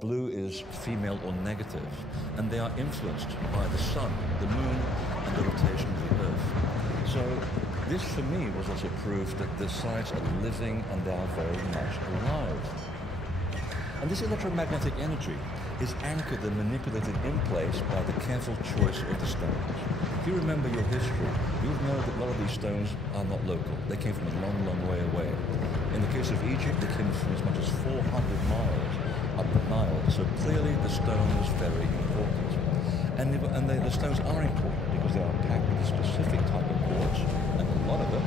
Blue is female or negative, and they are influenced by the sun, the moon, and the rotation of the Earth. So this, for me, was also proof that the sites are living and they are very much alive. And this electromagnetic energy is anchored and manipulated in place by the careful choice of the stones. If you remember your history, you'll know that a lot of these stones are not local. They came from a long, long way away. In the case of Egypt, they came from as much as 400 miles up the Nile. So clearly the stone was very important. And the stones are important because they are packed with a specific type of quartz, and a lot of them,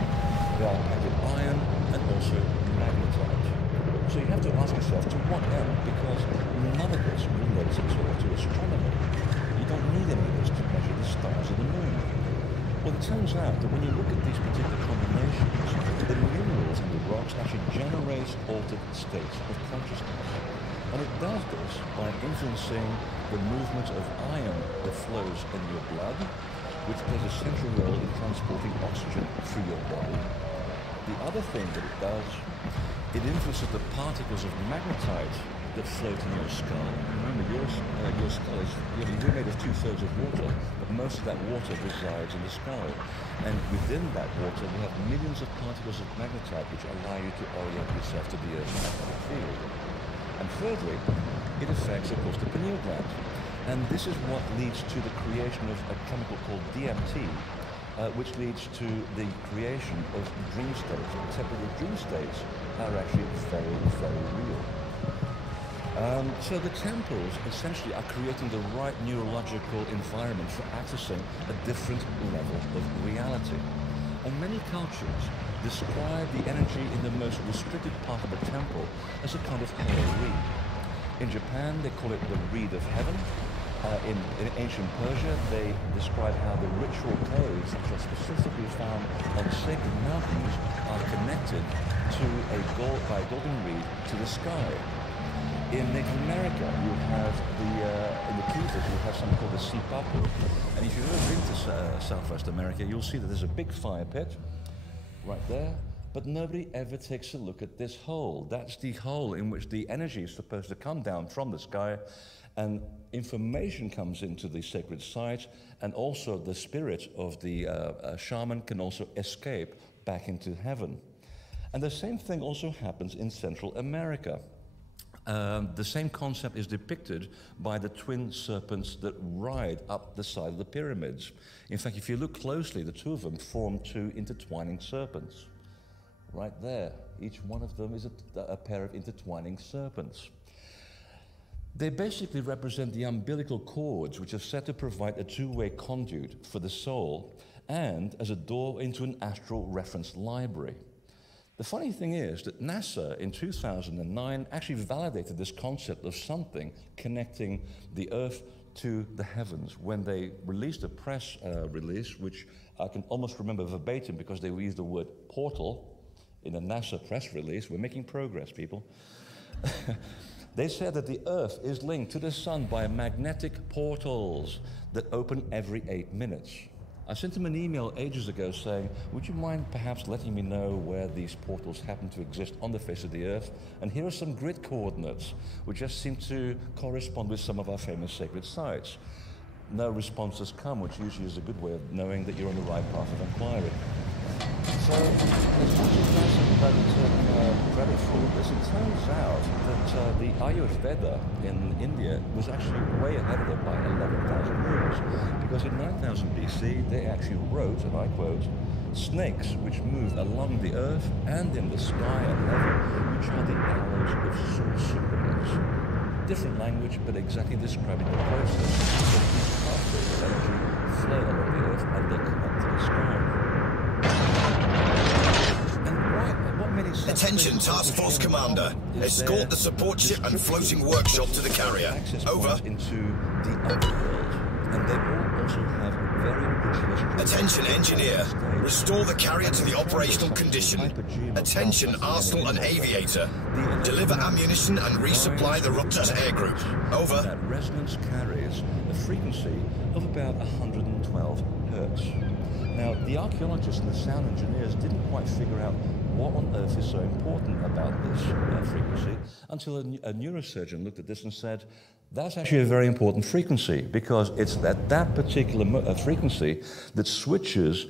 they are packed with iron and also magnetite. So you have to ask yourself, to what end? Because none of this relates at all to astronomy. You don't need any of this to measure the stars of the moon. Well, it turns out that when you look at these particular combinations, the minerals in the rocks actually generate altered states of consciousness. And it does this by influencing the movement of iron that flows in your blood, which plays a central role in transporting oxygen through your body. The other thing that it does, it influences the particles of magnetite that float in your skull. Remember, your skull is, you're made of 2/3 of water, but most of that water resides in the skull. And within that water, we have millions of particles of magnetite which allow you to orient yourself to the Earth's magnetic field. And thirdly, it affects, of course, the pineal gland. And this is what leads to the creation of a chemical called DMT, which leads to the creation of dream states, except that the dream states are actually very, very real. So the temples essentially are creating the right neurological environment for accessing a different level of reality. And many cultures describe the energy in the most restricted part of the temple as a kind of hollow reed. In Japan, they call it the reed of heaven. In ancient Persia, they describe how the ritual caves, which are specifically found on sacred mountains, are connected to by a golden reed to the sky. In Native America, you have in the kivas, you have something called the sipapu. And if you've ever been to Southwest America, you'll see that there's a big fire pit right there, but nobody ever takes a look at this hole. That's the hole in which the energy is supposed to come down from the sky, and information comes into the sacred site, and also the spirit of the shaman can also escape back into heaven. And the same thing also happens in Central America. The same concept is depicted by the twin serpents that ride up the side of the pyramids. In fact, if you look closely, the two of them form two intertwining serpents. Right there. Each one of them is a pair of intertwining serpents. They basically represent the umbilical cords, which are said to provide a two-way conduit for the soul and as a door into an astral reference library. The funny thing is that NASA in 2009 actually validated this concept of something connecting the Earth to the heavens when they released a press release, which I can almost remember verbatim because they used the word portal in a NASA press release. We're making progress, people. They said that the Earth is linked to the sun by magnetic portals that open every 8 minutes. I sent him an email ages ago saying, would you mind perhaps letting me know where these portals happen to exist on the face of the Earth? And here are some grid coordinates, which just seem to correspond with some of our famous sacred sites. No response has come, which usually is a good way of knowing that you're on the right path of inquiry. So, as much as NASA took credit for this, it turns out that the Ayurveda in India was actually way ahead of them by 11,000 years. Because in 9000 BC, they actually wrote, and I quote, snakes which move along the earth and in the sky at heaven, which are the arrows of sorcerers. Different language, but exactly describing the process of these particles of energy flow along the earth and they connect to the sky. Attention, Task Force Commander. Escort the support ship and floating workshop to the carrier. Over. Into the underworld, and they all also have very rich history. Attention, Engineer. Restore the carrier to the operational condition. Attention, Arsenal and Aviator. Deliver ammunition and resupply the Rupture's air group. Over. That resonance carries a frequency of about 112 hertz. Now, the archaeologists and the sound engineers didn't quite figure out what on earth is so important about this frequency, until a neurosurgeon looked at this and said, that's actually a very important frequency, because it's that particular frequency that switches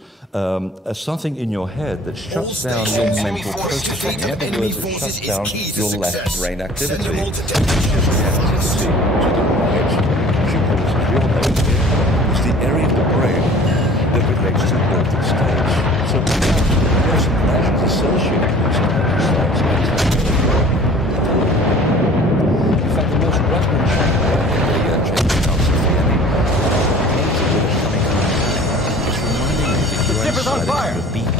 something in your head that shuts down your mental processing. In other words, it shuts down your left brain activity. It shifts the activity to the right pupils, as we all know here. It's the area of the brain that relates to altered states. So there's some legends associated with some in fact, the most resonant chamber in the chamber council theory painted with a honeycomb. It's reminding me that you're inside a beacon.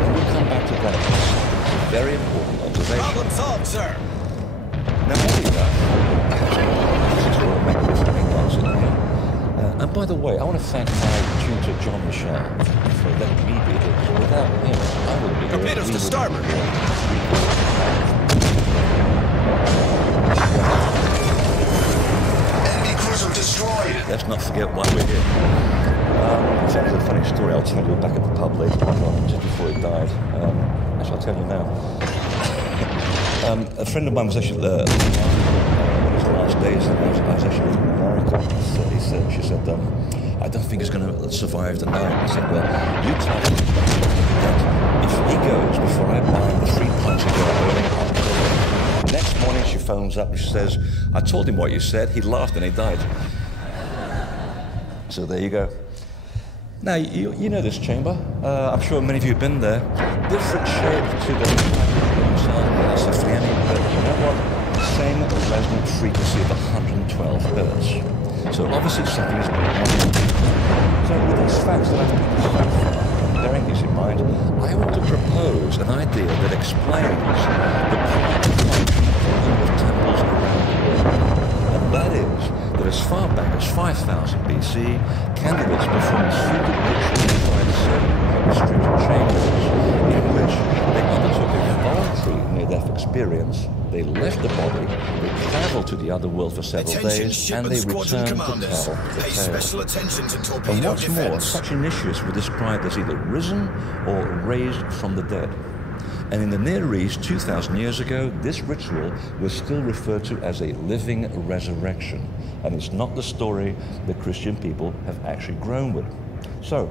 And we'll come back to that. It's a very important observation. Problem solved, sir. Now, what we know, since we're all making this honeycombs in here, and by the way, I want to thank my tutor, John Michel, for letting me be here. Without him, I would be here. Torpedoes to starboard. Enemy cruiser destroyed. Let's not forget why we're here. It's actually a funny story I'll tell you back at the pub later on, just before he died. Actually, I'll tell you now. A friend of mine was actually in his last days, and I was actually in America. So she said, I don't think he's going to survive the night. I said, well, you tell him that if he goes before I buy the 3 pints of beer, I'll kill him. Next morning, she phones up and she says, I told him what you said. He laughed and he died. So there you go. Now, you know this chamber. I'm sure many of you have been there. Different shape to the but you know what? Same resonant frequency of 112 hertz. So obviously something is going on. So with these facts that I've been so far, bearing these in mind, I want to propose an idea that explains the practical function of a number of temples around the world. And that is that as far back as 5000 BC, candidates performed secret rituals inside certain restricted chambers in which they undertook a voluntary near-death experience. They left the body, they traveled to the other world for several days, and they returned to tell the tale. Special attention to torpedo And what's more, defense. such initiates were described as either risen or raised from the dead. And in the Near East, 2,000 years ago, this ritual was still referred to as a living resurrection. And it's not the story that Christian people have actually grown with. So,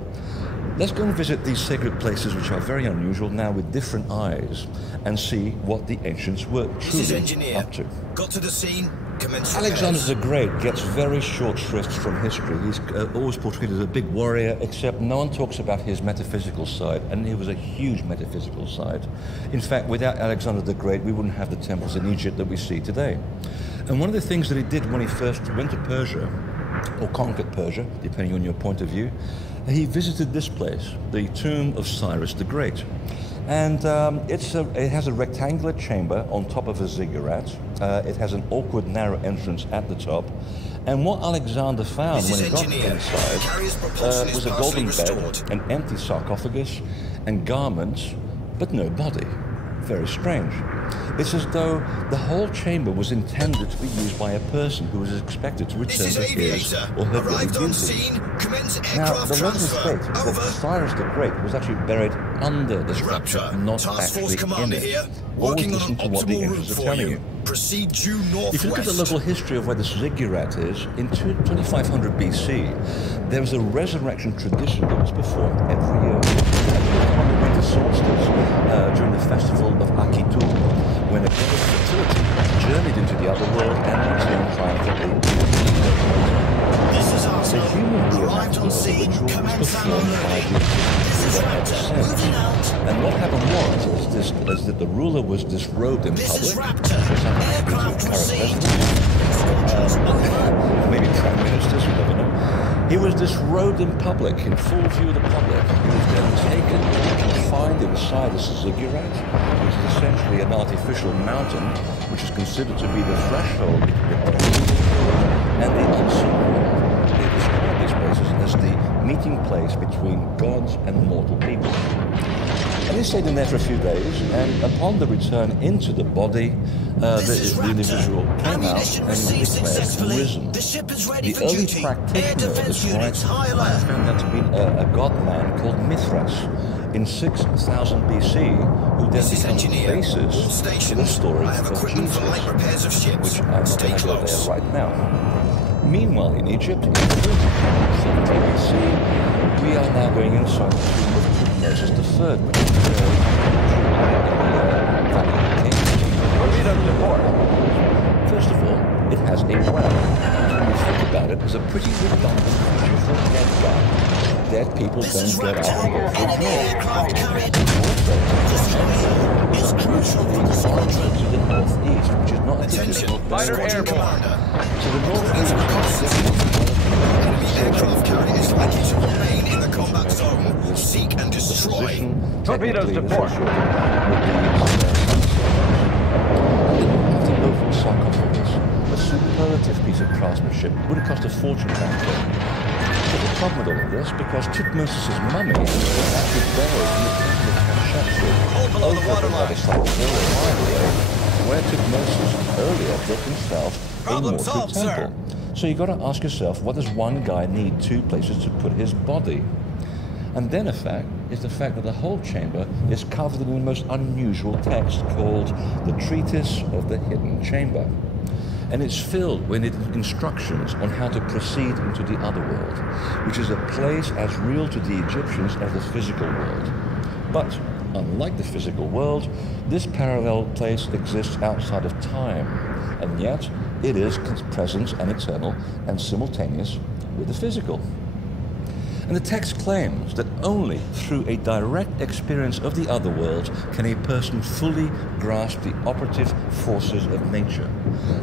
let's go and visit these sacred places, which are very unusual now, with different eyes, and see what the ancients were truly up to. Got to the scene. Alexander the Great gets very short shrift from history. He's always portrayed as a big warrior, except no one talks about his metaphysical side, and he was a huge metaphysical side. In fact, without Alexander the Great, we wouldn't have the temples in Egypt that we see today. And one of the things that he did when he first went to Persia, or conquered Persia, depending on your point of view, he visited this place, the tomb of Cyrus the Great. And it has a rectangular chamber on top of a ziggurat. It has an awkward, narrow entrance at the top. And what Alexander found when he got inside was a golden bed, an empty sarcophagus, and garments, but no body. Very strange. It's as though the whole chamber was intended to be used by a person who was expected to return to his or her living duty. Now, the legend states that Cyrus the Great was actually buried under the structure, not actually in it. Always listen to what the ancients are telling you. Proceed due northwest. If you look at the local history of where the ziggurat is, in 2500 BC, there was a resurrection tradition that was performed every year. On the winter solstice, during the festival of Akitu, when a god of fertility journeyed into the other world and returned triumphantly. The human reenactment of the ritual was performed by the and what happened was that the ruler was disrobed in public. Maybe prime ministers, you never know. He was disrobed in public, in full view of the public. He was then taken and confined inside a ziggurat, which is essentially an artificial mountain, which is considered to be the threshold between the and the unseen world. They describe these places as the meeting place between gods and mortal people. And he stayed in there for a few days, and upon the return into the body, the individual came out and declared risen. The early practitioner of this rite found that to be a god man called Mithras, in 6000 BC, who then This is becomes the engineer. basis All for the stations. story I have of equipment Jesus, for light repairs of ships. which I'm not Stay going to go there close. right now. Meanwhile, in Egypt, in 3070 BC, we are now going inside the tomb of Tutmosis III, which is buried in the Valley of Kings. First of all, it has a well. When you think about it, it's a pretty redundant feature for a dead guy. Dead people don't get up and go for a walk. Also, usually oriented to the northeast, which is not a traditional Fighter airborne. Commander. So the northeast Enemy aircraft carrier is likely to remain in the combat zone. Seek and destroy. Torpedoes to port. Local sarcophagus, a superlative piece of craftsmanship, would have cost a fortune back then. But the problem with all of this, because Tutmosis' mummy was actually buried in the temple of Hatshepsut, over the other side of the hill a mile away, where Tutmosis earlier built himself a mortal temple. So you've got to ask yourself, what does one guy need two places to put his body? And then a fact is the fact that the whole chamber is covered in the most unusual text called the Treatise of the Hidden Chamber. And it's filled with instructions on how to proceed into the other world, which is a place as real to the Egyptians as the physical world. But unlike the physical world, this parallel place exists outside of time, and yet it is present and eternal and simultaneous with the physical. And the text claims that only through a direct experience of the other world can a person fully grasp the operative forces of nature,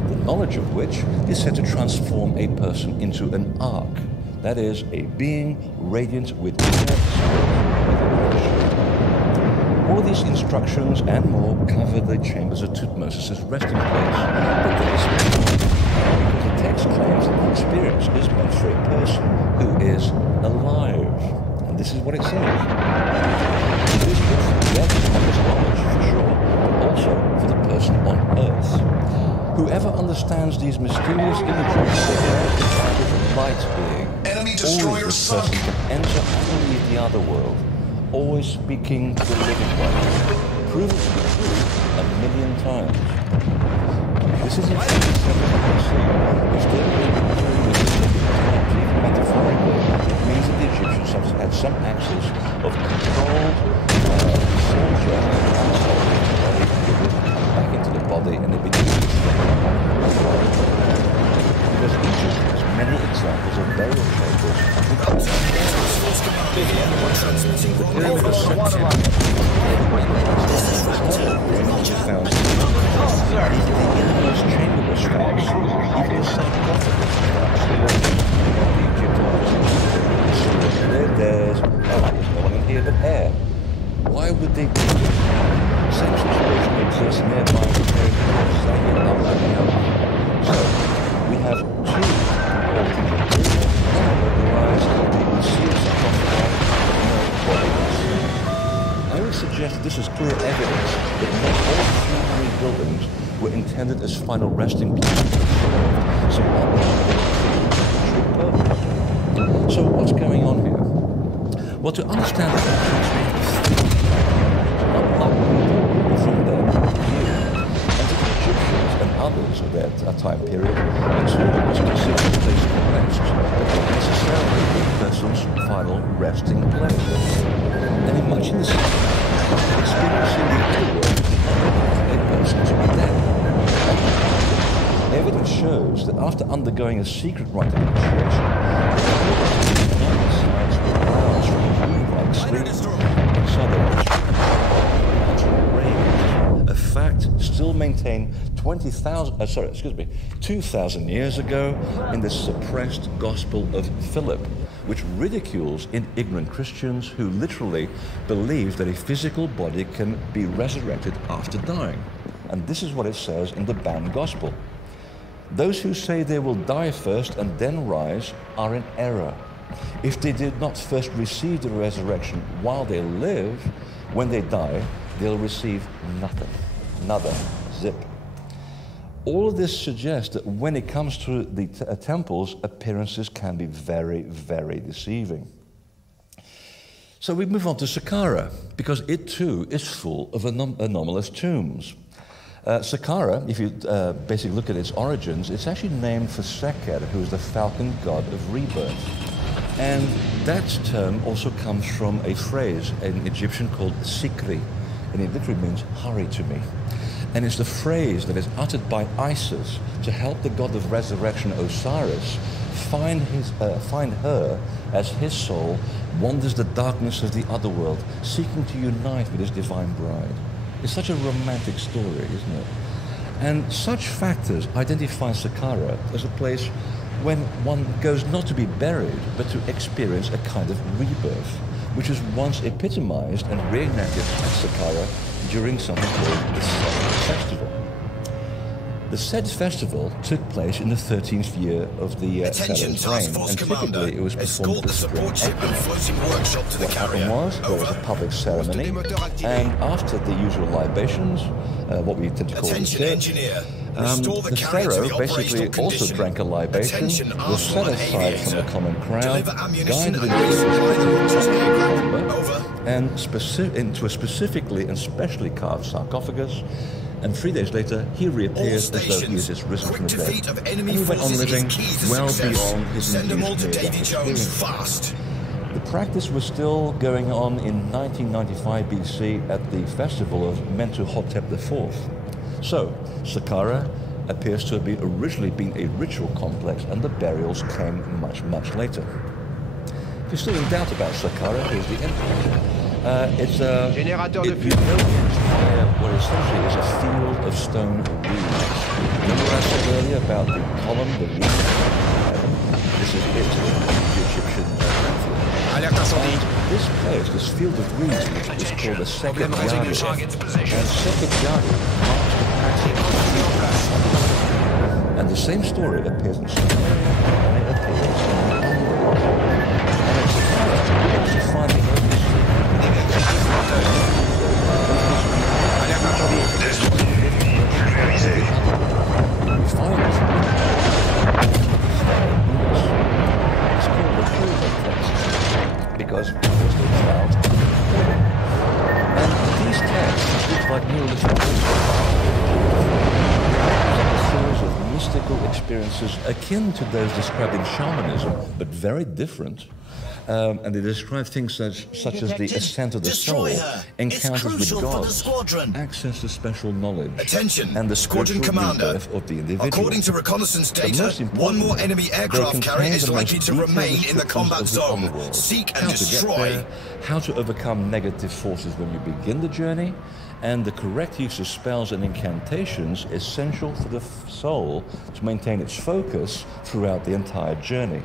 the knowledge of which is said to transform a person into an ark, that is, a being radiant with inner spirit. All these instructions and more cover the chambers of Tutmosis' resting place, but there is more, because the text claims that the experience is meant for a person who is alive. And this is what it says. It is good for them to have this knowledge, for sure, but also for the person on earth. Whoever understands these mysterious images of light being, always this person can enter and leave the other world, always speaking to the living one, proven to be true 1,000,000 times. This is in 2017 BC, which metaphorically means that the Egyptians had some axis of controlled soul journey outside of the body, it would come back into the body, and it begins to because Egypt has many examples of burial chambers. The pyramid of Septim, which is found even the innermost chamber was found, even the sarcophagus there's no one in here but air. Why would they do this? Same situation exists nearby compared to so we have two I would suggest that this is clear evidence that not all funerary buildings were intended as final resting places. So what's going on here? Well, to understand the from their view, and to the Egyptians and others of that time period, it's almost considered a place of rest, but not necessarily a person's final resting place. And in much in the same way, experiencing the other world is not a person's death. Evidence shows that after undergoing a secret rite of initiation, a fact still maintained 2,000 years ago in the suppressed Gospel of Philip, which ridicules ignorant Christians who literally believe that a physical body can be resurrected after dying. And this is what it says in the banned Gospel. Those who say they will die first and then rise are in error. If they did not first receive the resurrection while they live, when they die, they'll receive nothing. Nada. Zip. All of this suggests that when it comes to the temples, appearances can be very, very deceiving. So we move on to Saqqara, because it too is full of anomalous tombs. Saqqara, if you basically look at its origins, it's actually named for Seker, who is the falcon god of rebirth. And that term also comes from a phrase in Egyptian called Sikri, and it literally means hurry to me. And it's the phrase that is uttered by Isis to help the god of resurrection Osiris find her as his soul wanders the darkness of the other world, seeking to unite with his divine bride. It's such a romantic story, isn't it? And such factors identify Saqqara as a place when one goes not to be buried, but to experience a kind of rebirth, which is once epitomized and reenacted at Saqqara during something called the Sed Festival. The Sed Festival took place in the 13th year of the Pharaoh's reign, and typically it was performed with spring equinox. What happened was, there was a public ceremony, and after the usual libations, what we tend to call the church, the pharaoh basically also drank a libation, was set aside from the common crowd, guided and into a specifically and specially carved sarcophagus, and 3 days later he reappears as though he is just risen from the dead. And he went on living well beyond his induced near-death experience. The practice was still going on in 1995 BC at the festival of Mentuhotep IV. So, Saqqara appears to have originally been a ritual complex, and the burials came much, much later. If you're still in doubt about Saqqara, here's the info. It's what essentially is a field of stone reeds. Remember what I said earlier about the column, the reed? This is it, the Egyptian pantheon. This place, this field of reeds, is called the Sekhet Yari. And Sekhet Yari marks the passage of the and the same story appears in Saqqara, and it appears in the and in Saqqara, we also find the earliest because it was the clouds. And these texts look like Neolithic a series of mystical experiences akin to those described in shamanism, but very different. And they describe things such as the ascent of the soul, encounters with God, access to special knowledge, and the Squadron Commander. Of the individual. According to reconnaissance data, one more enemy aircraft carrier is likely to remain in the combat zone. Seek and destroy. How to overcome negative forces when you begin the journey, and the correct use of spells and incantations essential for the soul to maintain its focus throughout the entire journey.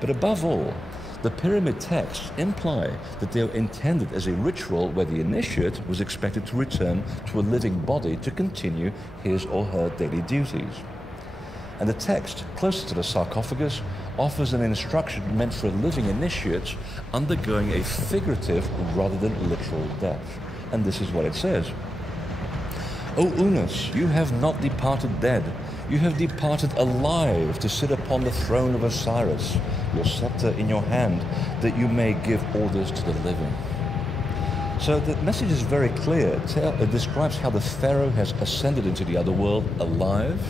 But above all, the pyramid texts imply that they were intended as a ritual where the initiate was expected to return to a living body to continue his or her daily duties. And the text closest to the sarcophagus offers an instruction meant for a living initiate undergoing a figurative rather than literal death. And this is what it says. O Unas, you have not departed dead. You have departed alive to sit upon the throne of Osiris, your scepter in your hand, that you may give orders to the living. So the message is very clear. It describes how the pharaoh has ascended into the other world alive.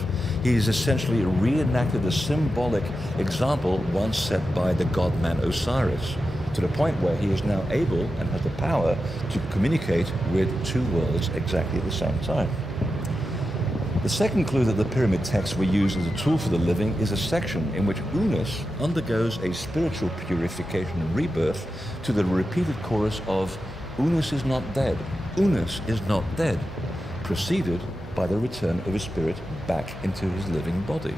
He has essentially reenacted a symbolic example once set by the god-man Osiris, to the point where he is now able and has the power to communicate with two worlds exactly at the same time. The second clue that the pyramid texts were used as a tool for the living is a section in which Unas undergoes a spiritual purification and rebirth to the repeated chorus of Unas is not dead, Unas is not dead, preceded by the return of his spirit back into his living body.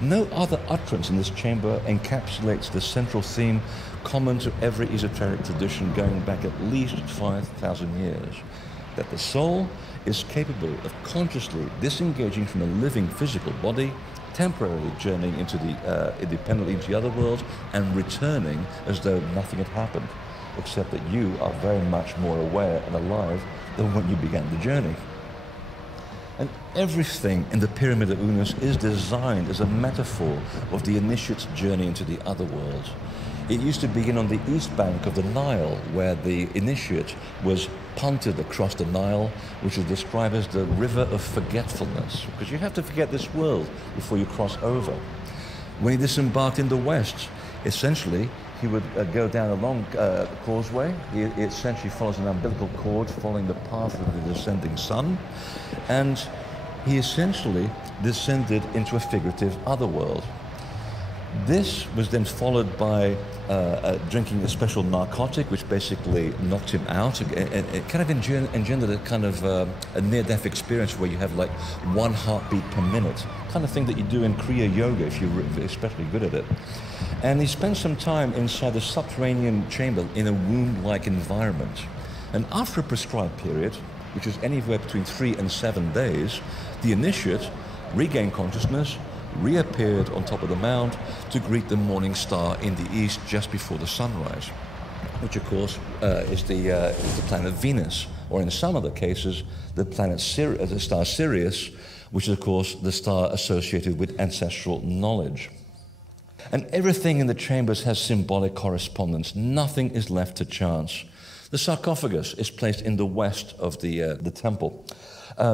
No other utterance in this chamber encapsulates the central theme common to every esoteric tradition going back at least 5,000 years, that the soul is capable of consciously disengaging from a living physical body, temporarily journeying independently into the other world, and returning as though nothing had happened, except that you are very much more aware and alive than when you began the journey. And everything in the Pyramid of Unas is designed as a metaphor of the initiate's journey into the other world. It used to begin on the east bank of the Nile, where the initiate was punted across the Nile, which is described as the river of forgetfulness, because you have to forget this world before you cross over. When he disembarked in the west, essentially, he would go down a long causeway. He essentially follows an umbilical cord following the path of the descending sun, and he essentially descended into a figurative otherworld. This was then followed by drinking a special narcotic, which basically knocked him out. It kind of engendered a kind of a near-death experience where you have like 1 heartbeat per minute, kind of thing that you do in Kriya Yoga if you're especially good at it. And he spent some time inside the subterranean chamber in a womb-like environment. And after a prescribed period, which was anywhere between 3 and 7 days, the initiate regained consciousness, reappeared on top of the mount to greet the morning star in the east just before the sunrise, which of course is the planet Venus, or in some other cases, the star Sirius, which is of course the star associated with ancestral knowledge. And everything in the chambers has symbolic correspondence. Nothing is left to chance. The sarcophagus is placed in the west of the temple,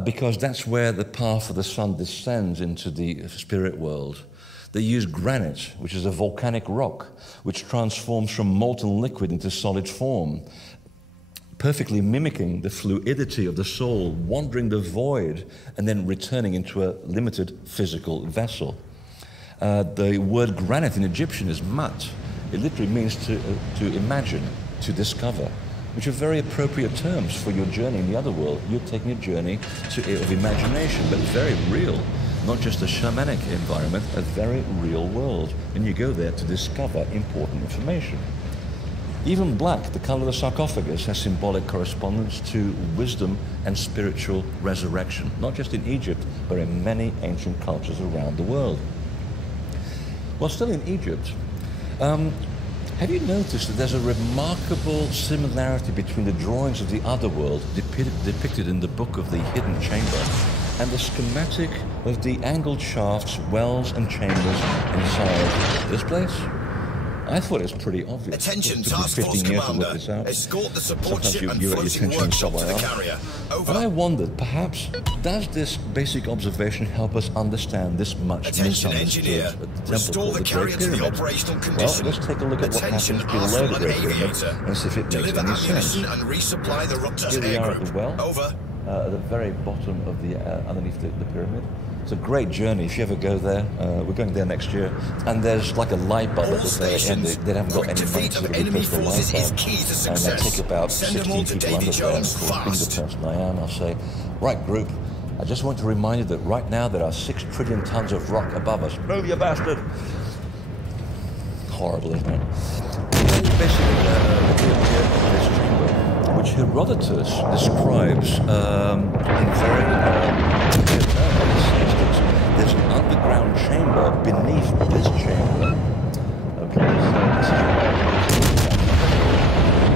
because that's where the path of the sun descends into the spirit world. They use granite, which is a volcanic rock, which transforms from molten liquid into solid form, perfectly mimicking the fluidity of the soul, wandering the void, and then returning into a limited physical vessel. The word granite in Egyptian is mat. It literally means to imagine, to discover, which are very appropriate terms for your journey in the other world. You're taking a journey of imagination, but very real, not just a shamanic environment, a very real world. And you go there to discover important information. Even black, the color of the sarcophagus, has symbolic correspondence to wisdom and spiritual resurrection, not just in Egypt, but in many ancient cultures around the world. Well, still in Egypt, have you noticed that there's a remarkable similarity between the drawings of the other world depicted in the Book of the Hidden Chamber and the schematic of the angled shafts, wells and chambers inside this place? I thought it was pretty obvious. Attention, Task Force Commander. Escort the support ship and floating workshop to the carrier. Over. And I wondered, perhaps, does this basic observation help us understand this much Attention, engineer. Restore the carrier to the operational condition. Well, let's take a look at what happens below the Great Pyramid and see if it makes any sense. And resupply the Ruptus Here we are air at the well. Over. At the very bottom of the, underneath the pyramid. It's a great journey if you ever go there. We're going there next year. And there's like a light bulb at the very end. They haven't got any money to replace the light bulb. And I take about 16 people under there. And of course, being the person I am, I'll say, right, group, I just want to remind you that right now there are 6 trillion tons of rock above us. Move, you bastard! Horrible, isn't it? Basically, this chamber, which Herodotus describes in very clear terms. There's an underground chamber beneath this chamber. Okay, so this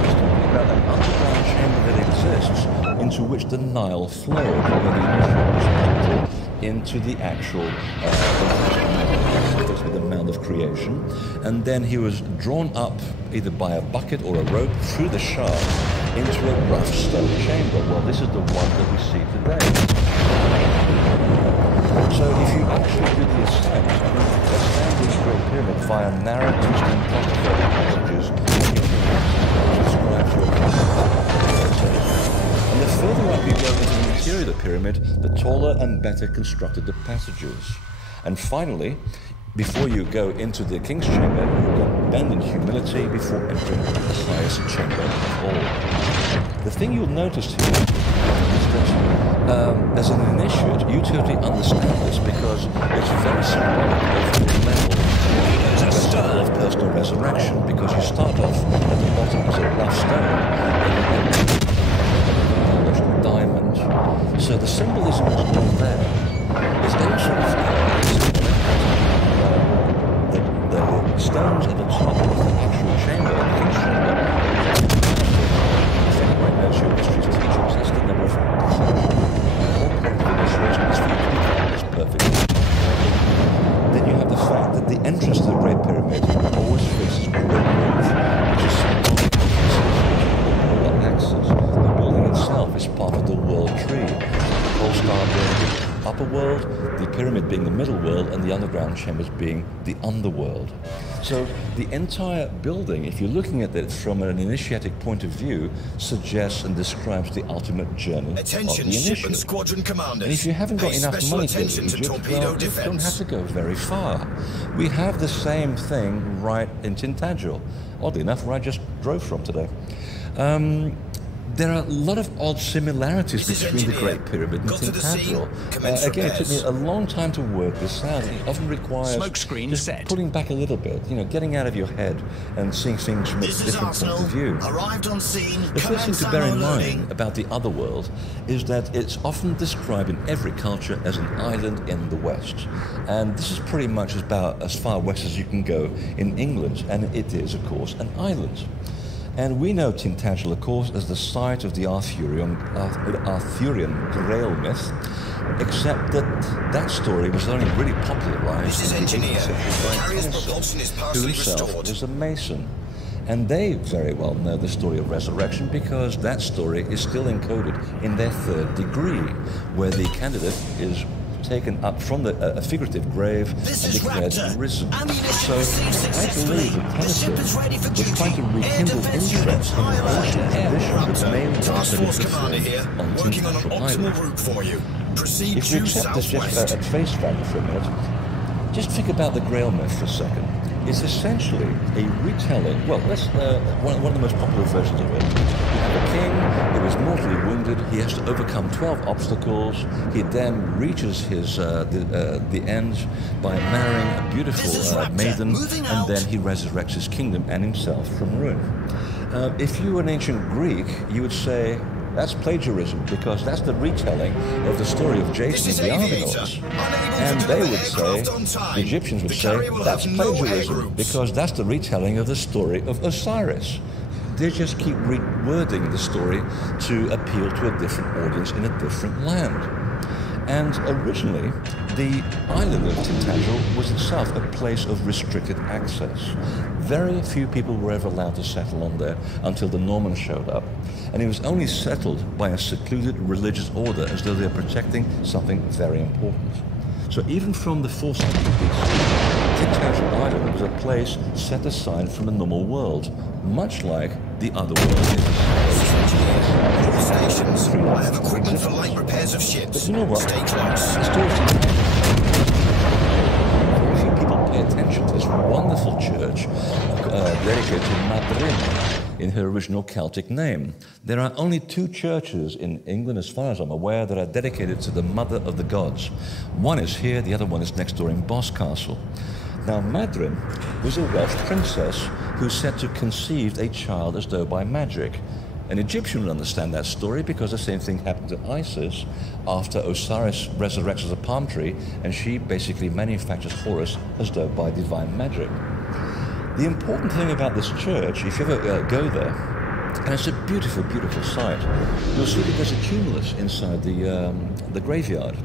is talking about an underground chamber that exists into which the Nile flowed, where the initiate was pumped into the actual with the mound of creation, and then he was drawn up either by a bucket or a rope through the shaft into a rough stone chamber. Well, this is the one that we see today. So if you actually do the ascent this Great Pyramid via narrow twisting passages, describes your and the further up you go into the interior of the pyramid, the taller and better constructed the passages. And finally, before you go into the King's Chamber, you've got to bend in humility before entering the highest chamber of all. The thing you'll notice here is that as an initiate, you totally understand this because it's very symbolic of the level of personal resurrection, because you start off at the bottom as a rough stone and you end up a diamond. So the symbolism is all there. It's also the stones at the top of the actual chamber, the King's Chamber. If anyone knows your history's teachers, that's the number of perfect. Then you have the fact that the entrance to the Great Pyramid always faces Great middle world and the underground chambers being the underworld. So the entire building, if you're looking at it from an initiatic point of view, suggests and describes the ultimate journey of the initiate. And squadron commanders. And if you haven't got enough money to Egypt, torpedo well, you don't have to go very far. We have the same thing right in Tintagel. Oddly enough, where I just drove from today. There are a lot of odd similarities between the Great Pyramid and Tintagel. Again, it took me a long time to work this out. It often requires just pulling back a little bit, you know, getting out of your head and seeing things from a different point of view. The first thing to bear in mind about the other world is that it's often described in every culture as an island in the West. And this is pretty much about as far west as you can go in England, and it is, of course, an island. And we know Tintagel, of course, as the site of the Arthurian Grail myth, except that that story was only really popularized in the 18th century by Converse, who himself was a Mason. And they very well know the story of resurrection because that story is still encoded in their third degree, where the candidate is taken up from a figurative grave and declared risen. So I believe that Tennyson was trying to rekindle interest in the ancient tradition which may have been performed on Tintagel Island. If we accept this just at face value for a minute, just think about the Grail myth for a second. It's essentially a retelling, well, let's, one of the most popular versions of it. You have a king who is mortally wounded, he has to overcome 12 obstacles, he then reaches his the end by marrying a beautiful maiden, and then he resurrects his kingdom and himself from ruin. If you were an ancient Greek, you would say, that's plagiarism, because that's the retelling of the story of Jason and the Argonauts. And they would say, the Egyptians would say, that's plagiarism, because that's the retelling of the story of Osiris. They just keep rewording the story to appeal to a different audience in a different land. And originally, the island of Tintagel was itself a place of restricted access. Very few people were ever allowed to settle on there until the Normans showed up. And it was only settled by a secluded religious order as though they were protecting something very important. So even from the 4th century BC, Tintagel Island was a place set aside from the normal world, much like the other world is. I have equipment for light repairs of ships. But you know what? Stay close. Very few people pay attention to this wonderful church dedicated to Madrin in her original Celtic name. There are only 2 churches in England, as far as I'm aware, that are dedicated to the Mother of the Gods. One is here, the other one is next door in Boscastle. Now, Madrin was a Welsh princess who said to conceived a child as though by magic. An Egyptian would understand that story because the same thing happened to Isis after Osiris resurrects as a palm tree and she basically manufactures Horus as though by divine magic. The important thing about this church, if you ever go there, and it's a beautiful, beautiful sight, you'll see that there's a cumulus inside the graveyard.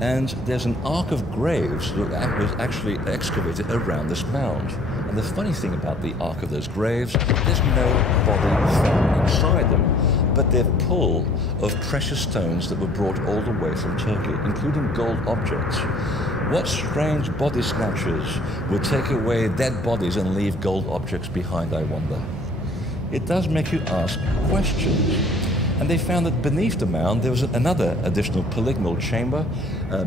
And there's an ark of graves that was actually excavated around this mound. And the funny thing about the ark of those graves, there's no body found inside them, but they're full of precious stones that were brought all the way from Turkey, including gold objects. What strange body snatchers would take away dead bodies and leave gold objects behind, I wonder? It does make you ask questions. And they found that beneath the mound there was another additional polygonal chamber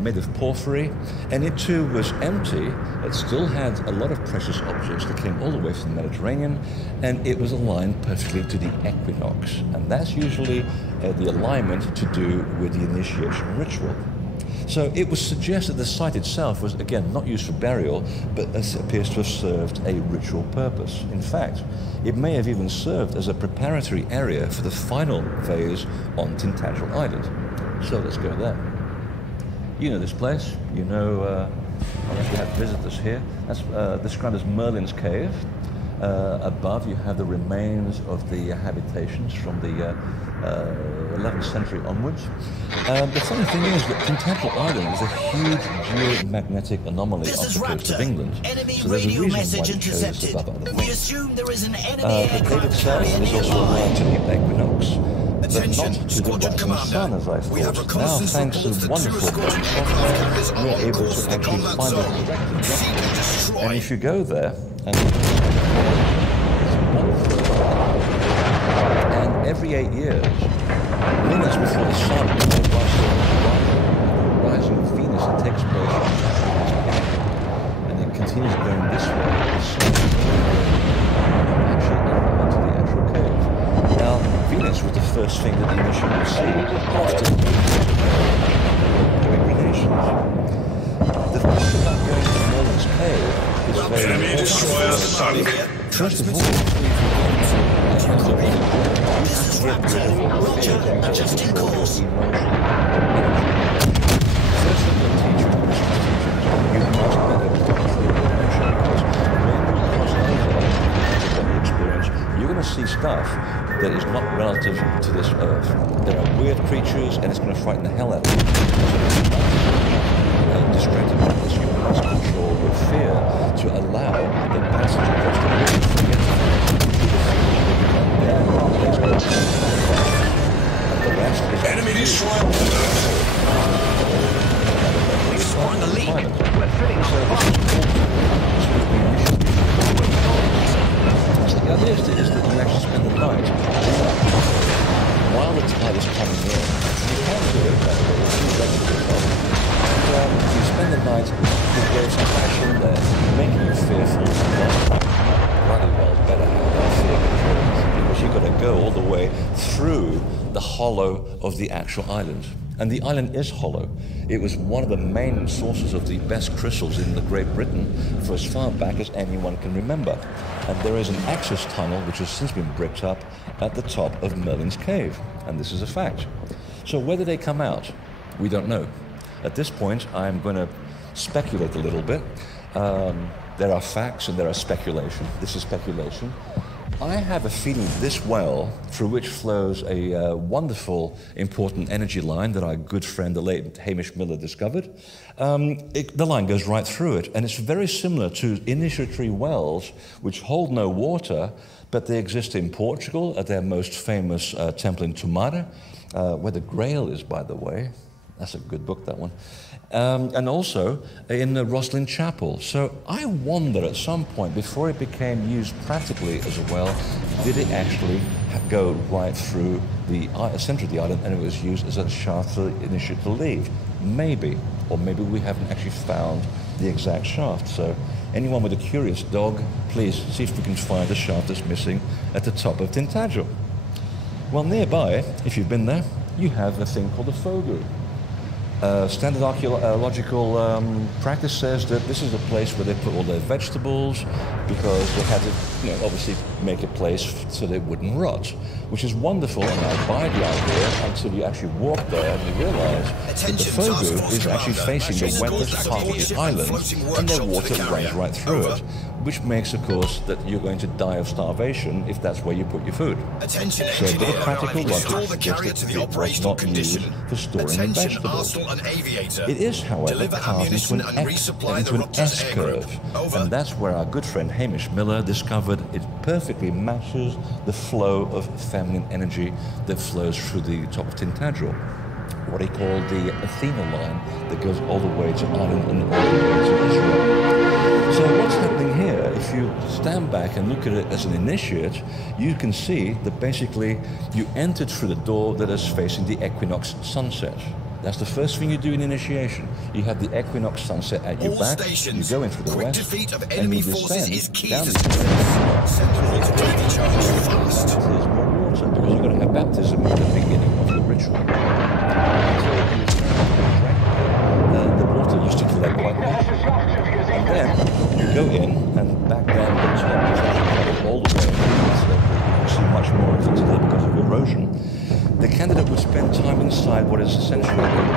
made of porphyry, and it too was empty. It still had a lot of precious objects that came all the way from the Mediterranean, and it was aligned perfectly to the equinox. And that's usually the alignment to do with the initiation ritual. So it was suggested the site itself was, again, not used for burial, but appears to have served a ritual purpose. In fact, it may have even served as a preparatory area for the final phase on Tintagel Island. So let's go there. You know this place. You know, unless we have visitors here. That's described as Merlin's Cave. Above you have the remains of the habitations from the 11th century onwards. The funny thing is that Tintagel Island is a huge geomagnetic anomaly off the coast of England. So there's a reason why it chose above other things. The cave itself is also aligned to the equinox. but not to the rising sun as I thought. Now, thanks to wonderful software, we're able to actually find it correctly. And if you go there, and every 8 years, minutes before the sun rising of Venus, it takes place, and it continues going this way. Actually, into the actual cave. Now, Venus was the first thing that the initial would see after peregrinations. The thing about going to Merlin's cave is very enemy destroyer spotted. First of all, Adjusting course. You're going to see stuff that is not relative to this Earth. There are weird creatures, and it's going to frighten the hell out of you. Distracted by this human control with fear to allow the passage across the river to get the rest is enemy destroyed. We're scoring the lead. The idea is that you actually spend the night while the tide is coming in. You can do it, but it's too regular. You spend the night with waves crashing there, making you fearful. Bloody well better have that fear control, because you've got to go all the way through the hollow of the actual island. And the island is hollow. It was one of the main sources of the best crystals in the Great Britain for as far back as anyone can remember. And there is an access tunnel which has since been bricked up at the top of Merlin's cave. And this is a fact. So whether they come out, we don't know. At this point, I'm going to speculate a little bit. There are facts and there are speculation. This is speculation. I have a feeling this well, through which flows a wonderful, important energy line that our good friend, the late Hamish Miller, discovered, the line goes right through it. And it's very similar to initiatory wells, which hold no water, but they exist in Portugal at their most famous temple in Tomara, where the Grail is, by the way. That's a good book, that one. And also in the Roslin Chapel. So I wonder at some point, before it became used practically as a well, did it actually go right through the center of the island and it was used as a shaft for the initiate to leave? Maybe. Or maybe we haven't actually found the exact shaft. So anyone with a curious dog, please see if we can find the shaft that's missing at the top of Tintagel. Well, nearby, if you've been there, you have a thing called a fogu. Standard archaeological practice says that this is a place where they put all their vegetables because they had to, obviously make a place so they wouldn't rot, which is wonderful, and I buy the idea until you actually walk there and you realize that the fogu is actually facing the wettest part of the island and the water runs right through it, which makes, of course, that you're going to die of starvation if that's where you put your food. So a bit of practical logic suggests that it was not used for storing vegetables. It is, however, carved into an S-curve, and that's where our good friend Hamish Miller discovered it perfectly matches the flow of feminine energy that flows through the top of Tintagel, what he called the Athena line that goes all the way to Ireland and all the way to Israel. So what's happening here, if you stand back and look at it as an initiate, you can see that basically you entered through the door that is facing the equinox sunset. That's the first thing you do in initiation. You have the equinox sunset at your back, you go in through the west, and you descend down the There's more water, because you've got to have baptism at the beginning of the ritual. The water used to collect quite naturally. And then you go in, and back down the top is actually all the way. So you can see much more of it today because of erosion. The candidate would spend time inside what is essentially a room.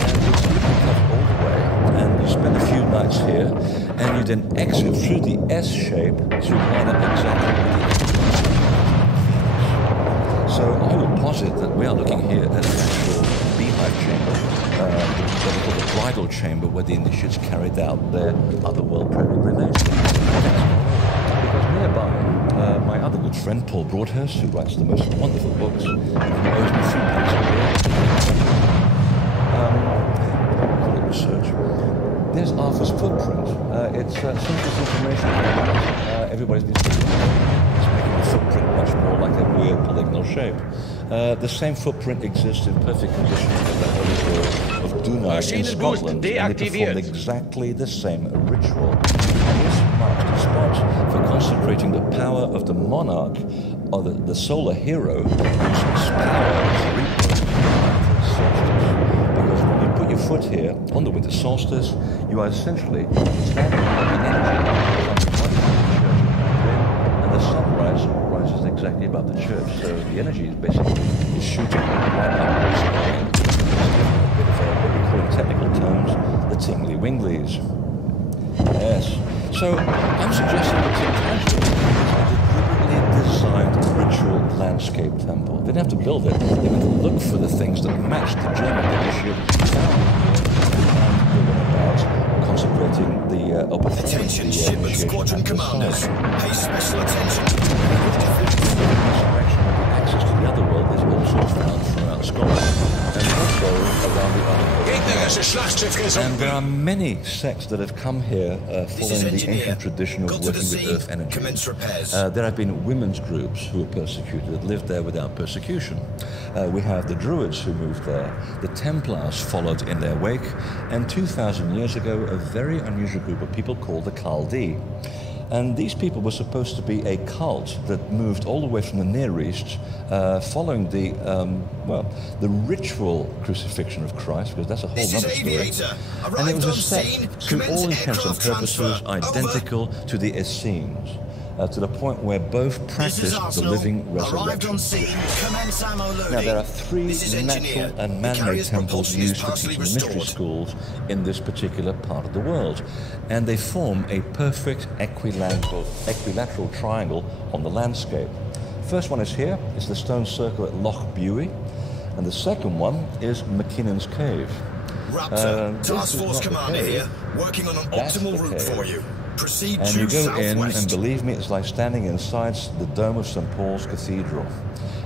And it's cut all the way, and you spend a few nights here, and you then exit through the S shape to line up exactly with the equinox. So I would posit that we are looking here at an actual beehive chamber, what we call the bridal chamber, where the initiates carried out their otherworld peregrination. Because nearby, my other good friend, Paul Broadhurst, who writes the most wonderful books, and who owes me 3 pence a year. Call it research. There's Arthur's footprint. It's simple information. Everybody's been speaking about it. It's making the footprint much more like a weird polygonal shape. The same footprint exists in perfect condition in the holy hill of Dunaj in Scotland, and they performed exactly the same ritual. And this marks the spot for concentrating the power of the monarch, or the solar hero, whose power is reaped because when you put your foot here on the winter solstice, you are essentially standing on the energy and the sunrise rises exactly above the church, so the energy is basically shooting right up the sky. A bit of what we call in technical terms the tingly winglies. Yes. So I'm suggesting that St. Angela is a deliberately designed ritual landscape temple. They didn't have to build it. They went to look for the things that matched the German initiate found about consecrating the attention, shipment squadron commanders. Pay special attention. Access to the other world is also found throughout Scotland and also around the other world. And there are many sects that have come here following the ancient tradition of working with earth energy. There have been women's groups who were persecuted that lived there without persecution. We have the Druids who moved there. The Templars followed in their wake. And 2,000 years ago, a very unusual group of people called the Chaldee. And these people were supposed to be a cult that moved all the way from the Near East, following the ritual crucifixion of Christ, because that's a whole other story. And it was a sect, to all intents and purposes, identical to the Essenes, to the point where both practiced the living resurrection. Now, there are 3 natural and man-made temples used for teaching mystery schools in this particular part of the world, and they form a perfect equilateral triangle on the landscape. First one is here. It's the stone circle at Loch Buie, and the second one is McKinnon's Cave. Raptor, Task Force Commander here, working on an optimal route for you. Proceed and you go in, and believe me, it's like standing inside the dome of St. Paul's Cathedral.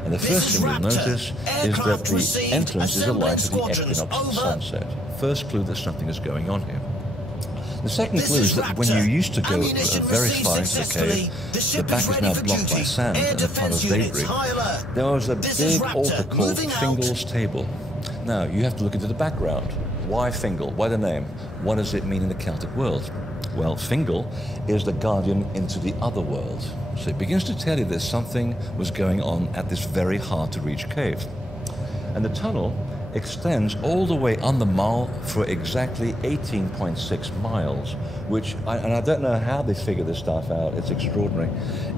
And the first thing you'll notice is that the entrance is aligned to the equinox sunset. First clue that something is going on here. The second clue is that when you used to go very far into the cave, the back is now blocked by sand and a pile of debris. There was a big altar called Fingal's Table. Now, you have to look into the background. Why Fingal? Why the name? What does it mean in the Celtic world? Well, Fingal is the guardian into the other world. So it begins to tell you that something was going on at this very hard-to-reach cave. And the tunnel extends all the way on the Mall for exactly 18.6 miles, which, and I don't know how they figure this stuff out, it's extraordinary.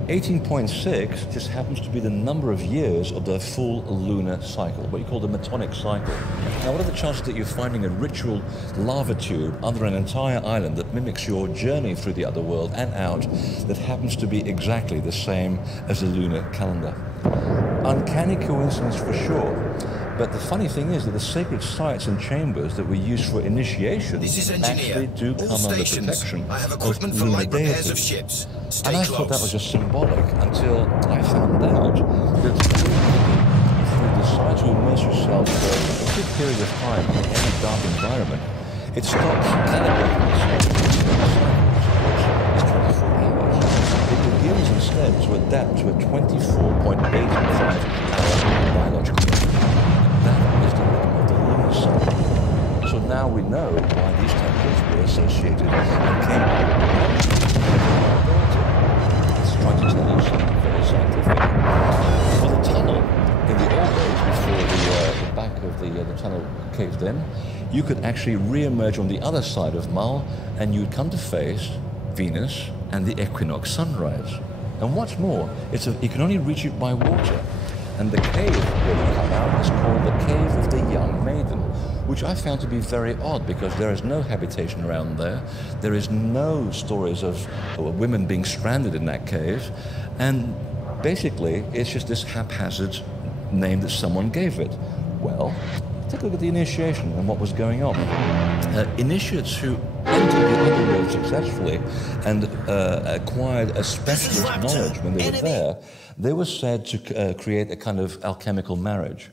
18.6 just happens to be the number of years of the full lunar cycle, what you call the Metonic cycle. Now, what are the chances that you're finding a ritual lava tube under an entire island that mimics your journey through the other world and out that happens to be exactly the same as the lunar calendar? Uncanny coincidence for sure. But the funny thing is that the sacred sites and chambers that we use for initiation actually do come under protection of lunar deities. And I thought that was just symbolic until I found out that if you decide to immerse yourself for a good period of time in any dark environment, it stops calibrating itself. It's 24 hours. It begins instead to adapt to a 24.85-hour biological clock. That is the rhythm of the lunar cycle. So now we know why these temples were associated with Cambridge. It's trying to tell you something very scientific. For the tunnel, in the old days, before the back of the tunnel caved in, you could actually re-emerge on the other side of Mull, and you would come to face Venus and the equinox sunrise. And what's more, you can only reach it by water. And the cave where you come out is called the Cave of the Young Maiden, which I found to be very odd because there is no habitation around there. There is no stories of women being stranded in that cave. And basically, it's just this haphazard name that someone gave it. Well, take a look at the initiation and what was going on. Initiates who entered the other world successfully and acquired a specialist knowledge when they were there, they were said to create a kind of alchemical marriage.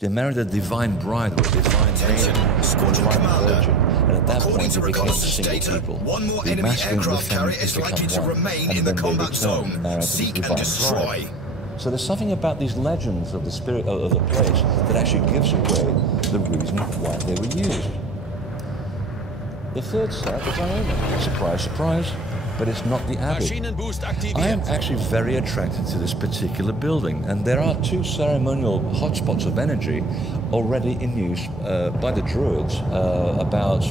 They married a divine bride or a divine maiden, Squadron Commander. and at that According point to they became reconnaissance single data, people. one more The enemy masculine and the aircraft carrier feminine is likely become to one, remain and in the then they combat return, zone. married to Seek this and divine destroy. bride. So there's something about these legends of the spirit of the place that actually gives away the reason why they were used. The third set is our own. Surprise, surprise, but it's not the Abbey. I am actually very attracted to this particular building, and there are two ceremonial hotspots of energy already in use by the Druids about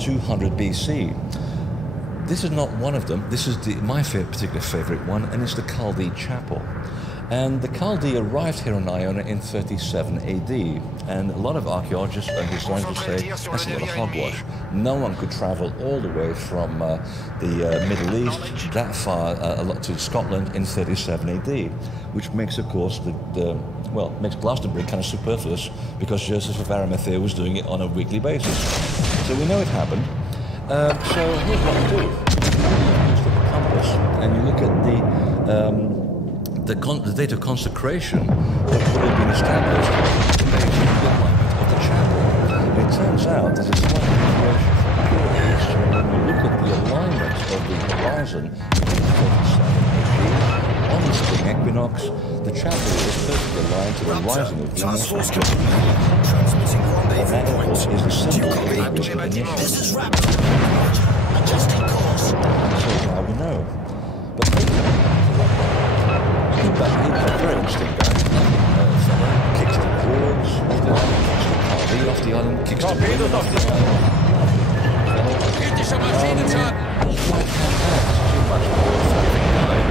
200 BC. This is not one of them. This is my particular favorite one, and it's the Chaldee Chapel. And the Chaldee arrived here in Iona in 37 AD, and a lot of archaeologists and historians say that's a lot of hogwash. No one could travel all the way from the Middle East that far to Scotland in 37 AD, which makes, of course, makes Glastonbury kind of superfluous because Joseph of Arimathea was doing it on a weekly basis. So we know it happened. So here's what you do. You use the compass and you look at the date of consecration that would have been established based on the alignment of the chapel. And it turns out there's a slight deviation from pure east, and when we look at the alignment of the horizon in 37 AD, on the spring equinox, the chapel is perfectly aligned to the rising of Venus. Transmitting rendezvous point. Is the symbol of English initiation. This is Raptor. Adjusting course. So now we know. But he's a very interesting guy. Kicks the Druids off the island, kicks the Chaldee off the island, kicks the Druids off the island.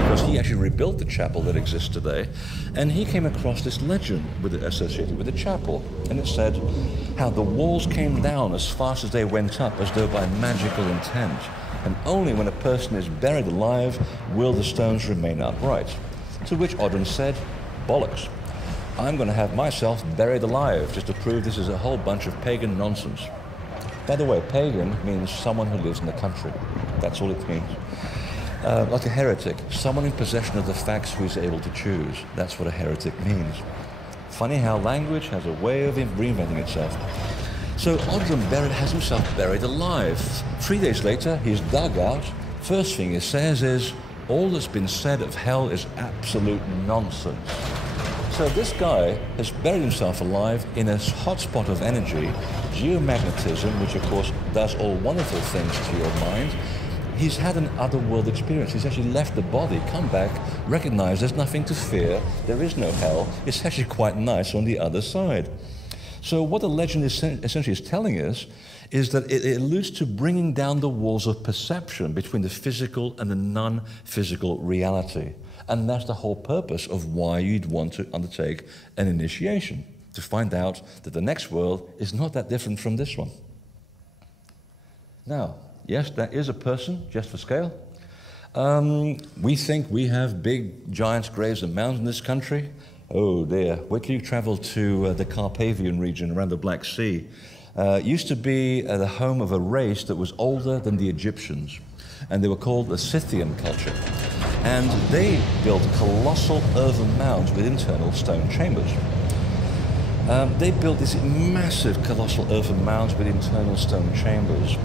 Because he actually rebuilt the chapel that exists today, and he came across this legend associated with the chapel, and it said how the walls came down as fast as they went up, as though by magical intent, and only when a person is buried alive will the stones remain upright. To which Odin said, bollocks. I'm going to have myself buried alive just to prove this is a whole bunch of pagan nonsense. By the way, pagan means someone who lives in the country. That's all it means. Like a heretic, someone in possession of the facts who is able to choose. That's what a heretic means. Funny how language has a way of reinventing itself. So Odin has himself buried alive. 3 days later, he's dug out. First thing he says is, all that's been said of hell is absolute nonsense. So this guy has buried himself alive in a hotspot of energy, geomagnetism, which of course does all wonderful things to your mind. He's had an otherworld experience. He's actually left the body, come back, recognized there's nothing to fear, there is no hell, it's actually quite nice on the other side. So what the legend essentially is telling us is that it alludes to bringing down the walls of perception between the physical and the non-physical reality. And that's the whole purpose of why you'd want to undertake an initiation, to find out that the next world is not that different from this one. Now, yes, there is a person, just for scale. We think we have big, giant graves and mountains in this country. Oh dear, wait till you travel to the Carpathian region around the Black Sea. Used to be the home of a race that was older than the Egyptians, and they were called the Scythian culture. And they built colossal earthen mounds with internal stone chambers. They built these massive colossal earthen mounds with internal stone chambers.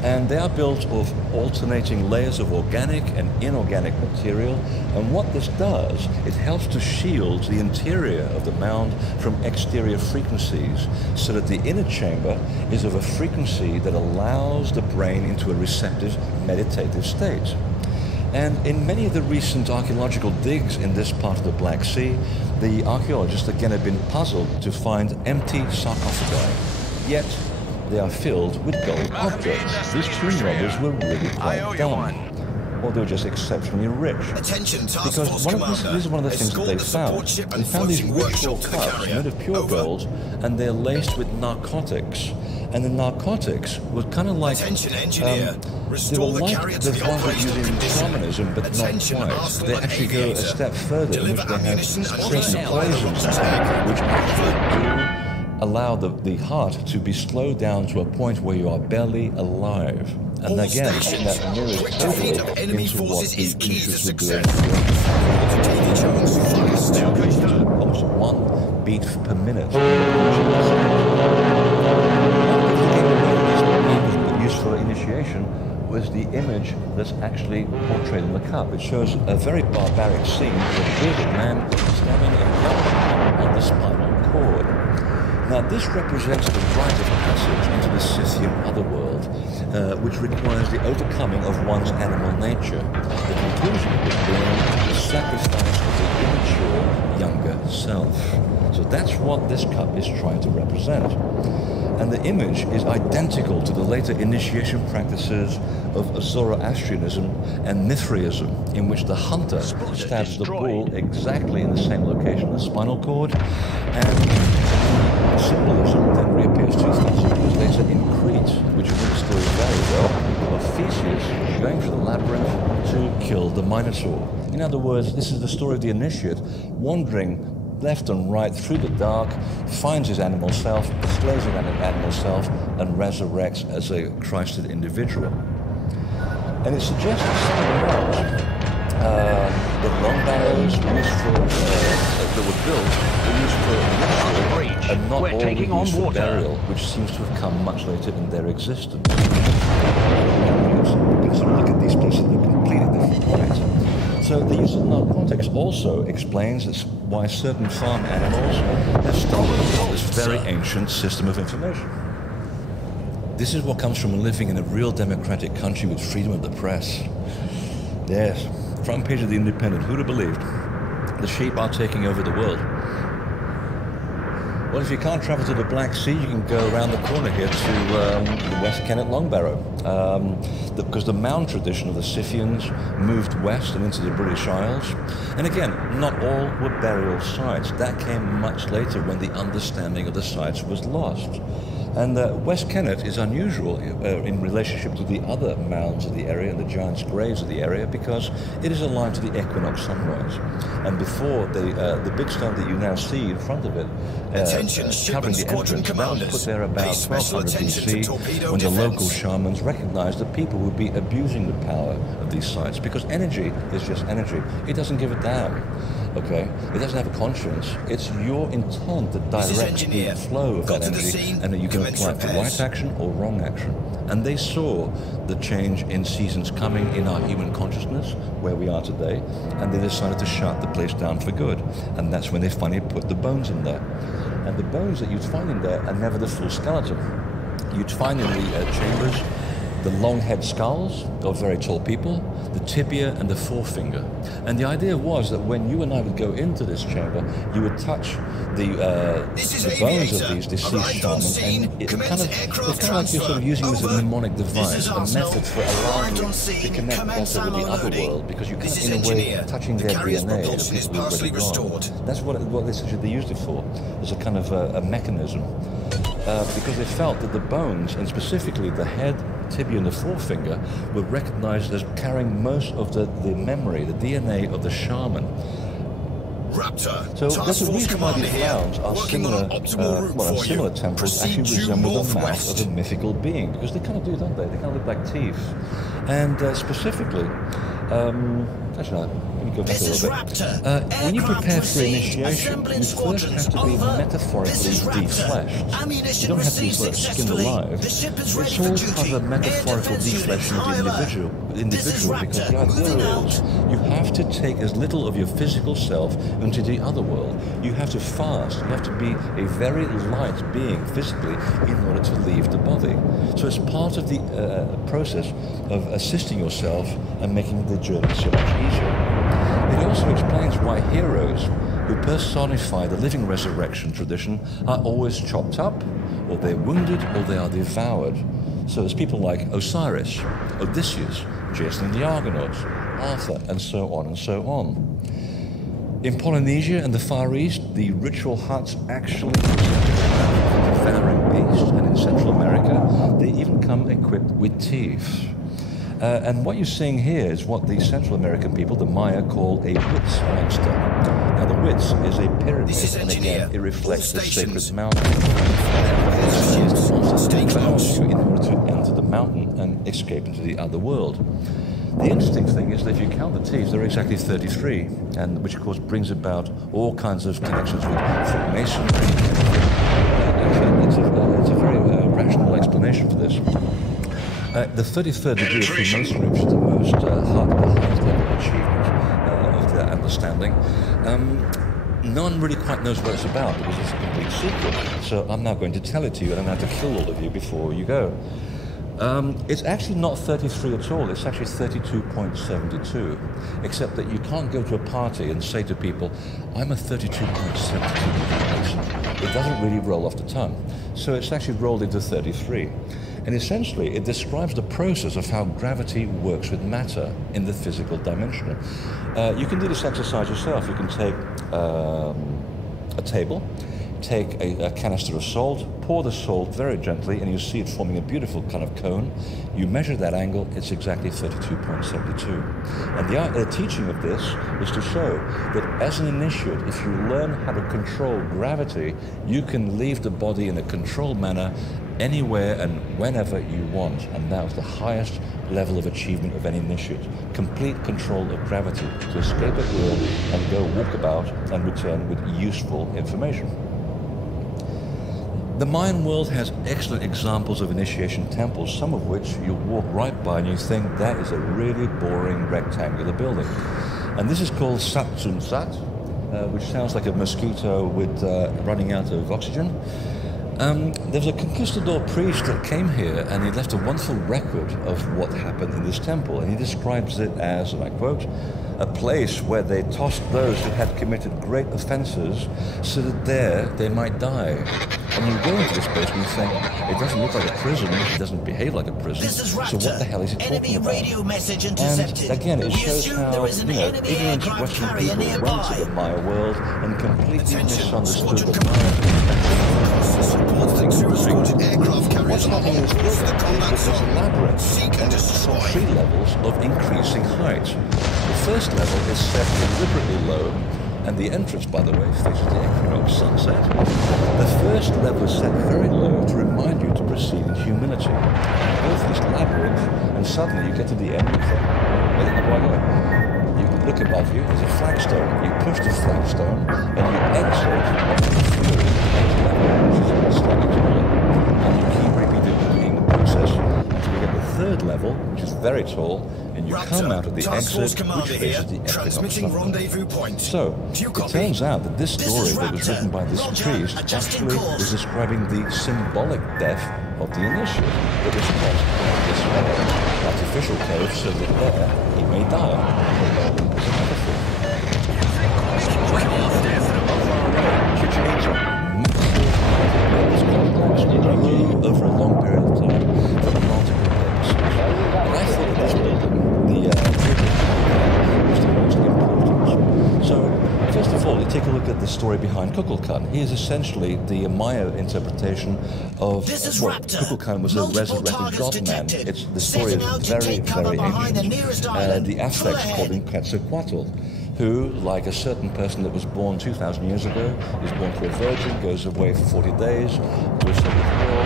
And they are built of alternating layers of organic and inorganic material. And what this does, it helps to shield the interior of the mound from exterior frequencies so that the inner chamber is of a frequency that allows the brain into a receptive, meditative state. And in many of the recent archaeological digs in this part of the Black Sea, the archaeologists again have been puzzled to find empty sarcophagi. Yet, they are filled with gold objects. These tomb robbers were really quite dumb. Or they were just exceptionally rich. Attention, task because this is one of the things that they found. They found these ritual cups made of pure gold, and they're laced with narcotics. And the narcotics were kind of like Attention, engineer. They were like the ones that you use in shamanism, but not quite. They actually go a step further, in which they have certain poisons which actually do allow the heart to be slowed down to a point where you are barely alive. And All again, stations. that mirrors Quick defeat totally of enemy into what forces the is key to Initiates were success. doing. To Davy Jones fast. Almost 1 beat per minute. Used for initiation was the image that's actually portrayed in the cup. It shows a very barbaric scene with a bearded man standing in combat on the spinal cord. Now, this represents the rite of passage into the Scythian otherworld, which requires the overcoming of one's animal nature. The conclusion is being the sacrifice of the immature younger self. So that's what this cup is trying to represent. And the image is identical to the later initiation practices of Zoroastrianism and Mithraism, in which the hunter stabs the bull exactly in the same location, the spinal cord, and symbolism then reappears 2,000 years later in Crete, which you know the story very well, of Theseus going through the labyrinth to kill the Minotaur. In other words, this is the story of the initiate wandering left and right through the dark, finds his animal self, slays an animal self, and resurrects as a Christed individual. And it suggests that long barrows used for that were built were used for ritual and not all used for burial, which seems to have come much later in their existence. You can sort of look at these places in a completely different light. So the use of narcotics also explains why certain farm animals have stumbled upon this very ancient system of information. This is what comes from living in a real democratic country with freedom of the press. Yes, front page of the Independent. Who'd have believed? The sheep are taking over the world. Well, if you can't travel to the Black Sea, you can go around the corner here to the West Kennet Long Barrow. Because the mound tradition of the Scythians moved west and into the British Isles. And again, not all were burial sites. That came much later when the understanding of the sites was lost. And West Kennet is unusual in relationship to the other mounds of the area and the giants' graves of the area because it is aligned to the equinox sunrise. And before the big stone that you now see in front of it, covering the entrance, that was put there about 1200 BC when the local shamans recognized that people would be abusing the power of these sites because energy is just energy. It doesn't give a damn. Okay, it doesn't have a conscience. It's your intent that directs the flow of that energy, and that you can apply it for right action or wrong action. And they saw the change in seasons coming in our human consciousness, where we are today, and they decided to shut the place down for good. And that's when they finally put the bones in there. And the bones that you'd find in there are never the full skeleton. You'd find in the chambers the long head skulls of very tall people, the tibia and the forefinger. And the idea was that when you and I would go into this chamber, you would touch the bones of these deceased shamans, and it's kind of like you're sort of using this as a mnemonic device, a method for allowing you to connect better with the other world, because you're kind of, in a way, touching their DNA of people who've already gone. That's what they used it for, as a kind of a mechanism. Because they felt that the bones, and specifically the head, tibia and the forefinger, were recognized as carrying most of the memory, the DNA of the shaman. Raptor, so there's a reason why these mounds are similar temples actually resemble the mouth of a mythical being, because they kind of do, don't they? They kind of look like teeth. And specifically, actually, let me go back a little bit. When you prepare for initiation, you first have to be metaphorically defleshed. You don't have to be skinned alive. It's all part of a metaphorical defleshing of the individual, because the idea is you have to take as little of your physical self into the other world. You have to fast. You have to be a very light being physically in order to leave the body. So it's part of the process of assisting yourself and making the journey so much easier. It also explains why heroes who personify the living resurrection tradition are always chopped up, or they're wounded, or they are devoured. So there's people like Osiris, Odysseus, Jason and the Argonauts, Arthur, and so on and so on. In Polynesia and the Far East, the ritual huts actually devouring beasts, and in Central America, they even come equipped with teeth. And what you're seeing here is what the Central American people, the Maya, call a wits monster. Now, the wits is a pyramid, and again, it reflects the sacred mountain. It allows you in order to enter the mountain and escape into the other world. The interesting thing is that if you count the teeth, there are exactly 33, and which of course brings about all kinds of connections with Freemasonry. It's a very rational explanation for this. The 33rd degree of Freemasonry, which is the most highest level of achievement of their understanding, no one really quite knows what it's about because it's a complete secret. So I'm now going to tell it to you, and I'm going to have to kill all of you before you go. It's actually not 33 at all, it's actually 32.72, except that you can't go to a party and say to people, I'm a 32.72 person. It doesn't really roll off the tongue. So it's actually rolled into 33. And essentially, it describes the process of how gravity works with matter in the physical dimension. You can do this exercise yourself. You can take a table, take a canister of salt, pour the salt very gently, and you see it forming a beautiful kind of cone. You measure that angle, it's exactly 32.72. And the teaching of this is to show that as an initiate, if you learn how to control gravity, you can leave the body in a controlled manner anywhere and whenever you want. And that was the highest level of achievement of any initiate. Complete control of gravity to escape at will and go walk about and return with useful information. The Mayan world has excellent examples of initiation temples, some of which you'll walk right by and you think that is a really boring rectangular building. And this is called Satsumsat, which sounds like a mosquito with running out of oxygen. There was a conquistador priest that came here and he left a wonderful record of what happened in this temple, and he describes it as, and I quote, a place where they tossed those who had committed great offenses so that there they might die. And you go into this place and you think, it doesn't look like a prison, it doesn't behave like a prison, so what the hell is he talking about? And again, it shows how, ignorant Western people went to the Maya world and completely misunderstood the Maya. What's happening in this building is this labyrinth on 3 levels of increasing height. The first level is set deliberately low, and the entrance, by the way, faces the equinox sunset. The first level is set very low to remind you to proceed in humility. You go through this labyrinth, and suddenly you get to the end and you think, where the hell do I go? You look above you, there's a flagstone. You push the flagstone, and you exit onto the floor, which is slightly taller. And you keep repeating the process until you get the 3rd level, which is very tall, and you come out of the exit, which faces the equinox sunset. So, it turns out that this story that was written by this priest actually was describing the symbolic death of the initiate that was caused by this artificial cave so that there he may die. It's a metaphor. Over a long period of time for multiple purposes. And I thought that this building, was the most important. So, first of all, you take a look at the story behind Kukulkan. He is essentially the Maya interpretation of Kukulkan was a resurrected god-man. The story is very, very ancient. The Aztecs called him Quetzalcoatl, who, like a certain person that was born 2,000 years ago, is born to a virgin, goes away for 40 days to a sacred war,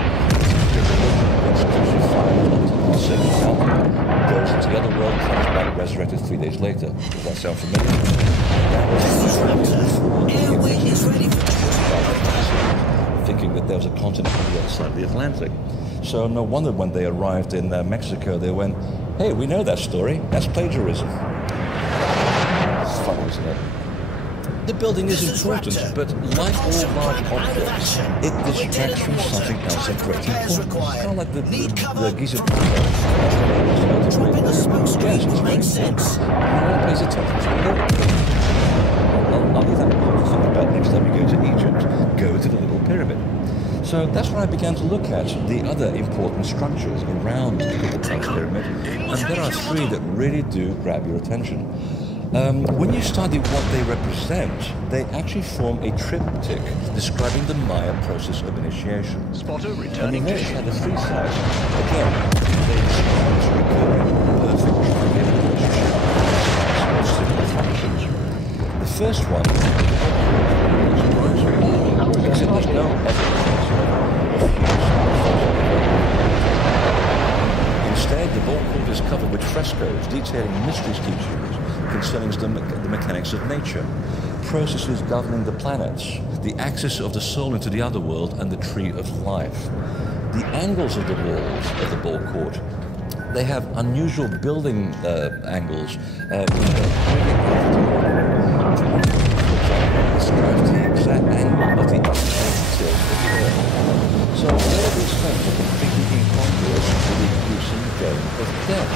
gets crucified on the sacred mountain, goes into the other world, comes back resurrected 3 days later. Does that sound familiar? Thinking that there was a continent on the other side of the Atlantic. So no wonder when they arrived in Mexico, they went, hey, we know that story, that's plagiarism. Funny, isn't it? The building is important, but like all large objects, it distracts from something else of great importance. Kind of like the Giza Pyramid. Yes, it's very important. No one pays attention to it. I'll leave that to think about next time you go to Egypt. Go to the Little Pyramid. So that's when I began to look at the other important structures around the Kukulkan Pyramid, and there are 3 that really do grab your attention. When you study what they represent, they actually form a triptych describing the Maya process of initiation. Spotter And you returning to notice ship. how the 3 sides, again, they describe this recurring first one is surprising, except there's no evidence whatsoever of huge. Instead, the ball court is covered with frescoes detailing mysteries teachings concerning the mechanics of nature, processes governing the planets, the access of the soul into the other world, and the tree of life. The angles of the walls of the ball court, they have unusual building angles. Describes the exact angle of the tilt of the Earth. So all of these things are completely incongruous with the gruesome game of death.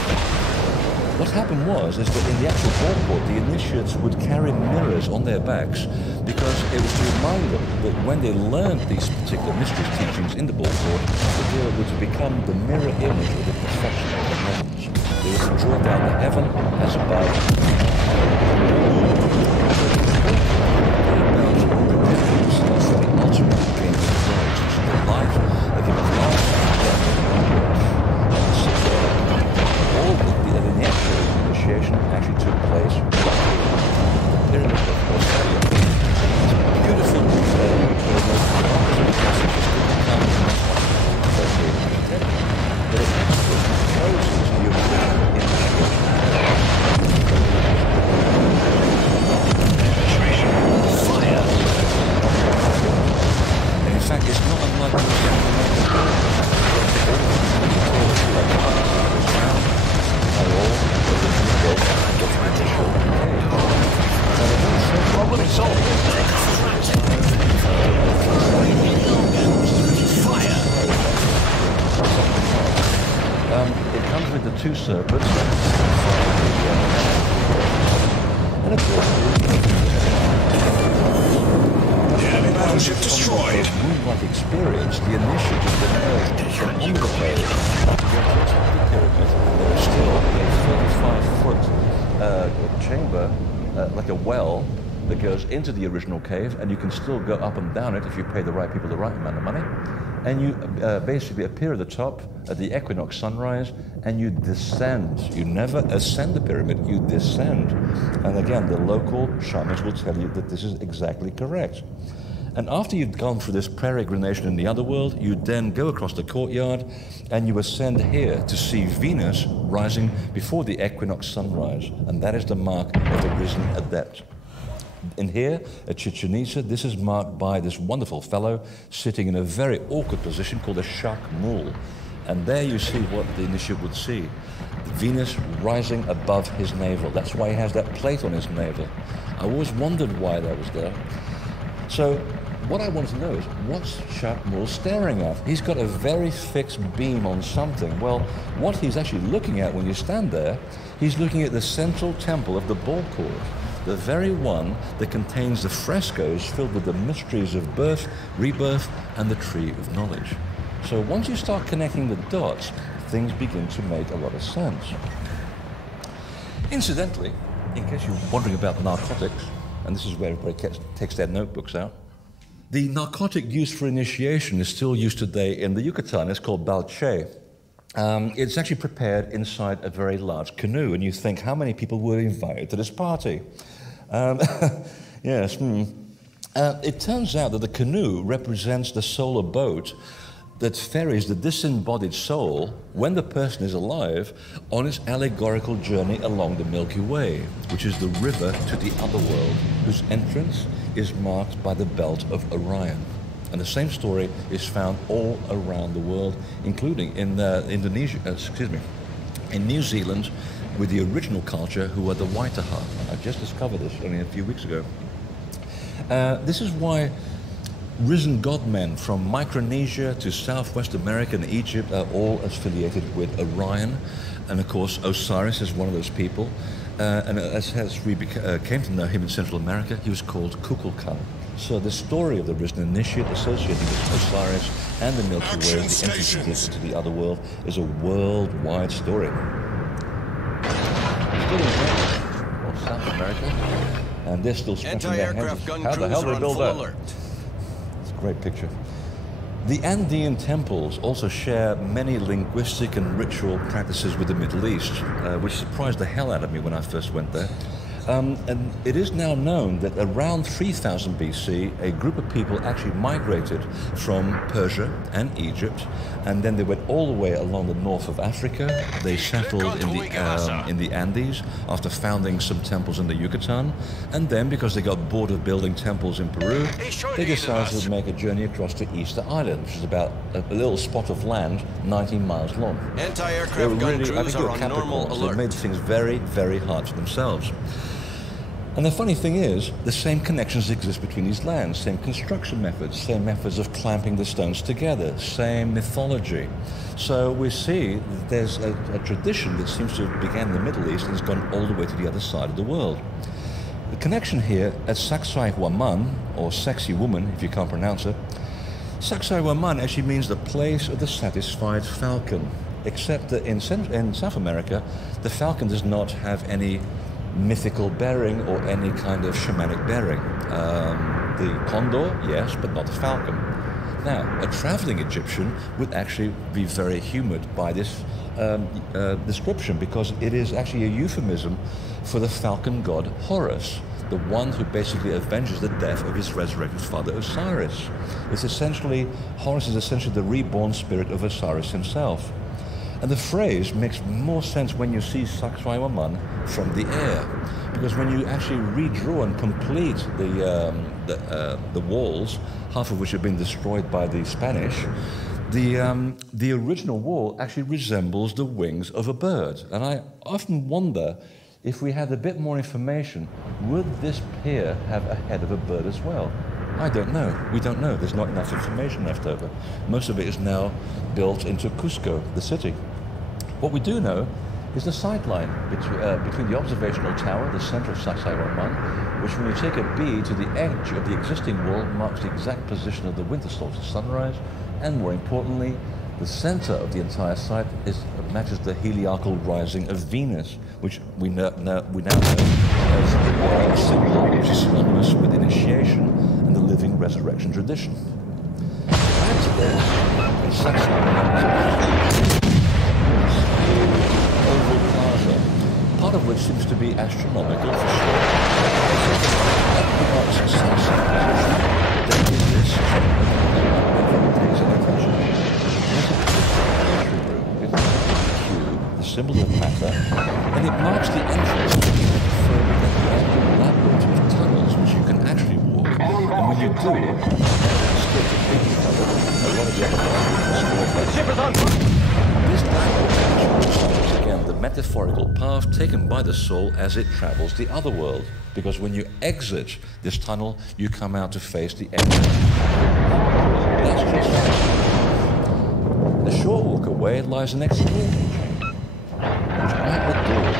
What happened was that in the actual ball court, the initiates would carry mirrors on their backs because it was to remind them that when they learned these particular mysteries teachings in the ball court, that they were to become the mirror image of the perfection of the heavens. They were to draw down the heaven as above. The ultimate game of knowledge, which is the life, a game of life, all the actual initiation actually took place in the pyramid of Australia. Beautiful pyramid, but it actually closes the original initiation. Fire! And in fact, it's not unlike the Problem solved. Fire. It comes with the two serpents. And of course, enemy battleship destroyed. Moonlight experience, the initiative that emerged from under the pyramid to get to the top of the pyramid. There is still a 35-foot chamber, like a well, that goes into the original cave, and you can still go up and down it if you pay the right people the right amount of money. And you basically appear at the top at the equinox sunrise, and you descend. You never ascend the pyramid, you descend. And again, the local shamans will tell you that this is exactly correct. And after you've gone through this peregrination in the other world, you then go across the courtyard, and you ascend here to see Venus rising before the equinox sunrise. And that is the mark of the risen adept. In here, at Chichen Itza, this is marked by this wonderful fellow sitting in a very awkward position called a Shak Mul. And there you see what the initiate would see. Venus rising above his navel. That's why he has that plate on his navel. I always wondered why that was there. So what I want to know is, what's Shak Mul staring at? He's got a very fixed beam on something. Well, what he's actually looking at when you stand there, he's looking at the central temple of the ball court. The very one that contains the frescoes filled with the mysteries of birth, rebirth, and the tree of knowledge. So once you start connecting the dots, things begin to make a lot of sense. Incidentally, in case you're wondering about narcotics, and this is where everybody takes their notebooks out, the narcotic used for initiation is still used today in the Yucatan. It's called balche. It's actually prepared inside a very large canoe, and you think, how many people were invited to this party? Yes. It turns out that the canoe represents the solar boat that ferries the disembodied soul, when the person is alive, on its allegorical journey along the Milky Way, which is the river to the other world, whose entrance is marked by the belt of Orion. And the same story is found all around the world, including in Indonesia, in New Zealand, with the original culture, who are the Waitaha. I just discovered this only a few weeks ago. This is why risen godmen from Micronesia to Southwest America and Egypt are all affiliated with Orion. And of course, Osiris is one of those people. And as we came to know him in Central America, he was called Kukulkan. So the story of the risen initiate associated with Osiris and the Milky Way, the entrance into the other world, is a worldwide story. Still in South America, and they're still scratching their heads. How the hell did they build that? It's a great picture. The Andean temples also share many linguistic and ritual practices with the Middle East, which surprised the hell out of me when I first went there. And it is now known that around 3000 BC, a group of people actually migrated from Persia and Egypt, and then they went all the way along the north of Africa. They settled in the Andes after founding some temples in the Yucatan, and then because they got bored of building temples in Peru, they decided to make a journey across to Easter Island, which is about a little spot of land 19 miles long. Anti-aircraft gun crews are on normal alert. They made things very, very hard for themselves. And the funny thing is, the same connections exist between these lands, same construction methods, same methods of clamping the stones together, same mythology. So we see that there's a tradition that seems to have began in the Middle East and has gone all the way to the other side of the world. The connection here at Sacsayhuaman, or sexy woman if you can't pronounce it, Sacsayhuaman actually means the place of the satisfied falcon, except that in South America, the falcon does not have any mythical bearing or any kind of shamanic bearing. The condor, yes, but not the falcon. Now, a traveling Egyptian would actually be very humored by this description, because it is actually a euphemism for the falcon god Horus, the one who basically avenges the death of his resurrected father Osiris. Horus is essentially the reborn spirit of Osiris himself. And the phrase makes more sense when you see Sacsayhuaman from the air, because when you actually redraw and complete the walls, half of which have been destroyed by the Spanish, the original wall actually resembles the wings of a bird. And I often wonder, if we had a bit more information, would this pier have a head of a bird as well? I don't know. We don't know. There's not enough information left over. Most of it is now built into Cusco, the city. What we do know is the sight line between the observational tower, the center of Sacsayhuaman, which when you take a bee to the edge of the existing wall marks the exact position of the winter solstice sunrise, and more importantly, the center of the entire site matches the heliacal rising of Venus, which we now know as the warrior symbol, which is synonymous with initiation and the living resurrection tradition. Add to this, in Sacsayhuaman, oval plaza, part of which seems to be astronomical for sure. Equinox sunset position, then is this takes an attention. There's a entry room with a cube, the symbol of matter, and it marks the entrance to the labyrinth of tunnels which you can actually walk. And when you do, skip the big tunnel, a lot of the other labyrinths. This labyrinth is again the metaphorical path taken by the soul as it travels the other world, because when you exit this tunnel, you come out to face the end. That's just a short walk away lies an excavation chamber, which at the door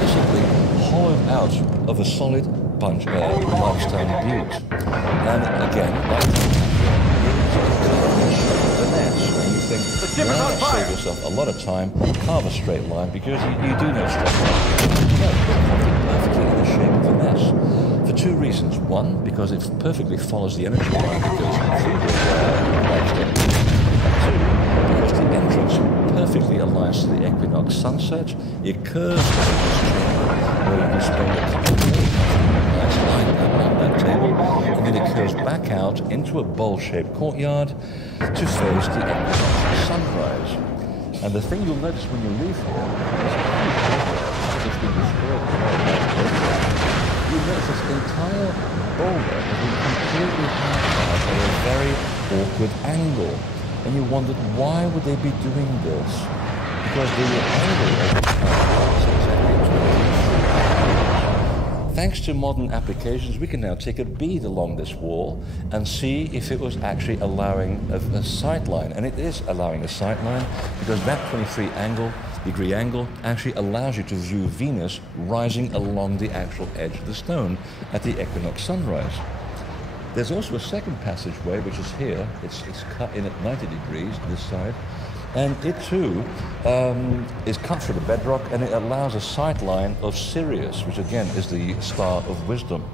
basically hollowed out of a solid limestone butte. And again, like you might save yourself a lot of time, carve a straight line, because you do know straight lines. Perfectly in the shape of an S. For two reasons. One, because it perfectly follows the energy line that goes through the limestone. Two, because the entrance perfectly aligns to the equinox sunset. It curves into this chamber where you can spend a couple of minutes nice line around that table, and then it curves back out into a bowl-shaped courtyard to face the equinox sunrise. And the thing you'll notice when you leave here is it's been destroyed. You notice this entire boulder has been completely hacked out at a very awkward angle. And you wondered, why would they be doing this? Because the angle of the tower is exactly 20 degrees. Thanks to modern applications, we can now take a bead along this wall and see if it was actually allowing a sight line. And it is allowing a sight line, because that 23-degree angle actually allows you to view Venus rising along the actual edge of the stone at the equinox sunrise. There's also a second passageway, which is here. It's cut in at 90 degrees, this side. And it too is cut through the bedrock, and it allows a sight line of Sirius, which again is the star of wisdom.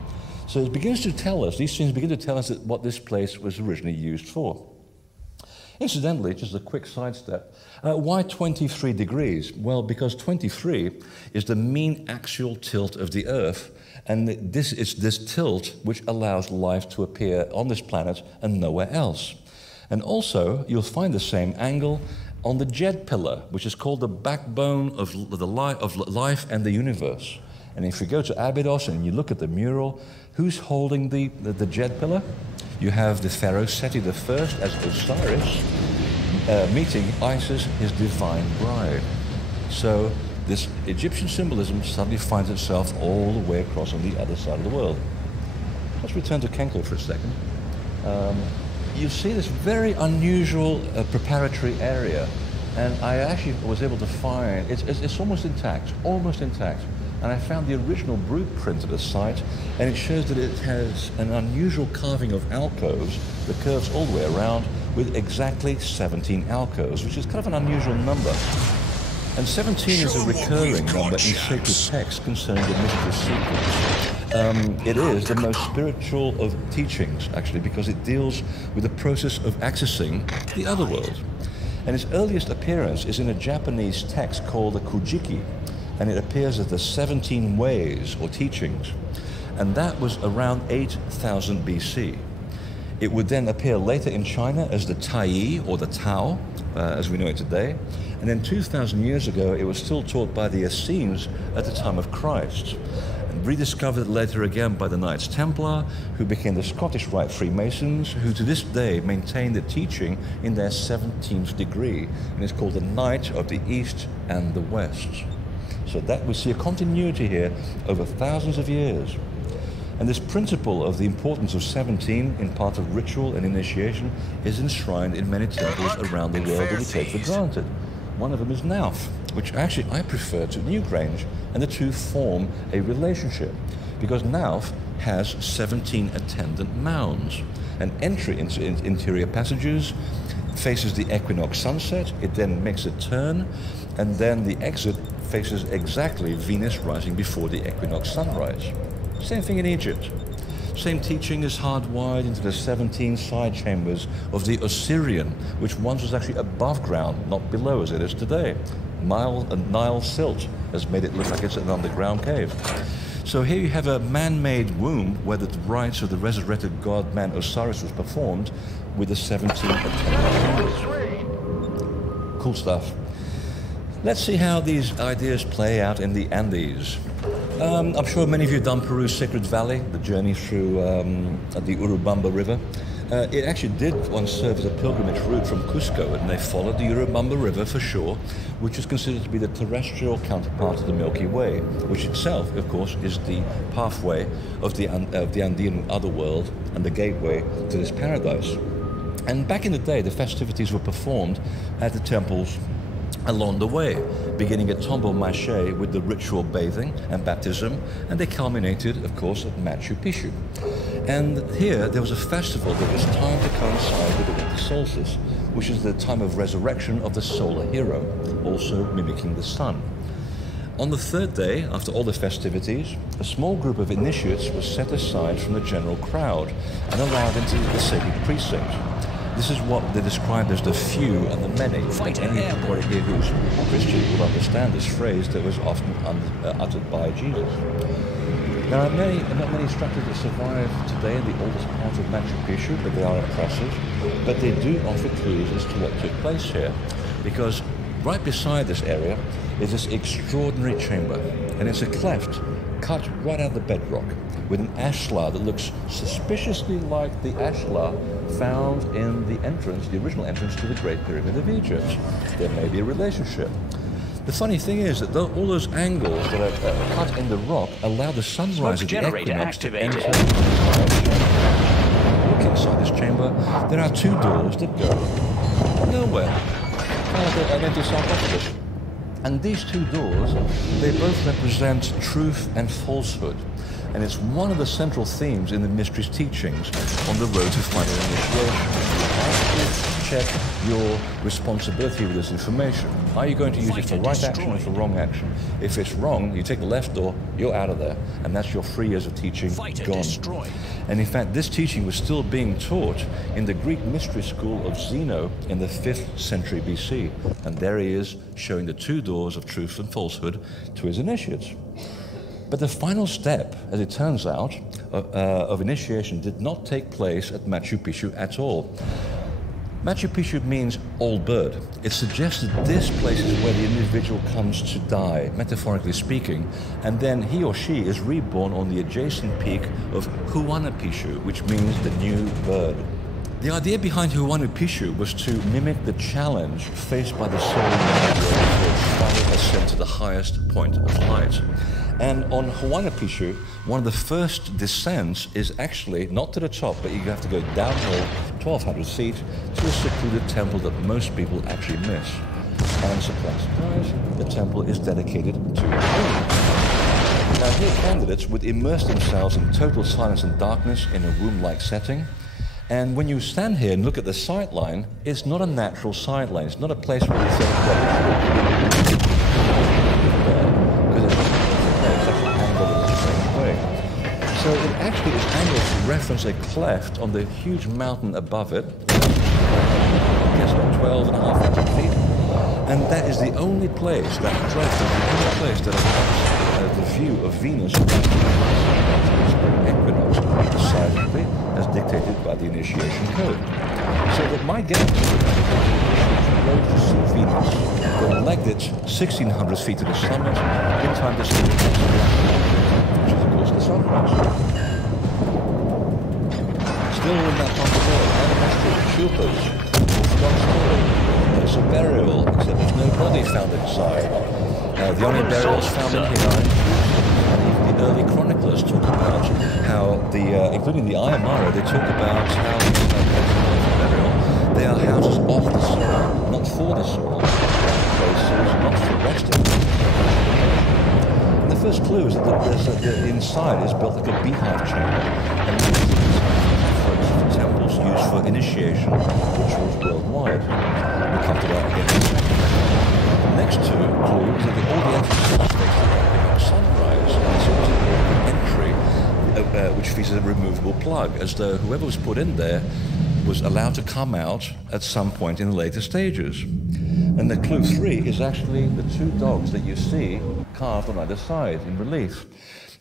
So it begins to tell us, these things begin to tell us that what this place was originally used for. Incidentally, just a quick sidestep, why 23 degrees? Well, because 23 is the mean axial tilt of the Earth, and it's this tilt which allows life to appear on this planet and nowhere else. And also, you'll find the same angle on the Jed pillar, which is called the backbone of life and the universe. And if you go to Abydos and you look at the mural, who's holding the Jed pillar? You have the pharaoh Seti I as Osiris meeting Isis, his divine bride. So this Egyptian symbolism suddenly finds itself all the way across on the other side of the world. Let's return to Kenko for a second. You see this very unusual preparatory area, and I actually was able to find, it's almost intact, and I found the original blueprint of the site, and it shows that it has an unusual carving of alcoves that curves all the way around with exactly 17 alcoves, which is kind of an unusual number. And 17 is a recurring number in sacred texts concerning the mystery sequence. It is the most spiritual of teachings, actually, because it deals with the process of accessing the other world. And its earliest appearance is in a Japanese text called the Kujiki, and it appears as the 17 ways or teachings. And that was around 8,000 BC. It would then appear later in China as the Tai or the Tao, as we know it today. And then 2,000 years ago, it was still taught by the Essenes at the time of Christ. And rediscovered later again by the Knights Templar, who became the Scottish Rite Freemasons, who to this day maintain the teaching in their 17th degree. And it's called the Knight of the East and the West. So that we see a continuity here over thousands of years. And this principle of the importance of 17 in part of ritual and initiation is enshrined in many temples around the world that we take for granted. One of them is Nauf, which actually I prefer to Newgrange, and the two form a relationship because Nauf has 17 attendant mounds. An entry into interior passages faces the equinox sunset, it then makes a turn, and then the exit faces exactly Venus rising before the equinox sunrise. Same thing in Egypt. Same teaching is hardwired into the 17 side chambers of the Osirian, which once was actually above ground, not below as it is today. Nile silt has made it look like it's an underground cave. So here you have a man-made womb where the rites of the resurrected god man Osiris was performed with the 17 attendant chambers. Cool stuff. Let's see how these ideas play out in the Andes. I'm sure many of you have done Peru's Sacred Valley, the journey through the Urubamba River. It actually did once serve as a pilgrimage route from Cusco, and they followed the Urubamba River for shore, which is considered to be the terrestrial counterpart of the Milky Way, which itself, of course, is the pathway of the Andean otherworld and the gateway to this paradise. And back in the day, the festivities were performed at the temples along the way, beginning at Tombo Mache with the ritual bathing and baptism, and they culminated, of course, at Machu Picchu. And here there was a festival that was timed to coincide with the winter solstice, which is the time of resurrection of the solar hero, also mimicking the sun. On the third day, after all the festivities, a small group of initiates was set aside from the general crowd and allowed into the sacred precinct. This is what they described as the few and the many. And anybody here who's Christian will understand this phrase that was often uttered by Jesus. There are not many structures that survive today in the oldest part of Machu Picchu, but they are impressive. But they do offer clues as to what took place here, because right beside this area is this extraordinary chamber, and it's a cleft cut right out of the bedrock with an ashlar that looks suspiciously like the ashlar found in the entrance, the original entrance to the Great Pyramid of Egypt. There may be a relationship. The funny thing is that all those angles that are cut in the rock allow the sunrise of the equinox to enter. Look inside this chamber. There are two doors that go nowhere. Kind of like an empty sarcophagus. And these two doors, they both represent truth and falsehood. And it's one of the central themes in the mysteries teachings on the road to final initiation. check your responsibility with this information. Are you going to use it for right action or for wrong action? If it's wrong, you take the left door, you're out of there, and that's your 3 years of teaching gone. And in fact, this teaching was still being taught in the Greek mystery school of Zeno in the 5th century BC. And there he is, showing the 2 doors of truth and falsehood to his initiates. But the final step, as it turns out, of initiation did not take place at Machu Picchu at all. Machu Picchu means old bird. It suggests that this place is where the individual comes to die, metaphorically speaking, and then he or she is reborn on the adjacent peak of Huayna Picchu, which means the new bird. The idea behind Huayna Picchu was to mimic the challenge faced by the soul for trying to ascend to the highest point of height. And on Huayna Picchu, one of the first descents is actually not to the top, but you have to go downhill 1,200 feet to a secluded temple that most people actually miss. And surprise, surprise, the temple is dedicated to the moon. Now here candidates would immerse themselves in total silence and darkness in a womb-like setting. And when you stand here and look at the sight line, it's not a natural sight line. It's not a place where you think, well, so it actually is angled to reference a cleft on the huge mountain above it, I guess about 12.500 feet. And that is the only place, that cleft is the only place that allows the view of Venus spring equinox, decidedly as dictated by the initiation code. So that my guess is to see Venus, then legged it 1,600 feet to the summit in time to see which is of course the sunrise. Still in that part of the world, animastic, chupas, it's a burial, except there's no body found inside. The only burials found in here and even the early chroniclers talk about how including the Ayamara, they talk about how these burial, they are houses off the soil, not for the soil, places not for resting. And the first clue is that the inside is built like a beehive chamber, and for temples used for initiation rituals worldwide. We'll come to that again. Next to clue is that all the entrances face the sunrise, and so there's an entry which features a removable plug, as though whoever was put in there was allowed to come out at some point in the later stages. And the clue 3 is actually the 2 dogs that you see carved on either side in relief.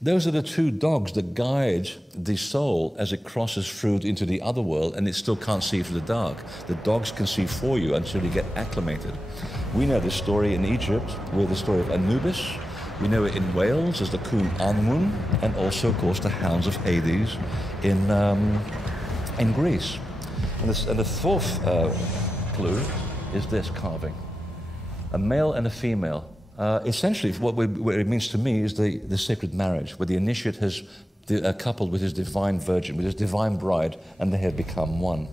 Those are the 2 dogs that guide the soul as it crosses through into the other world, and it still can't see through the dark. The dogs can see for you until you get acclimated. We know this story in Egypt with the story of Anubis. We know it in Wales as the Cŵn Anmun, and also, of course, the Hounds of Hades in Greece. And the 4th clue is this carving. A male and a female. Essentially, what it means to me is the sacred marriage, where the initiate has coupled with his divine virgin, with his divine bride, and they have become one.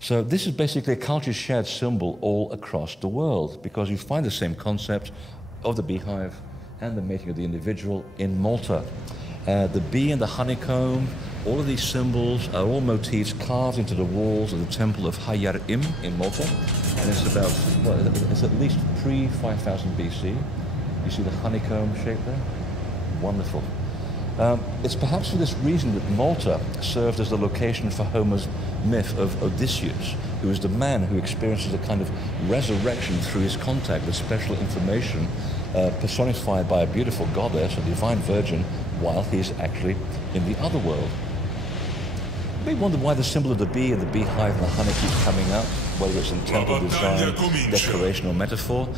So this is basically a culturally shared symbol all across the world, because you find the same concept of the beehive and the mating of the individual in Malta. The bee and the honeycomb, all of these symbols are all motifs carved into the walls of the temple of Hayar-Im in Malta. And it's about, well, it's at least pre-5000 BC. You see the honeycomb shape there? Wonderful. It's perhaps for this reason that Malta served as the location for Homer's myth of Odysseus, who is the man who experiences a kind of resurrection through his contact with special information personified by a beautiful goddess, a divine virgin, while he is actually in the other world. You may wonder why the symbol of the bee and the beehive and the honey keeps coming up, whether it's in temple design, decoration, or metaphor.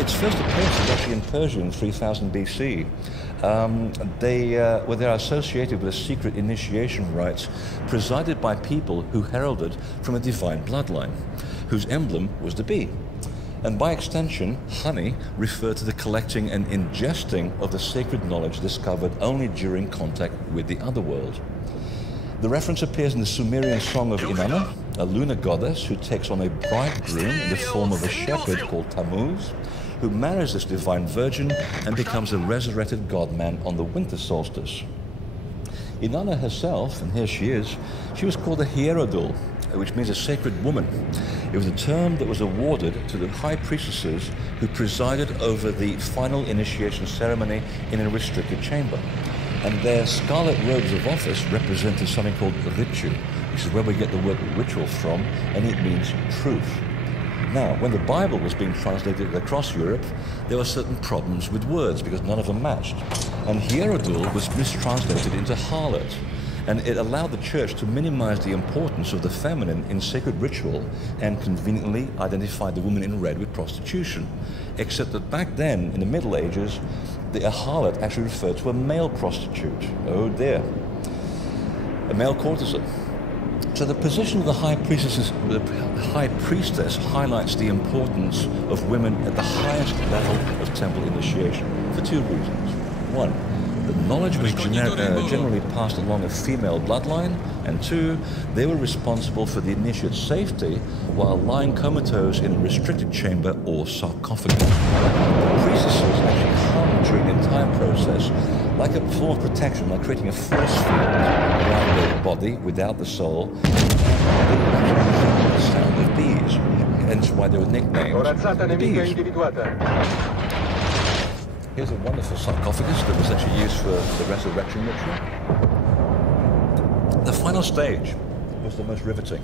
Its first appearance is actually in Persia in 3000 BC. They are associated with a secret initiation rites presided by people who heralded from a divine bloodline, whose emblem was the bee. And by extension, honey referred to the collecting and ingesting of the sacred knowledge discovered only during contact with the other world. The reference appears in the Sumerian song of Inanna, a lunar goddess who takes on a bridegroom in the form of a shepherd called Tammuz, who marries this divine virgin and becomes a resurrected god-man on the winter solstice. Inanna herself, and here she is, she was called a hierodule, which means a sacred woman. It was a term that was awarded to the high priestesses who presided over the final initiation ceremony in a restricted chamber. And their scarlet robes of office represented something called ritu, which is where we get the word ritual from, and it means truth. Now, when the Bible was being translated across Europe, there were certain problems with words because none of them matched. And hierodule was mistranslated into harlot. And it allowed the church to minimize the importance of the feminine in sacred ritual and conveniently identified the woman in red with prostitution. Except that back then, in the Middle Ages, the harlot actually referred to a male prostitute. Oh dear. A male courtesan. So the position of the high priestess highlights the importance of women at the highest level of temple initiation for two reasons. One, the knowledge was generally passed along a female bloodline, and two, they were responsible for the initiate's safety while lying comatose in a restricted chamber or sarcophagus. The priestesses actually hung during the entire process like a form of protection, like creating a force field around the body without the soul. The sound of bees, hence why they were nicknamed the bees. Here's a wonderful sarcophagus that was actually used for the resurrection ritual. The final stage was the most riveting.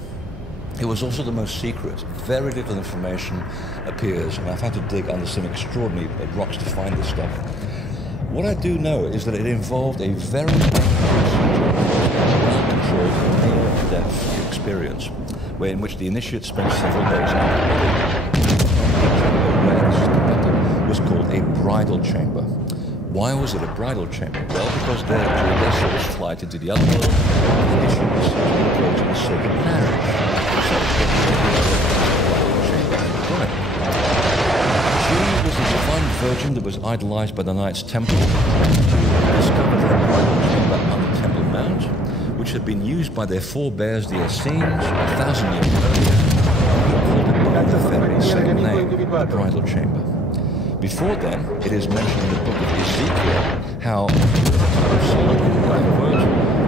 It was also the most secret. Very little information appears, and I've had to dig under some extraordinary rocks to find this stuff. What I do know is that it involved a very well-controlled near-death experience, in which the initiate spent several days out of the body. Was called a bridal chamber. Why was it a bridal chamber? Well, because during their soul's flight into the other world, the initiate was engaged in a sacred marriage. So, she was the divine virgin that was idolized by the Knights Templar, who discovered her bridal chamber on the Temple Mount, which had been used by their forebears, the Essenes, 1,000 years earlier, and he called it by the very same name, the bridal chamber. Before then, it is mentioned in the book of Ezekiel how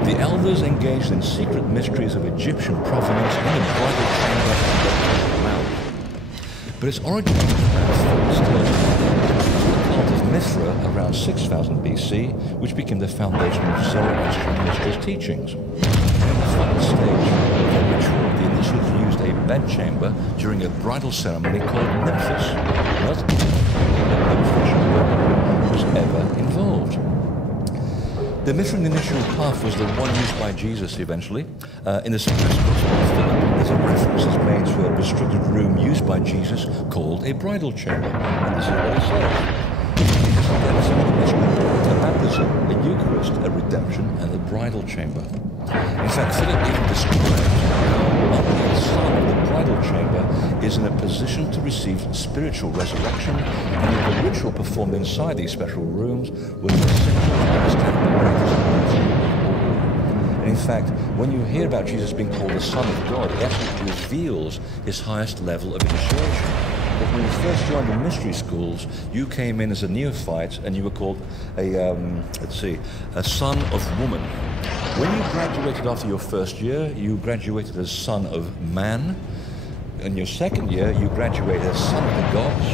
the elders engaged in secret mysteries of Egyptian provenance in the bridal chamber of the Mount. But its origin is still the cult of Mithra around 6000 BC, which became the foundation of Zoroastrian mysteries teachings. In the final stage of the ritual, the initiates used a bedchamber during a bridal ceremony called nymphos. Not was ever involved. The Mithran initial path was the one used by Jesus eventually. In the Gospel of Philip, there's a reference that's made to a restricted room used by Jesus called a bridal chamber. And this is what he says. A baptism, a Eucharist, a redemption, and a bridal chamber. In fact, Philip even describes how the son of the bridal chamber is in a position to receive spiritual resurrection, and that the ritual performed inside these special rooms was essential to understand the greatest mystery of all. And in fact, when you hear about Jesus being called the Son of God, it actually reveals his highest level of initiation. But when you first joined the mystery schools, you came in as a neophyte and you were called a son of woman. When you graduated after your first year, you graduated as son of man. In your second year, you graduated as son of the gods.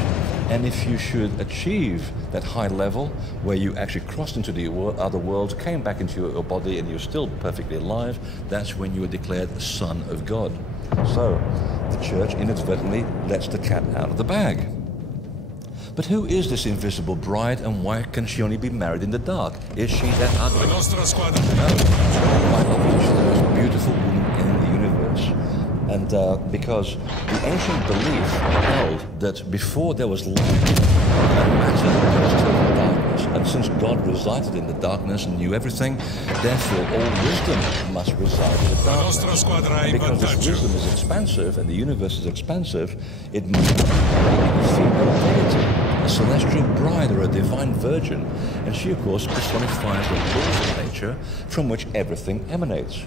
And if you should achieve that high level, where you actually crossed into the other worlds, came back into your body, and you're still perfectly alive, that's when you were declared son of God. So, the church inadvertently lets the cat out of the bag. But who is this invisible bride, and why can she only be married in the dark? Is she that ugly? No. She's the most beautiful woman in the universe. And because the ancient belief held that before there was light, matter was total darkness. And since God resided in the darkness and knew everything, therefore all wisdom must reside in the darkness. And because this wisdom is expansive and the universe is expansive, it must be a female deity, a celestial bride or a divine virgin. And she, of course, personifies the laws of nature from which everything emanates.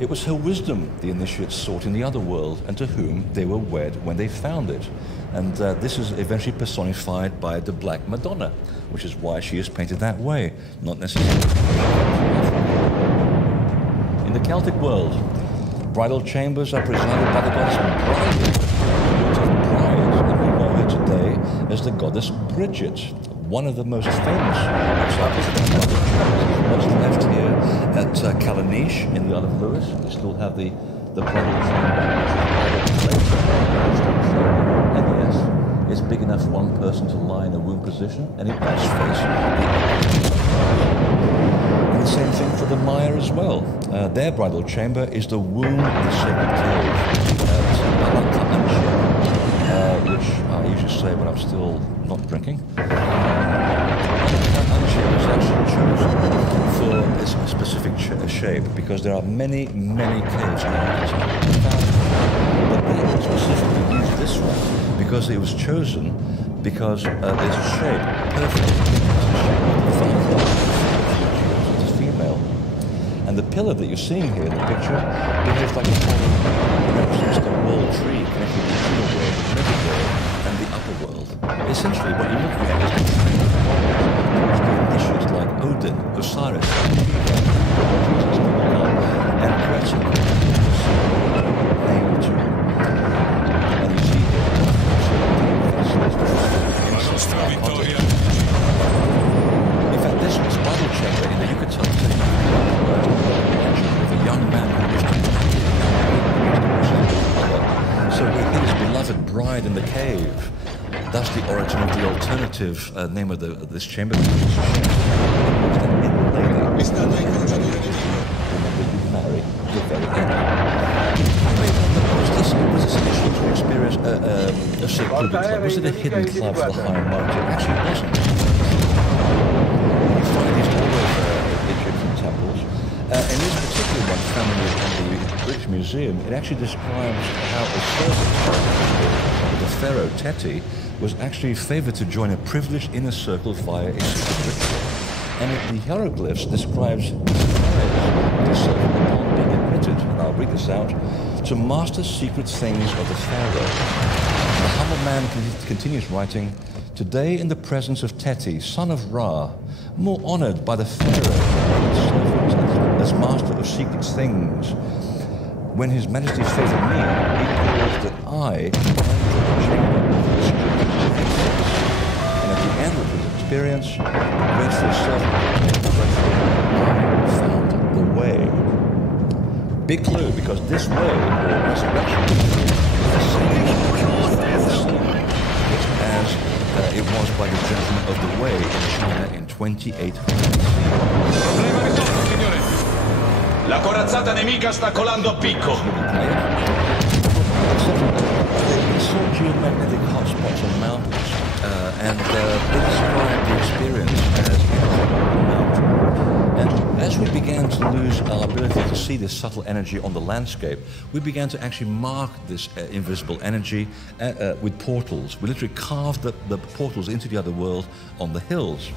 It was her wisdom the initiates sought in the other world, and to whom they were wed when they found it. And this is eventually personified by the Black Madonna, which is why she is painted that way, not necessarily. In the Celtic world, bridal chambers are presided by the goddess Bride, and we know her today as the goddess Bridget, one of the most famous examples of bridal chambers. What's left here at Callanish in the Isle of Lewis. We still have the bridal chamber. And yes, it's big enough for one person to lie in a womb position, and it does face the and the same thing for the Maya as well. Their bridal chamber is the womb of the sacred cave, which I usually say when I'm still not drinking. Was actually chosen for this specific shape because there are many, many caves in Arkansas. But they specifically used this one because it was chosen because there's a shape perfect. It's a female. And the pillar that you're seeing here in the picture behaves like a column. It represents the world tree connecting the underworld, the middle world, and the upper world. Essentially, what you're looking at is the tree. Issues like Odin, Osiris, and Gretchen. Named to and you see in fact, this was bridal chamber in the Yucatan with a young man who wished to so with his beloved bride in the cave. Thus the origin of the alternative name of this chamber. Marry the very end. Was this initially to experience a secluded club? Was it a hidden club for the higher mountain? Actually, it wasn't. You find these all over Egyptian temples. And this particular one found in the British Museum, it actually describes how a servant, the pharaoh Teti, was actually favored to join a privileged inner circle via a secret ritual. And the hieroglyphs describes the servant upon being admitted, and I'll read this out, to master secret things of the pharaoh. The humble man continues writing, today in the presence of Teti, son of Ra, more honored by the pharaoh as master of secret things. When his majesty favored me, he caused that I end of his experience, the grateful servant found the way. Big clue, because this way, or resurrection, is the same as it was by the gentleman of the way in China in 2800 La corazzata nemica sta colando a picco. Geomagnetic hotspots on mountains, and they describe the experience as a mountain. And as we began to lose our ability to see this subtle energy on the landscape, we began to actually mark this invisible energy with portals. We literally carved the portals into the other world on the hills.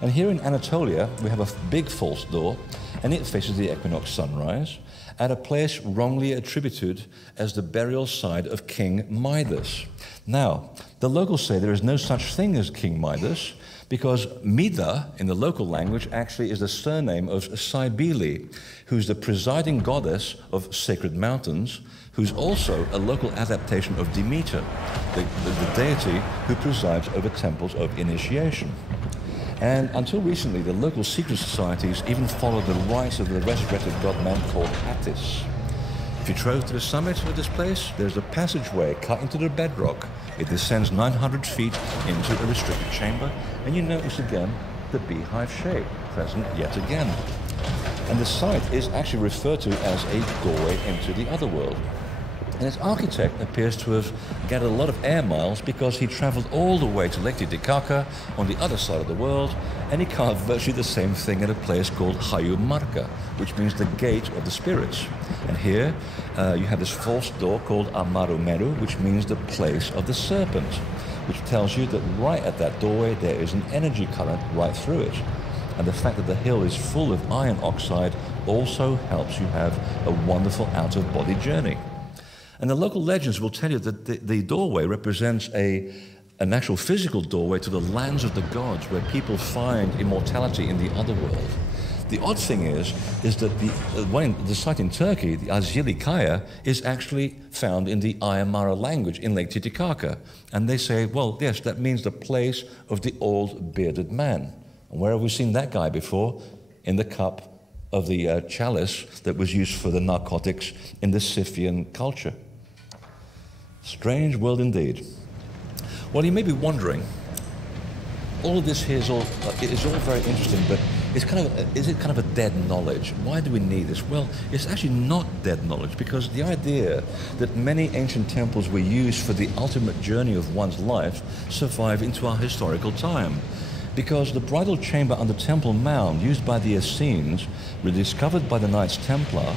And here in Anatolia, we have a big false door, and it faces the equinox sunrise, at a place wrongly attributed as the burial site of King Midas. Now, the locals say there is no such thing as King Midas, because Mida, in the local language, actually is the surname of Cybele, who's the presiding goddess of sacred mountains, who's also a local adaptation of Demeter, the deity who presides over temples of initiation. And until recently, the local secret societies even followed the rites of the resurrected god-man called Attis. If you drove to the summit of this place, there's a passageway cut into the bedrock. It descends 900 feet into a restricted chamber, and you notice again the beehive shape present yet again. And the site is actually referred to as a doorway into the other world. And its architect appears to have gathered a lot of air miles because he traveled all the way to Lake Titicaca on the other side of the world, and he carved virtually the same thing at a place called Hayumarca, which means the gate of the spirits. And here you have this false door called Amarumeru, which means the place of the serpent, which tells you that right at that doorway there is an energy current right through it. And the fact that the hill is full of iron oxide also helps you have a wonderful out-of-body journey. And the local legends will tell you that the doorway represents an actual physical doorway to the lands of the gods, where people find immortality in the other world. The odd thing is that the site in Turkey, the Azili Kaya, is actually found in the Aymara language in Lake Titicaca. And they say, well, yes, that means the place of the old bearded man. And where have we seen that guy before? In the cup of the chalice that was used for the narcotics in the Scythian culture. Strange world indeed. Well, you may be wondering, all of this here is all very interesting, but is it kind of a dead knowledge? Why do we need this? Well, it's actually not dead knowledge, because the idea that many ancient temples were used for the ultimate journey of one's life survive into our historical time. Because the bridal chamber under Temple Mount, used by the Essenes, were discovered by the Knights Templar,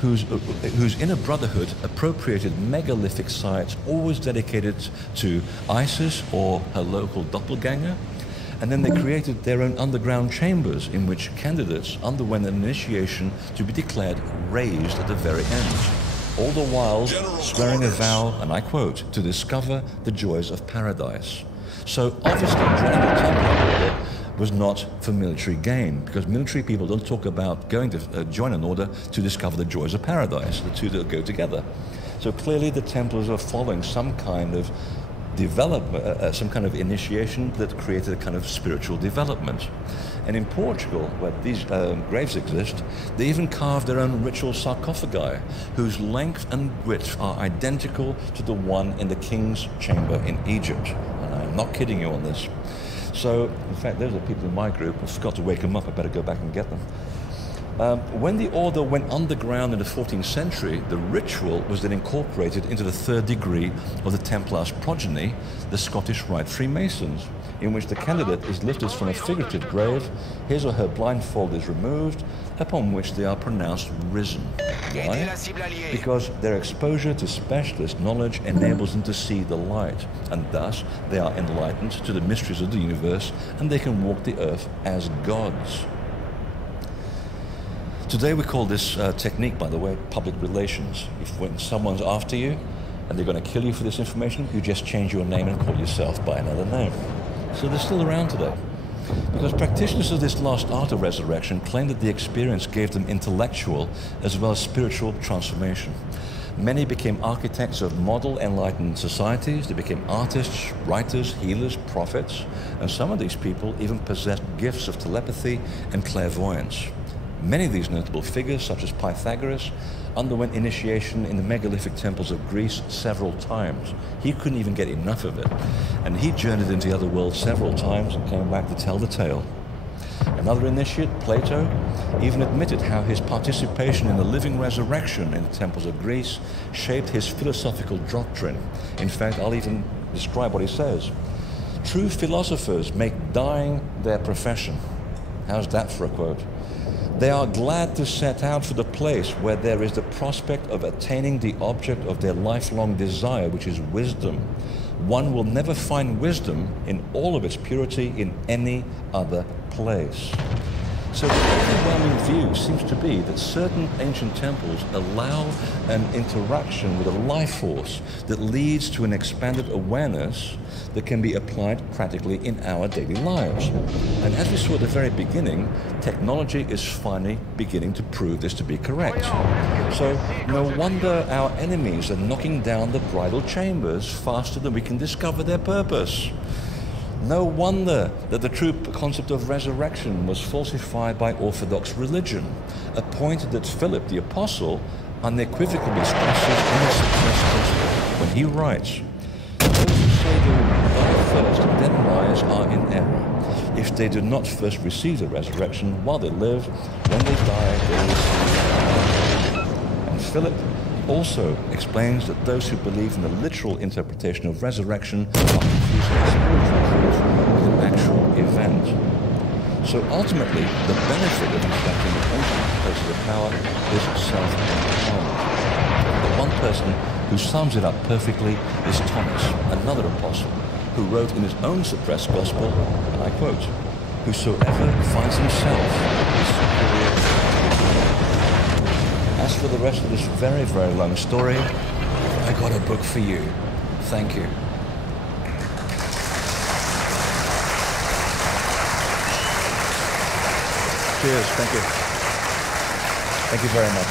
whose inner brotherhood appropriated megalithic sites always dedicated to Isis or her local doppelganger. And then they created their own underground chambers in which candidates underwent an initiation to be declared raised at the very end, all the while swearing a vow, and I quote, to discover the joys of paradise. So obviously joining the Templar order was not for military gain, because military people don't talk about going to join an order to discover the joys of paradise. The two don't go together. So clearly the Templars are following some kind of development, some kind of initiation that created a kind of spiritual development. And in Portugal, where these graves exist, they even carved their own ritual sarcophagi, whose length and width are identical to the one in the king's chamber in Egypt. And I'm not kidding you on this. So, in fact, those are people in my group. I forgot to wake them up. I better go back and get them. When the order went underground in the 14th century, the ritual was then incorporated into the third degree of the Templars' progeny, the Scottish Rite Freemasons, in which the candidate is lifted from a figurative grave, his or her blindfold is removed, upon which they are pronounced risen. Why? Because their exposure to specialist knowledge enables them to see the light, and thus they are enlightened to the mysteries of the universe, and they can walk the earth as gods. Today we call this technique, by the way, public relations. When someone's after you and they're going to kill you for this information, you just change your name and call yourself by another name. So they're still around today. Because practitioners of this lost art of resurrection claim that the experience gave them intellectual as well as spiritual transformation. Many became architects of model enlightened societies. They became artists, writers, healers, prophets, and some of these people even possessed gifts of telepathy and clairvoyance. Many of these notable figures, such as Pythagoras, underwent initiation in the megalithic temples of Greece several times. He couldn't even get enough of it. And he journeyed into the other world several times and came back to tell the tale. Another initiate, Plato, even admitted how his participation in the living resurrection in the temples of Greece shaped his philosophical doctrine. In fact, I'll even describe what he says. True philosophers make dying their profession. How's that for a quote? They are glad to set out for the place where there is the prospect of attaining the object of their lifelong desire, which is wisdom. One will never find wisdom in all of its purity in any other place. So the overwhelming view seems to be that certain ancient temples allow an interaction with a life force that leads to an expanded awareness that can be applied practically in our daily lives. And as we saw at the very beginning, technology is finally beginning to prove this to be correct. So no wonder our enemies are knocking down the bridal chambers faster than we can discover their purpose. No wonder that the true concept of resurrection was falsified by Orthodox religion, a point that Philip the Apostle unequivocally stresses in his success gospel when he writes, "Those who say they will die first and then rise are in error. If they do not first receive the resurrection while they live, when they die they will receive." And Philip also explains that those who believe in the literal interpretation of resurrection are confusing spiritual truth with an actual event. So ultimately, the benefit of accepting the ancient places of power is self-empowerment. The one person who sums it up perfectly is Thomas, another apostle, who wrote in his own suppressed gospel, and I quote, "Whosoever finds himself is superior." As for the rest of this very, very long story, I got a book for you. Thank you. To Cheers. Thank you. Thank you very much.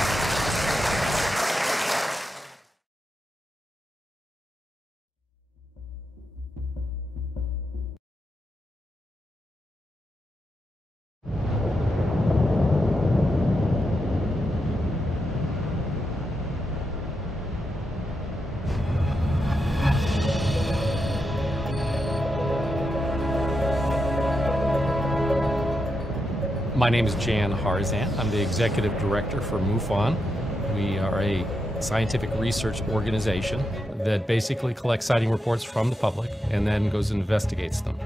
My name is Jan Harzan. I'm the executive director for MUFON. We are a scientific research organization that basically collects sighting reports from the public and then goes and investigates them.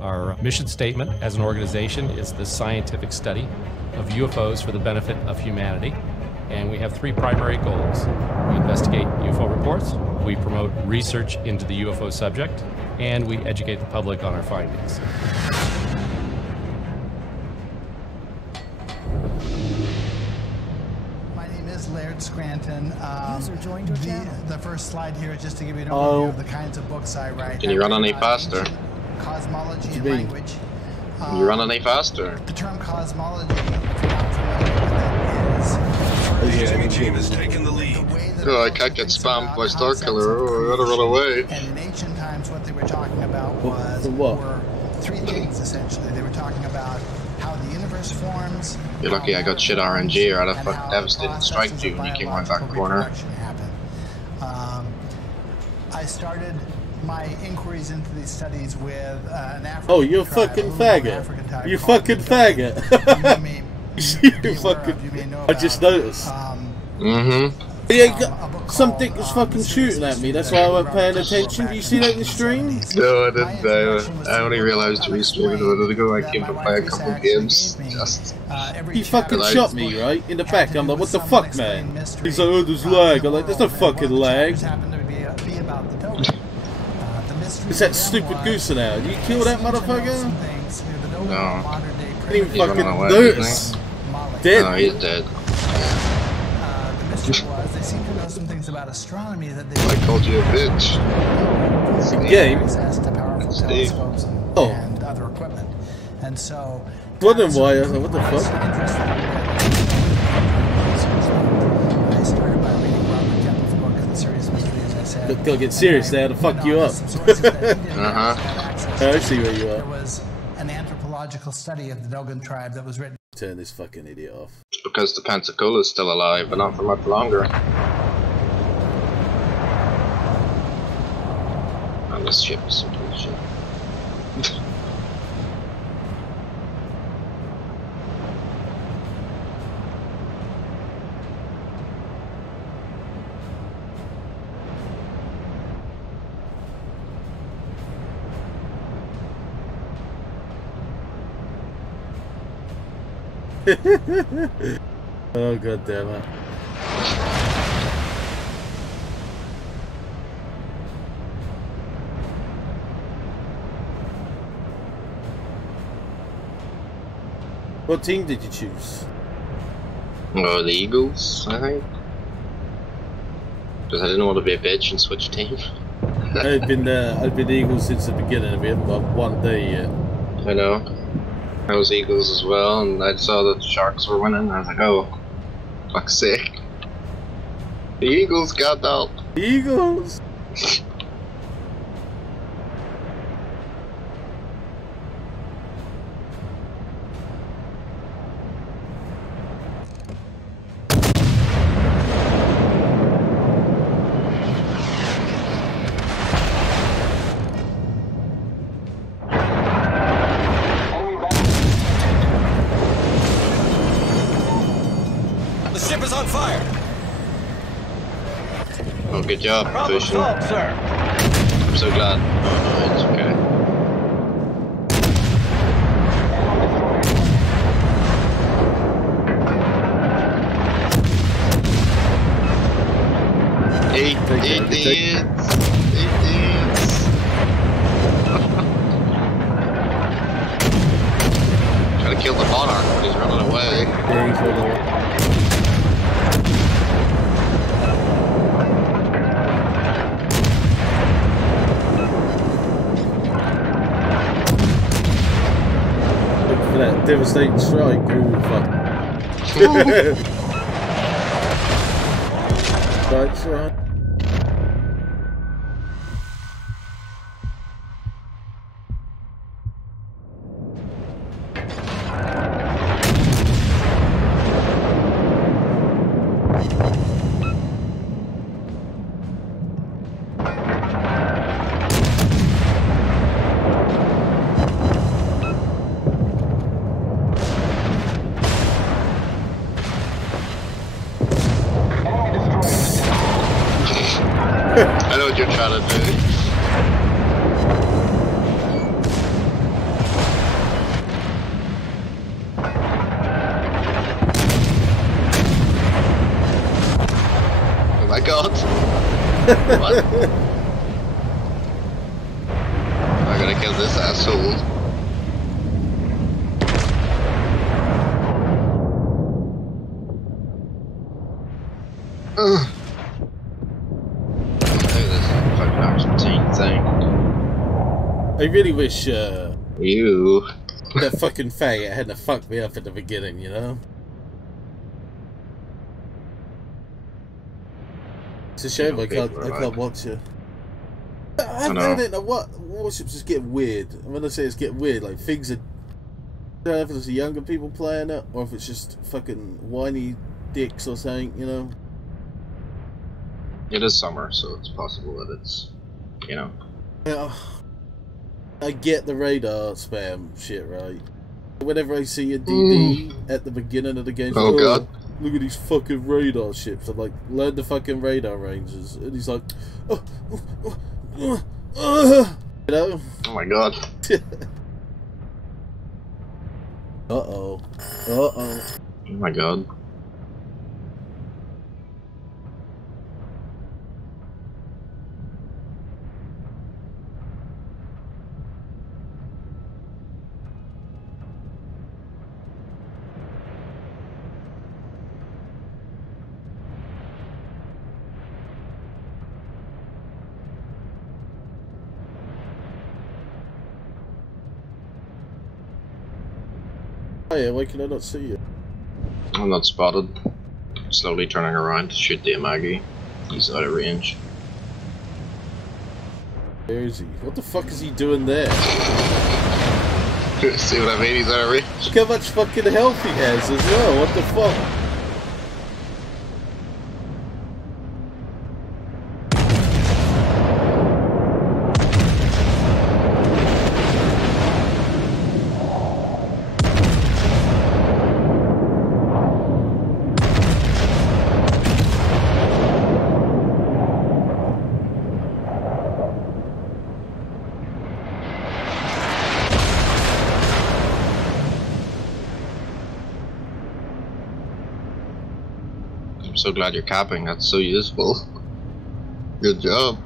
Our mission statement as an organization is the scientific study of UFOs for the benefit of humanity. And we have three primary goals. We investigate UFO reports, we promote research into the UFO subject, and we educate the public on our findings. Scranton. The first slide here is just to give you an overview of the kinds of books I write. Can you run any faster? Cosmology and language. Can you run any faster? The term cosmology, if you're not familiar with it, is... Jimmy Team has taken the lead. Oh, I can't get spammed by Starkiller. Oh, I gotta run away. And in ancient times, what they were talking about were three things, essentially. They were talking about how the universe forms. You're lucky I got shit RNG, or I'd have fucking devastated strike you when you came around that corner. I started my inquiries into these studies with an African. Oh, you're fucking faggot. You fucking faggot. You fucking. I just noticed. Yeah, some dick was fucking shooting at me. That's why I wasn't paying attention. Do you see that in the stream? No, I didn't. I only realized you restreamed a minute ago. I came to play a couple games. Just. He fucking shot me, right? In the back. I'm like, what the fuck, man? He's like, oh, there's lag. I'm like, there's no fucking lag. It's that stupid goose now. You kill that motherfucker? No. I didn't even fucking notice. Dead. No, he's dead. They seem to know some things about astronomy that they I called you a bitch. It's a game. Access to powerful telescopes and other equipment. And so wondering why I was like, what the fuck? I started by reading Robert Kemple's book, The Serious Mystery, as I said. Gotta get serious now to fuck you up. I see where you are. There was an anthropological study of the Dogon tribe that was written. Turn this fucking idiot off. Because the Pensacola is still alive, but not for much longer. And this ship is some bullshit. Oh, god damn it. What team did you choose? Oh, the Eagles, I think. Because I didn't want to be a bitch and switch team. I've been Eagles since the beginning. We haven't got one day yet. I know. I was Eagles as well, and I saw that the Sharks were winning, and I was like, oh, fuck's sake. The Eagles got out. The Eagles! Good job, Vision. I'm so glad. Oh no, it's okay. Idiots! Trying to kill the monarch, but he's running away. Devastating strike. Ooh, fuck. That's right. I know what you're trying to do. Oh my god. What? I'm gonna kill this asshole. Ugh. I really wish You. that fucking faggot hadn't fucked me up at the beginning, you know? It's a shame I can't watch you. I don't know what Warships is getting weird. When I say it's getting weird, like things are, I don't know if it's the younger people playing it or if it's just fucking whiny dicks or something, you know? It is summer, so it's possible that it's, you know. Yeah, I get the radar spam shit, right? Whenever I see a DD at the beginning of the game, oh god, look at these fucking radar ships. I'm like, learn the fucking radar ranges, and he's like, you know? Oh my god. Uh-oh. Uh-oh. Oh my god. Oh yeah, why can I not see you? I'm not spotted. Slowly turning around to shoot the Amagi. He's out of range. Where is he? What the fuck is he doing there? See what I mean? He's out of range. Look how much fucking health he has as well. What the fuck? I'm so glad you're capping, that's so useful. Good job.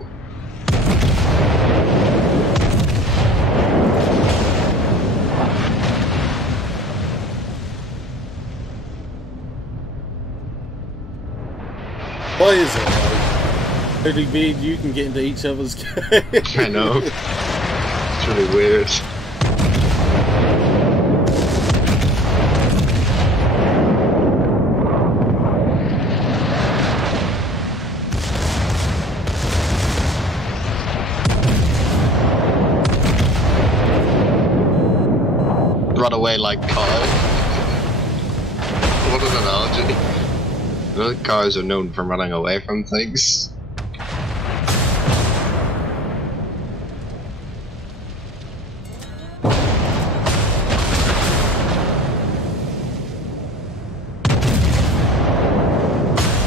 Why is it like only me and you can get into each other's game? I know. It's really weird. Run away like cars. What an analogy. You know, cars are known for running away from things.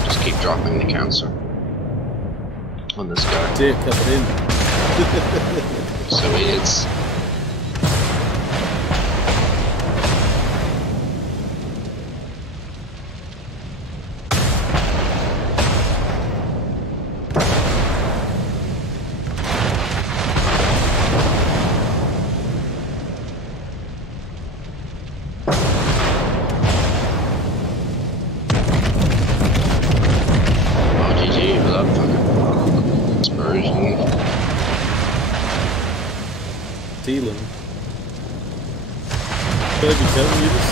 Just keep dropping the cancer on this guy. Deer coming in. So he is. Should I be telling you this?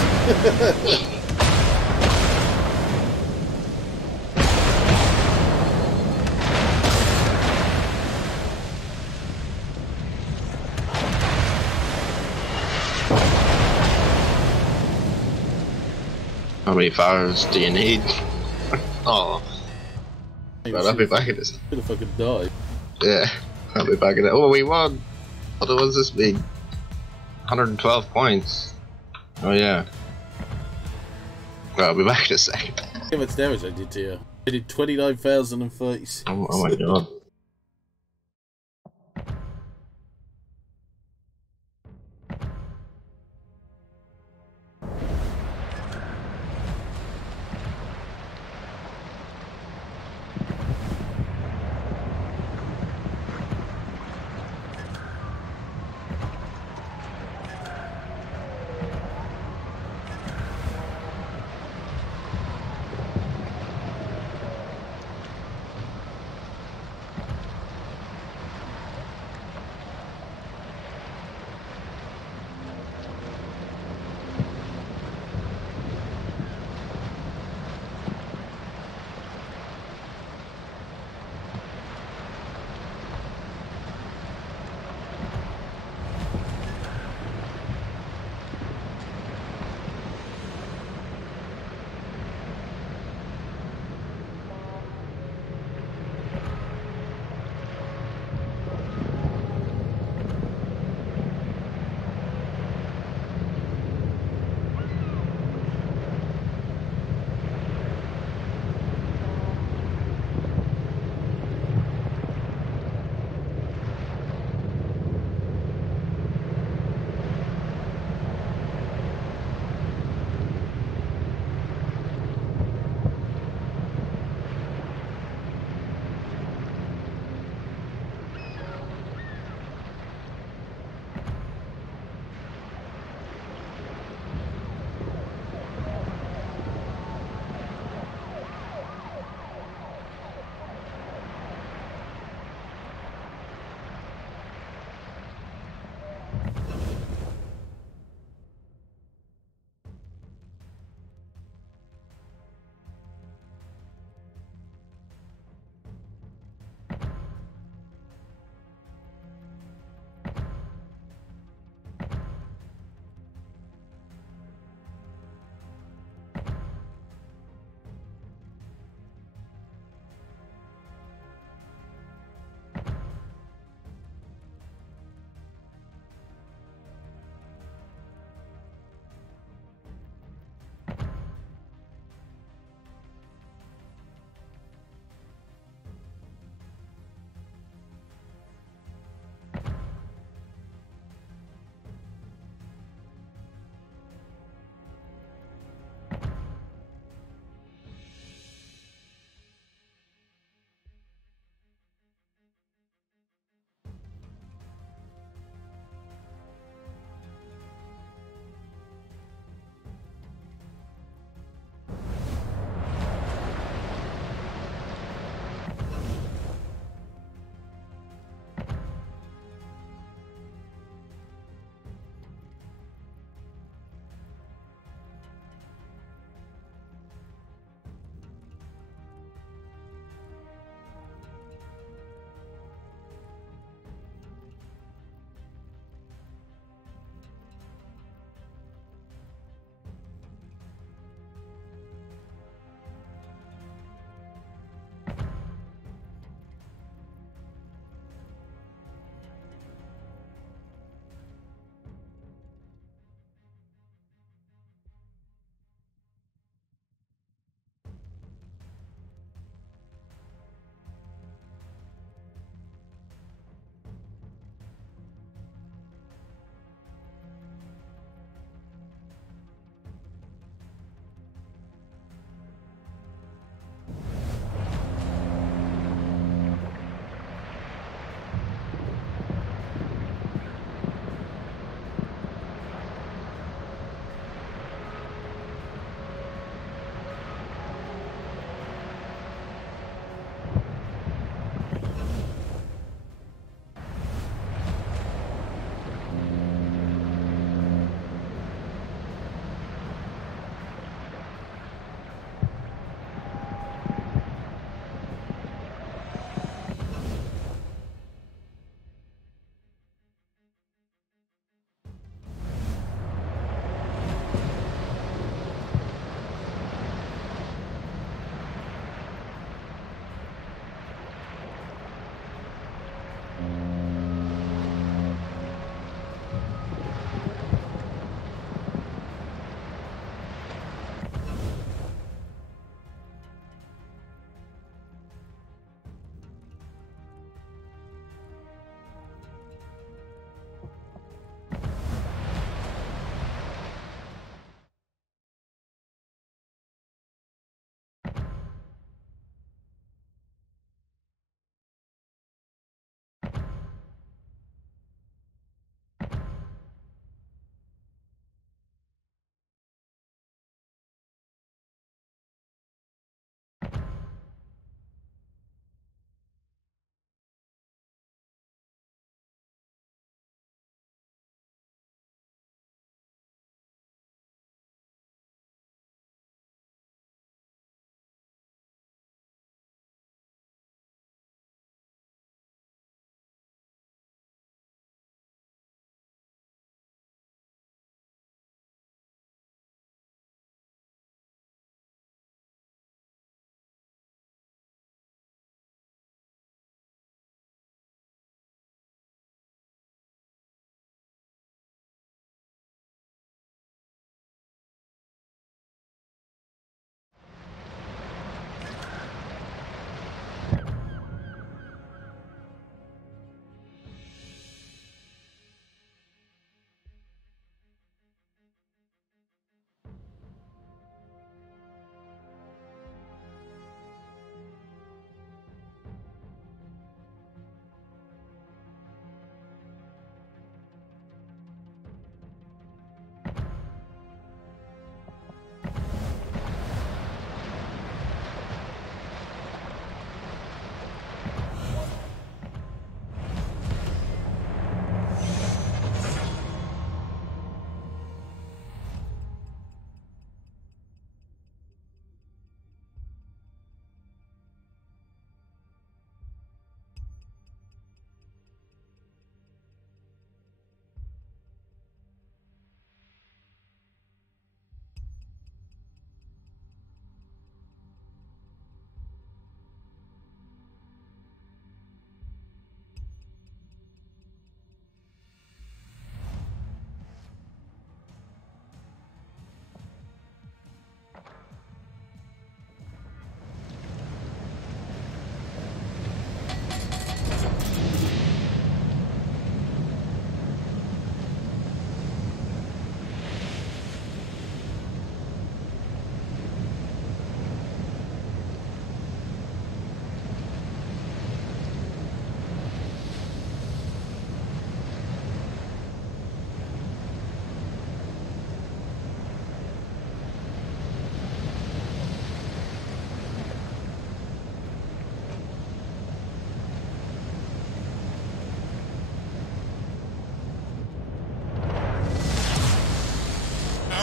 How many fires do you need? Oh. Well, I'll be back in this. I'm gonna fucking die. Yeah, I'll be back in it. Oh, we won! What was this big? 112 points. Oh, yeah. Well, I'll be back in a second. How much damage I did to you? I did 29,036. Oh my god.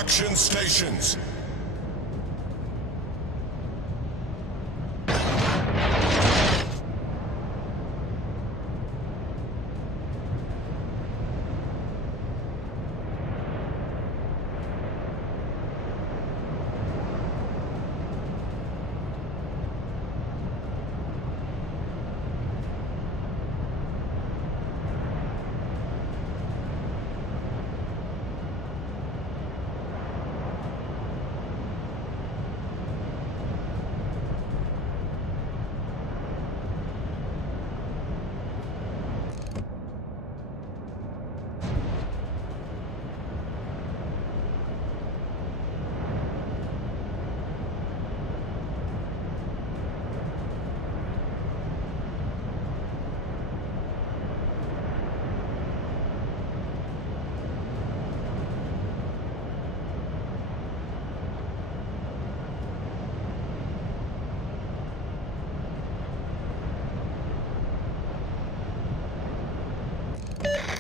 extraction stations.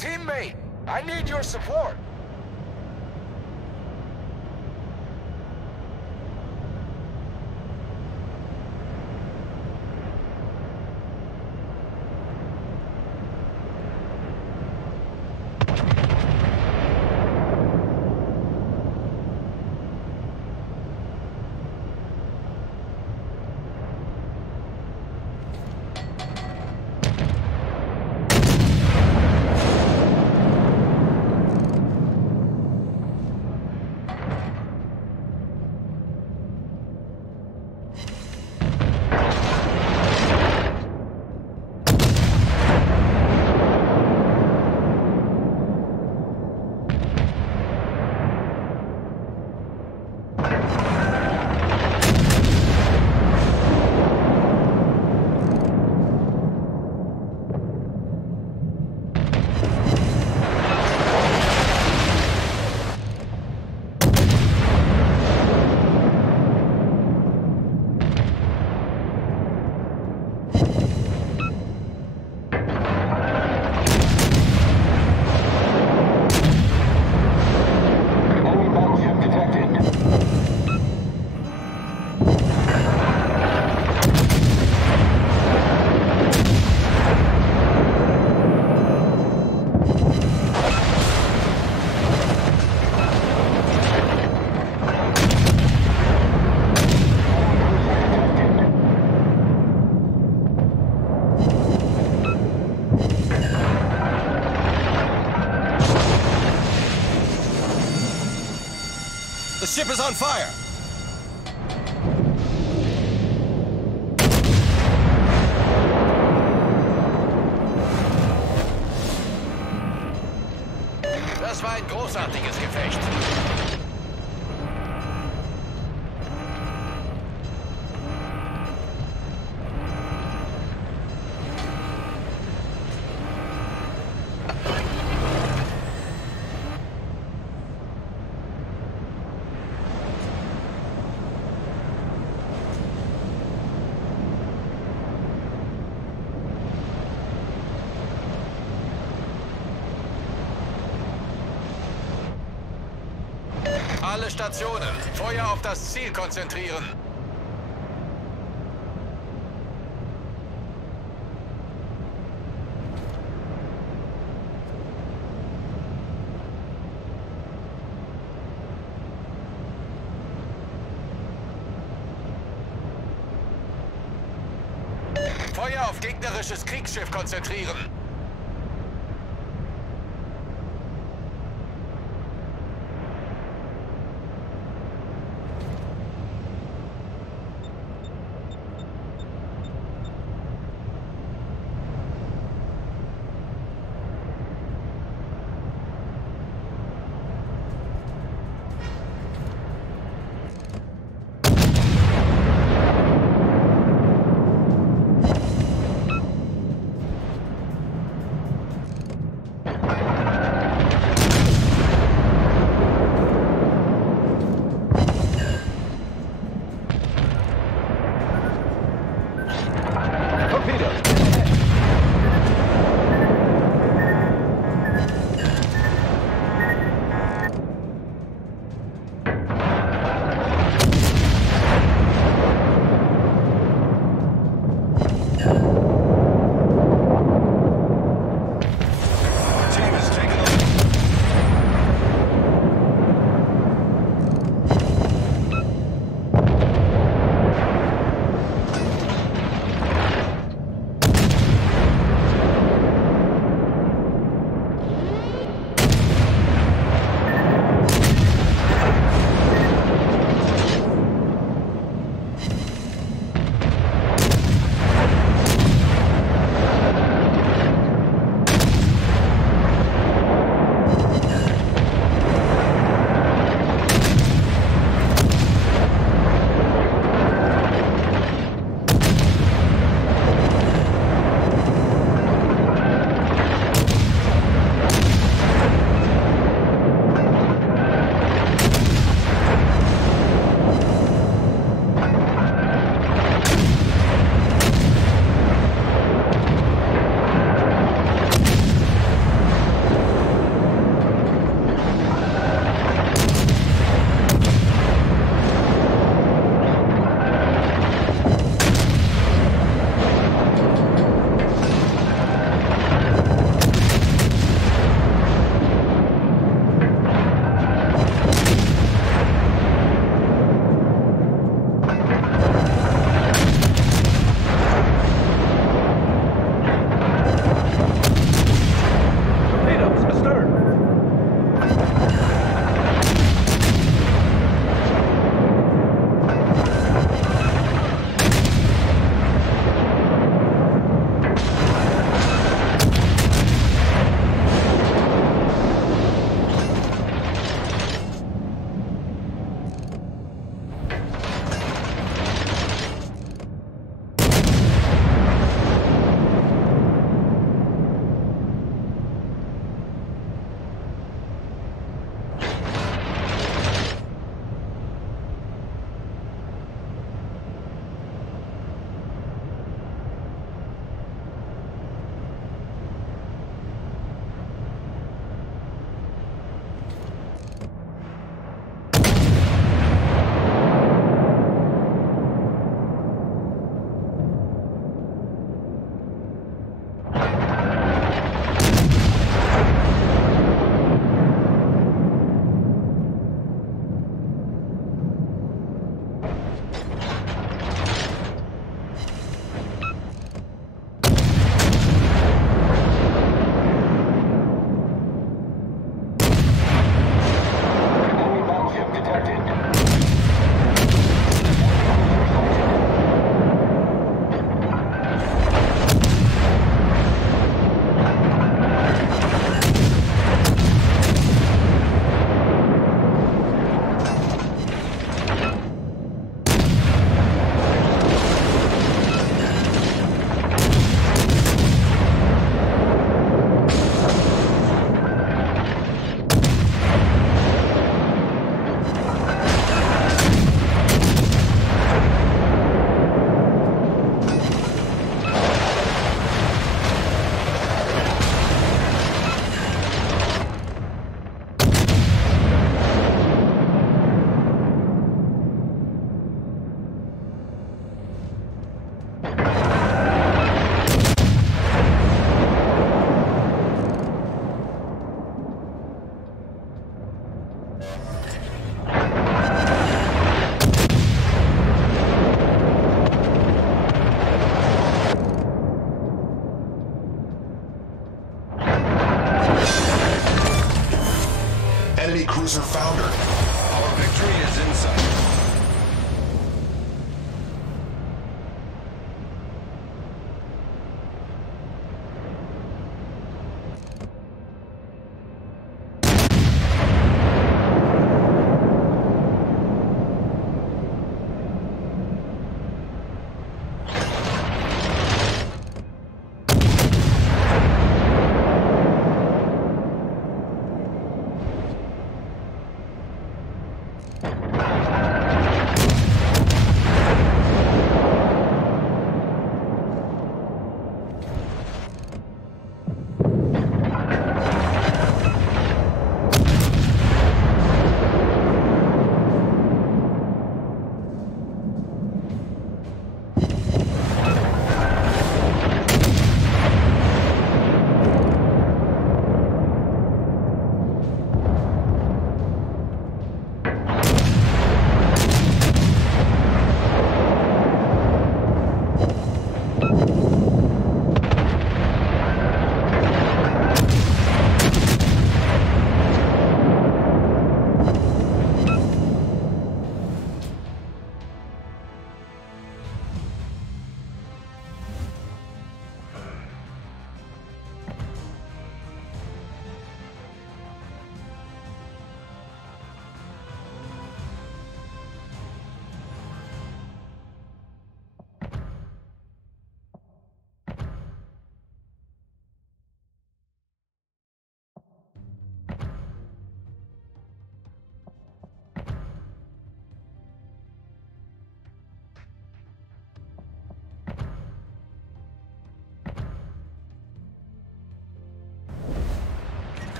Teammate, I need your support. The ship is on fire! Das war ein großartiges Gefecht. Alle Stationen, Feuer auf das Ziel konzentrieren. Feuer auf gegnerisches Kriegsschiff konzentrieren.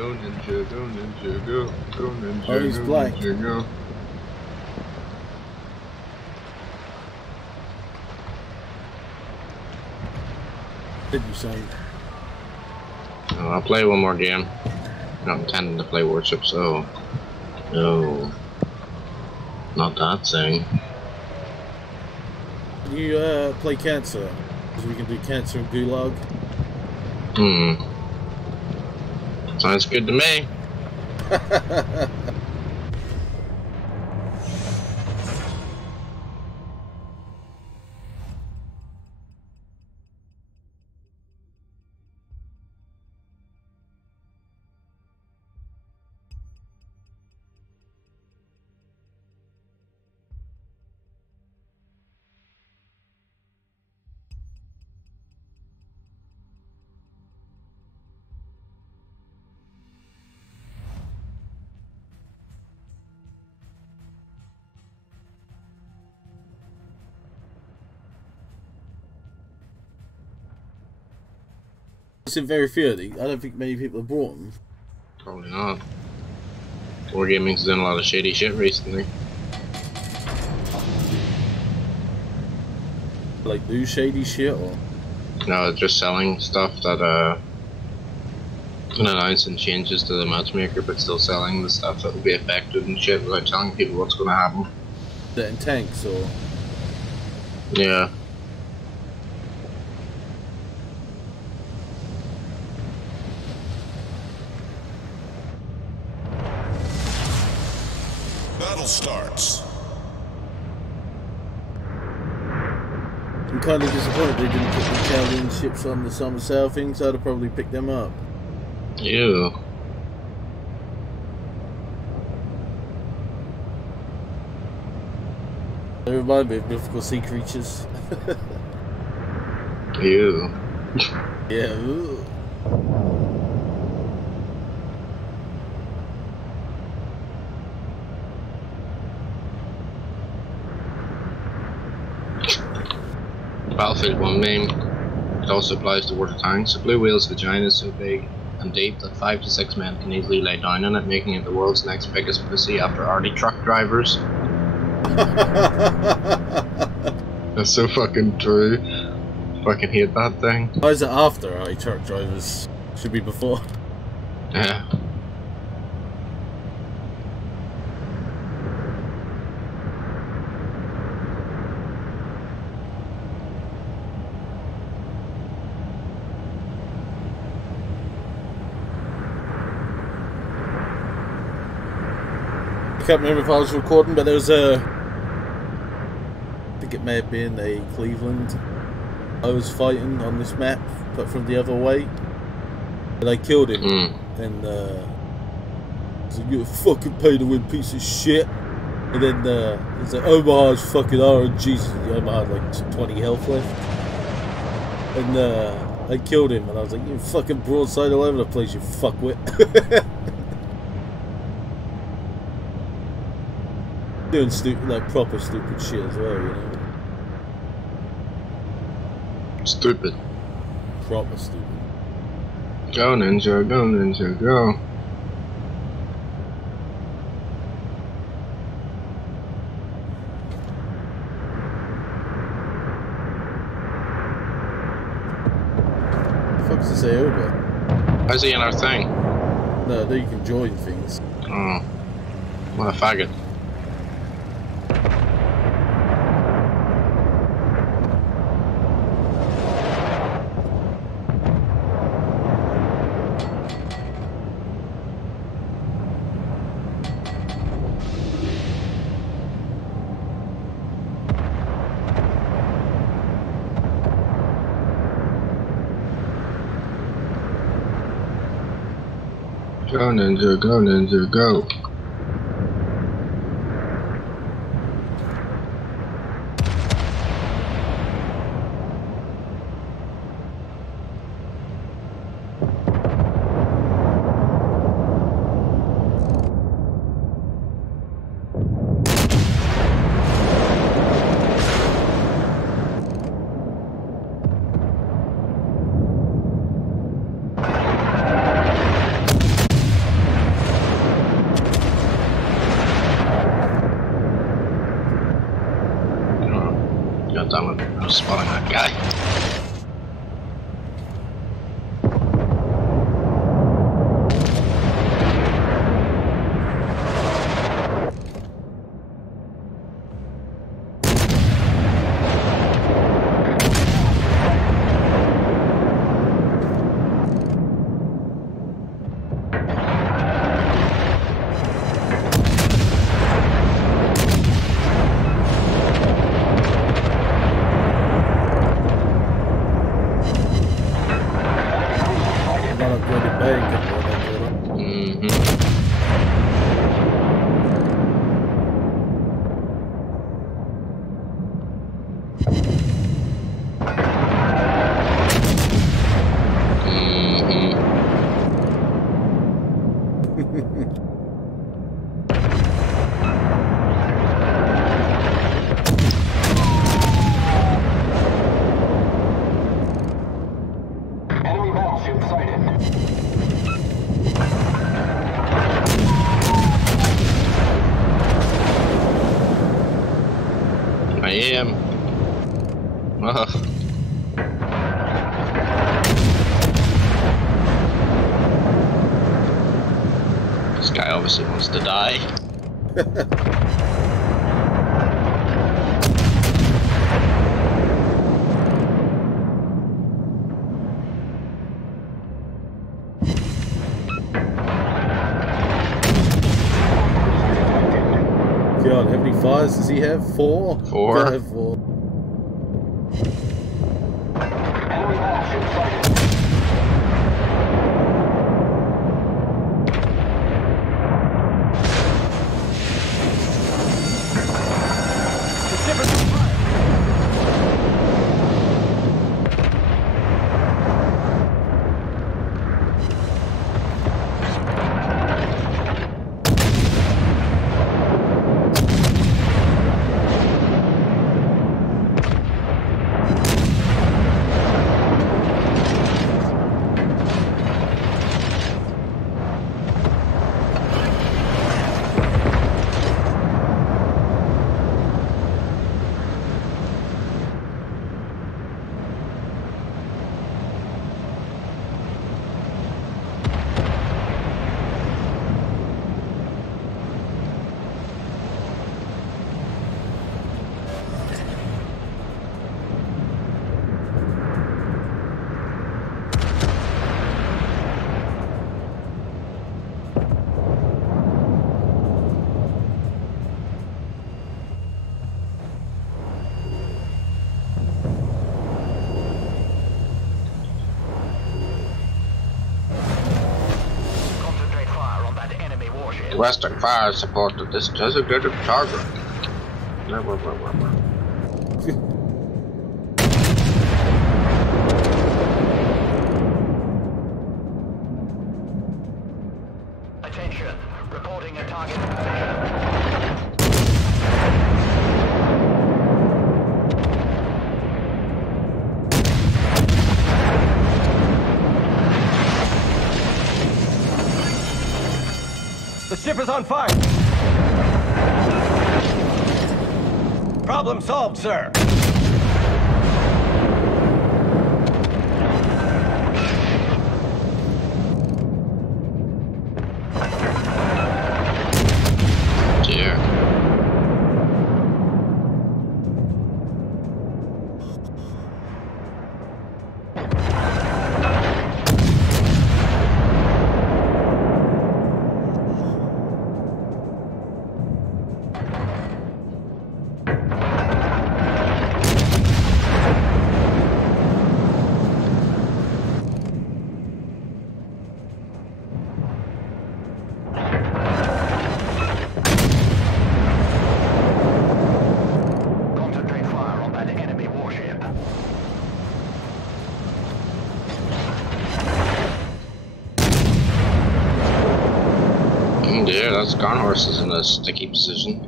Go ninja, go ninja, go. Go ninja, oh, he's go black. ninja, go. Did you say? Oh, I'll play one more game. I'm not intending to play Warships, so... No. Not that thing. You play Cancer? Because we can do Cancer and Gulag. Sounds good to me. It's in very few. I don't think many people have brought them. Probably not. Wargaming's done a lot of shady shit recently. Like new shady shit, or? No, just selling stuff that and announcing changes to the matchmaker, but still selling the stuff that will be affected and shit without telling people what's going to happen. Is that in tanks, or? Yeah. Battle starts. I'm kind of disappointed they didn't put the Italian ships on the summer sail thing, so I'd have probably picked them up. Ew. They remind me of mythical sea creatures. Ew. Yeah. Ooh. Battlefield 1 meme. It also applies to water tanks. A blue whale's vagina is so big and deep that 5 to 6 men can easily lay down in it, making it the world's next biggest pussy after Arty truck drivers. That's so fucking true. Fucking hate that thing. Why is it after Arty truck drivers? Should be before. Yeah. I can't remember if I was recording, but there was a... I think it may have been a Cleveland I was fighting on this map, but from the other way. And I killed him. And I was like, you're a fucking pay-to-win piece of shit. And then he's like, Omaha's fucking RNGs. Omaha had like 20 health left. And I killed him, and I was like, you fucking broadside all over the place, you fuckwit. Doing stupid, like proper stupid shit as well, you know. Stupid. Proper stupid. Go ninja, go ninja, go. The fuck's to say over? How's he in our thing? No, you can join things. Oh. What a faggot. Go ninja, go ninja, go. I'm spotting that guy. I am. This guy obviously wants to die. God, how many fires does he have? 4? 4. I have 4. Western fire support to this designated target. Attention, reporting a target position. The ship is on fire! Problem solved, sir. Dear. Yeah, that's Converse is in a sticky position.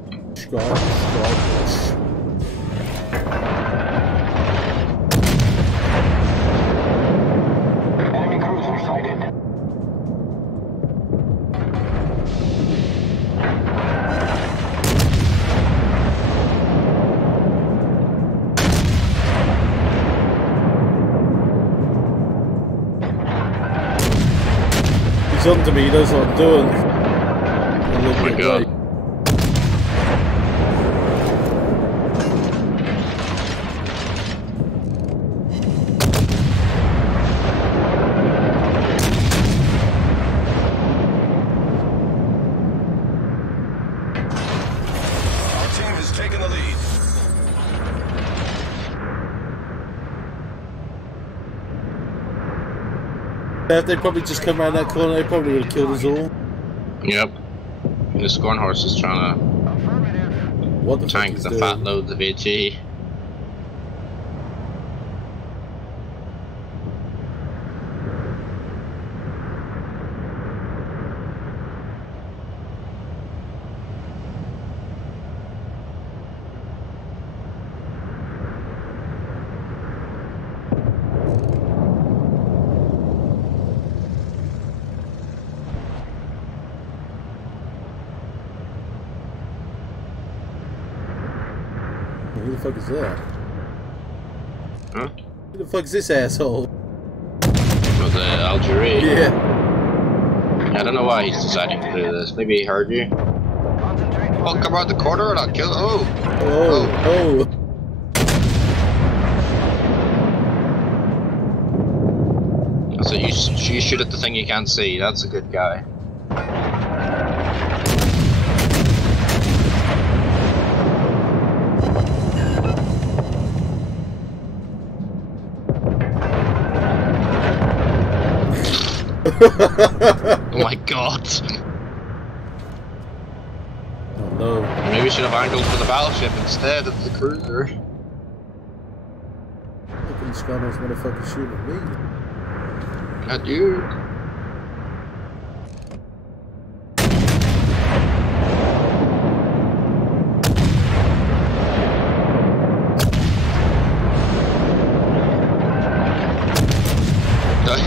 Enemy cruiser sighted. he's under me, he knows what I'm doing. Oh my god. If they probably just come around that corner, they probably would have killed us all. Yep. The Scorn Horse is trying to tank the fat loads of HE. Who the fuck is that? Huh? Who the fuck is this asshole? For the Algeria? Yeah. I don't know why he's deciding to do this. Maybe he heard you. Oh, come around the corner and I'll kill. Oh! Oh! Oh! So you shoot at the thing you can't see. That's a good guy. Oh my god. Oh no. Maybe we should have angled for the battleship instead of the cruiser. Look at this guy, those motherfuckers shooting at me. At you.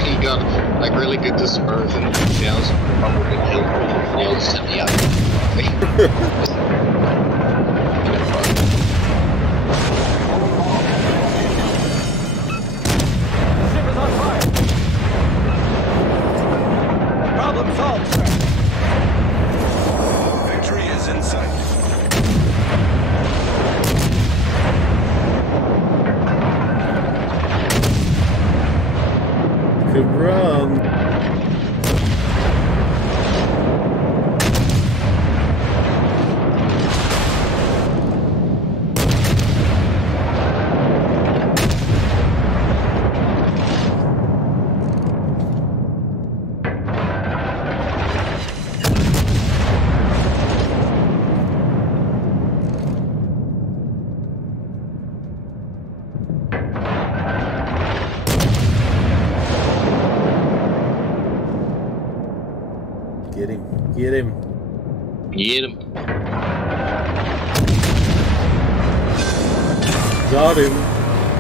He got like really good dispersion of shells, probably killed nails in the other. Ship is on fire. Problem solved, sir. Victory is in sight. Good run. Get him. Get him. Get him. Got him.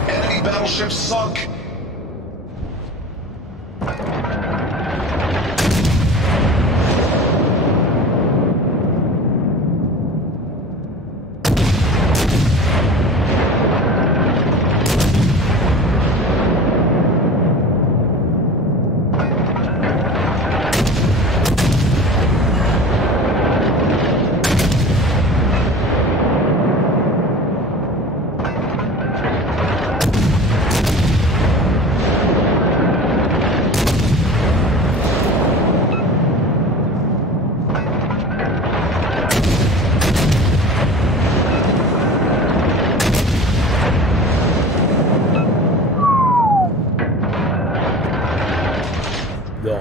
Enemy battleship sunk.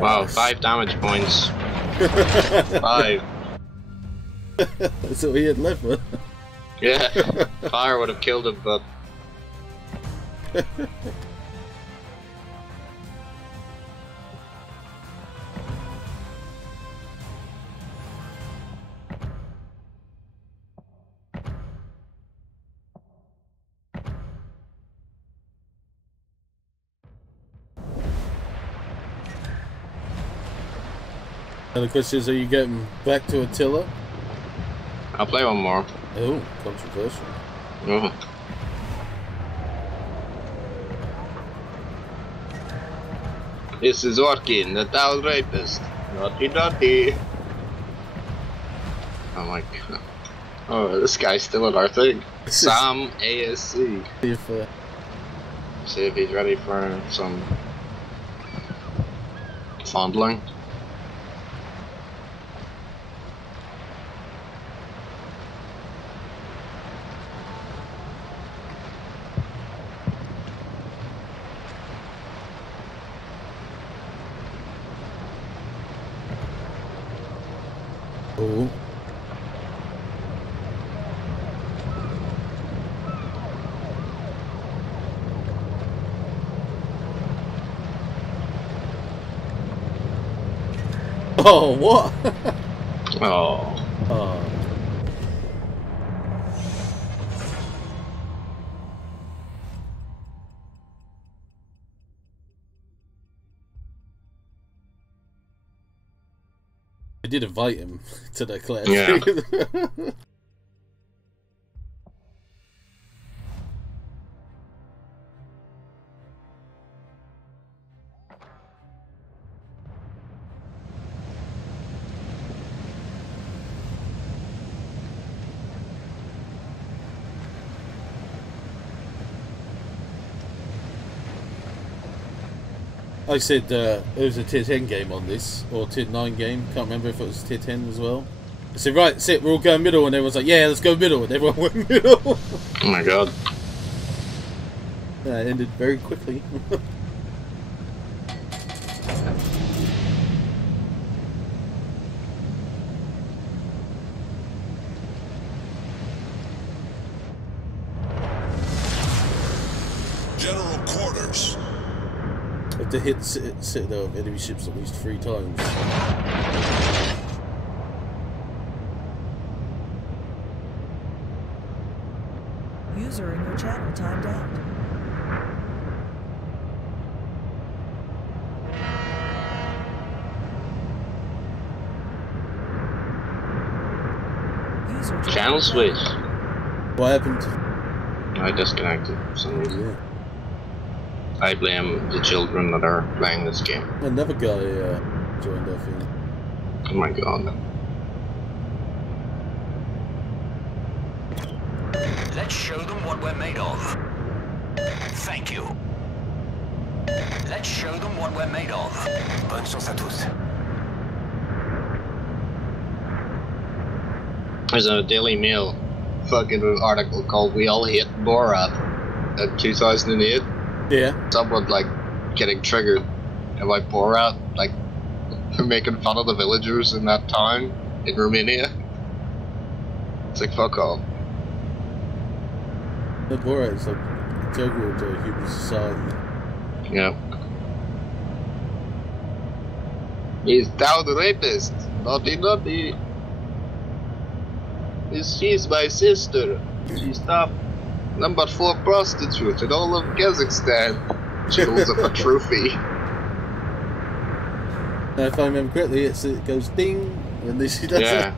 Wow, 5 damage points. 5. That's what he had left with. Yeah, fire would have killed him, but... And the question is, are you getting back to Attila? I'll play one more. Oh, controversial. Oh. This is working, the towel rapist. Naughty, naughty. Oh my god. Oh, this guy's still at our thing. Sam ASC. See if he's ready for some fondling. Oh. Oh, what? Oh. Oh. I did invite him to the class. Yeah. I said it was a tier 10 game on this, or tier 9 game, can't remember if it was tier 10 as well. I said, right, that's it, we're all going middle, and everyone's like, yeah, let's go middle, and everyone went middle. Oh my god. Yeah, it ended very quickly. General quarters. Have to hit citadel of enemy ships at least 3 times. User in your channel timed out. Channel switch. What happened? I disconnected for some reason. Yeah. I blame the children that are playing this game. Another guy joined our thing. Oh my god. Let's show them what we're made of. Thank you. Let's show them what we're made of. Bonne chance à tous. There's a Daily Mail fucking article called "We All Hate Borat" in 2008. Yeah. Someone like getting triggered about Borat, like making fun of the villagers in that town in Romania. It's like fuck off. The Borat is like integral to human society. Yeah. He's down the rapist. Naughty, naughty. She's my sister. She's top number 4 prostitute in all of Kazakhstan. She holds up a trophy. Now, if I remember correctly, it goes ding when she does it.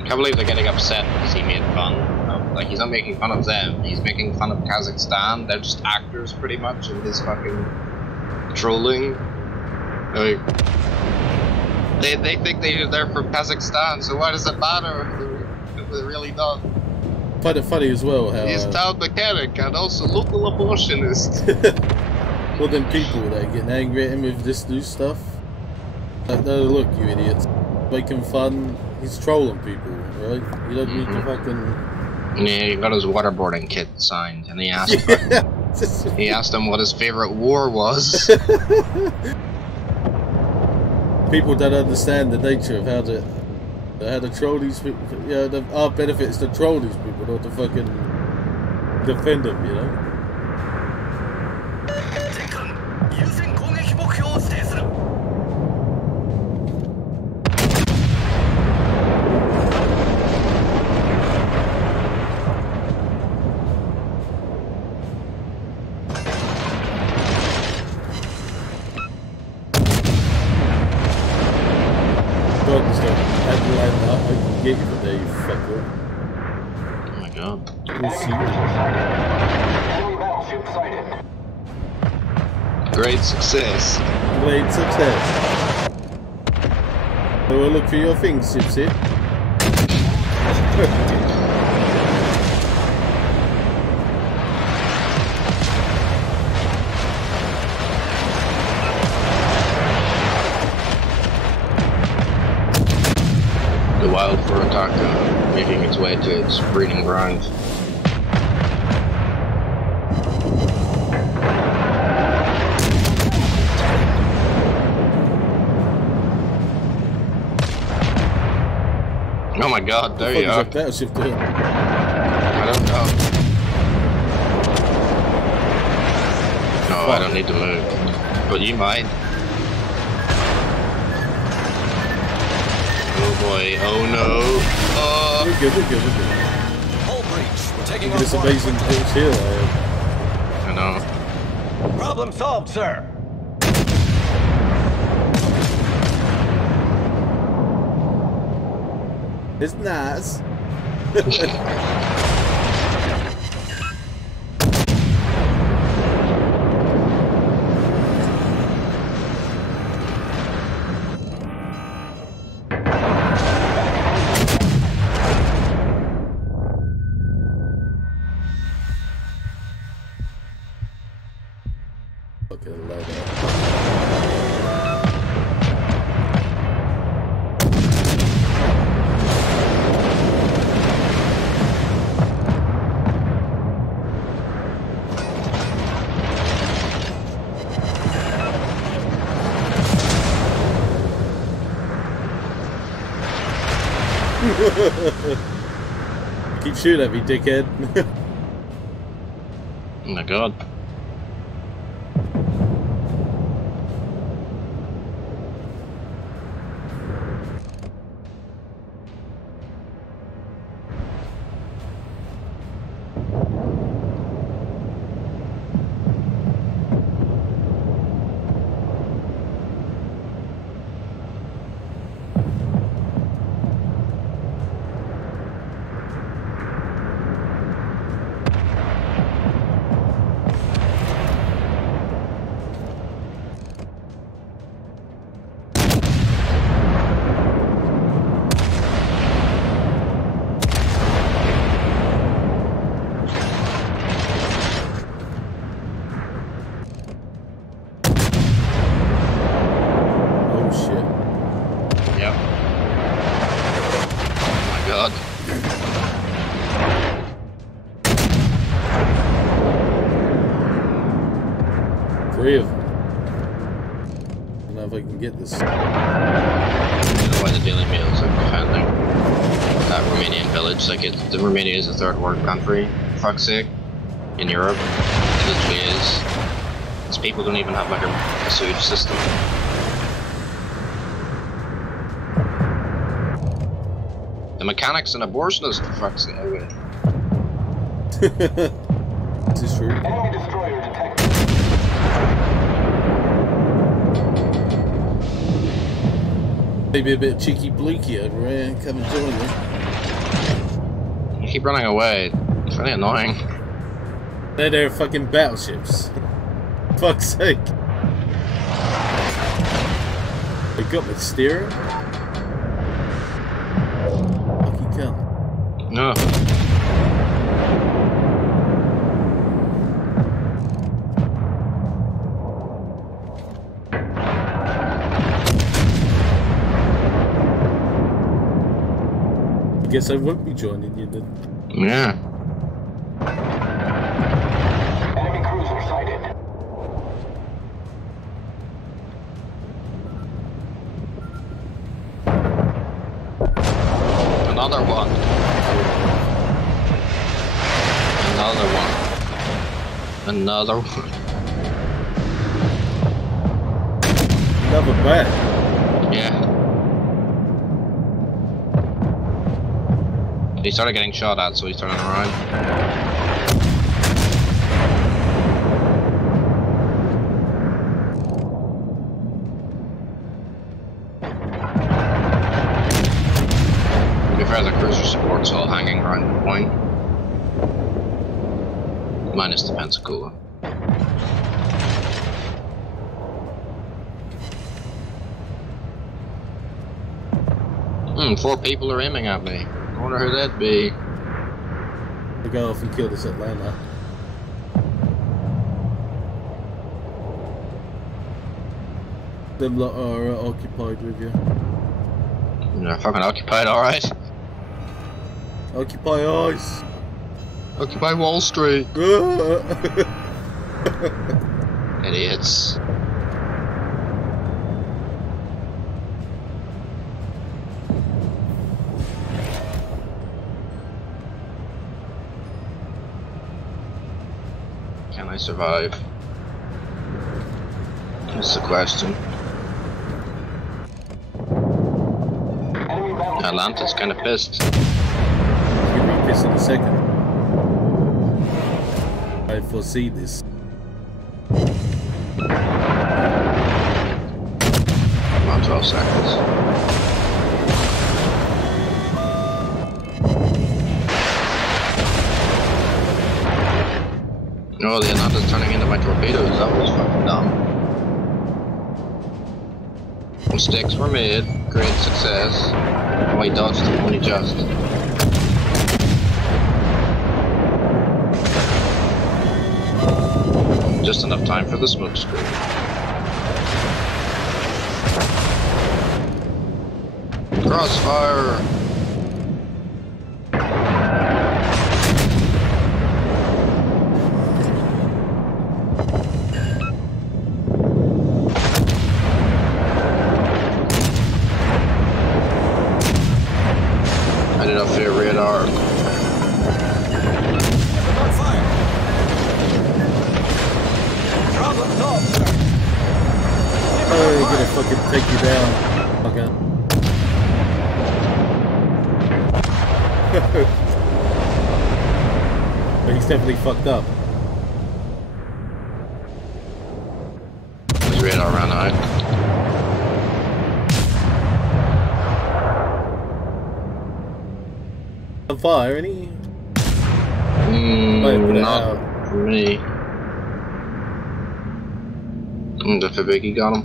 I can't believe they're getting upset because he made fun of, like, he's not making fun of them, he's making fun of Kazakhstan. They're just actors pretty much in his fucking trolling. Like, they think they're from Kazakhstan, so why does it matter if they're really not? Find it funny as well how he's town mechanic and also local abortionist. Well, then people that are getting angry at him with this new stuff. Like, no, look, you idiots, making fun. He's trolling people, right? You don't need to fucking... Yeah, he got his waterboarding kit signed, and he asked he asked him what his favorite war was. People don't understand the nature of how to troll these people. You know, our benefit is to troll these people, not to fucking defend them, you know? Great success. Great success. So we'll look for your things, Gypsy. The wild fur taco making its way to its breeding ground. Oh my god, there you are. I don't know. No, I don't need to move. But you might. Oh boy, oh no. We're good. Hull breach. We're taking this amazing things here. I know. Problem solved, sir. It's nice. Fucking love it. Keep shooting at me, dickhead. Oh my god. Three of them. I don't know if I can get this. I don't know why the Daily Mail is like defending that Romanian village. Like, the Romania is a third world country, for fuck's sake, in Europe. It literally is. These people don't even have like a sewage system. The mechanic's an abortionist, for fuck's sake. This is true. Enemy destroyer detected. Maybe a bit cheeky bleaky over here. Come and join me. You keep running away. It's really annoying. They're fucking battleships. Fuck's sake. They got me steering. Lucky cunt. No. I guess I won't be joining you then. Yeah. Enemy cruiser sighted. Another one. Another one. Another one. Another bat. Yeah. He started getting shot at, so he's turning around. To be fair, the cruiser support's all hanging around the point. Minus the Pensacola. 4 people are aiming at me. I wonder who that'd be. They go off and kill this Atlanta. Them lot are occupied with you. Yeah, fucking occupied, alright. Occupy eyes. Occupy Wall Street. Idiots. Can I survive? That's the question. Atlanta's kind of pissed. You'll be pissed in a second. I foresee this. Come on, 12 seconds. Oh, the Atlanta's turning into my torpedoes. That was fucking dumb. Mistakes were made. Great success. Oh, he dodged it only just. Just enough time for the smoke screen. Crossfire! I did not fear radar. Oh, he's gonna fucking take you down. Okay. But he's definitely fucked up. His radar ran out. On fire, any? Not for me. I wonder if Vicky got him.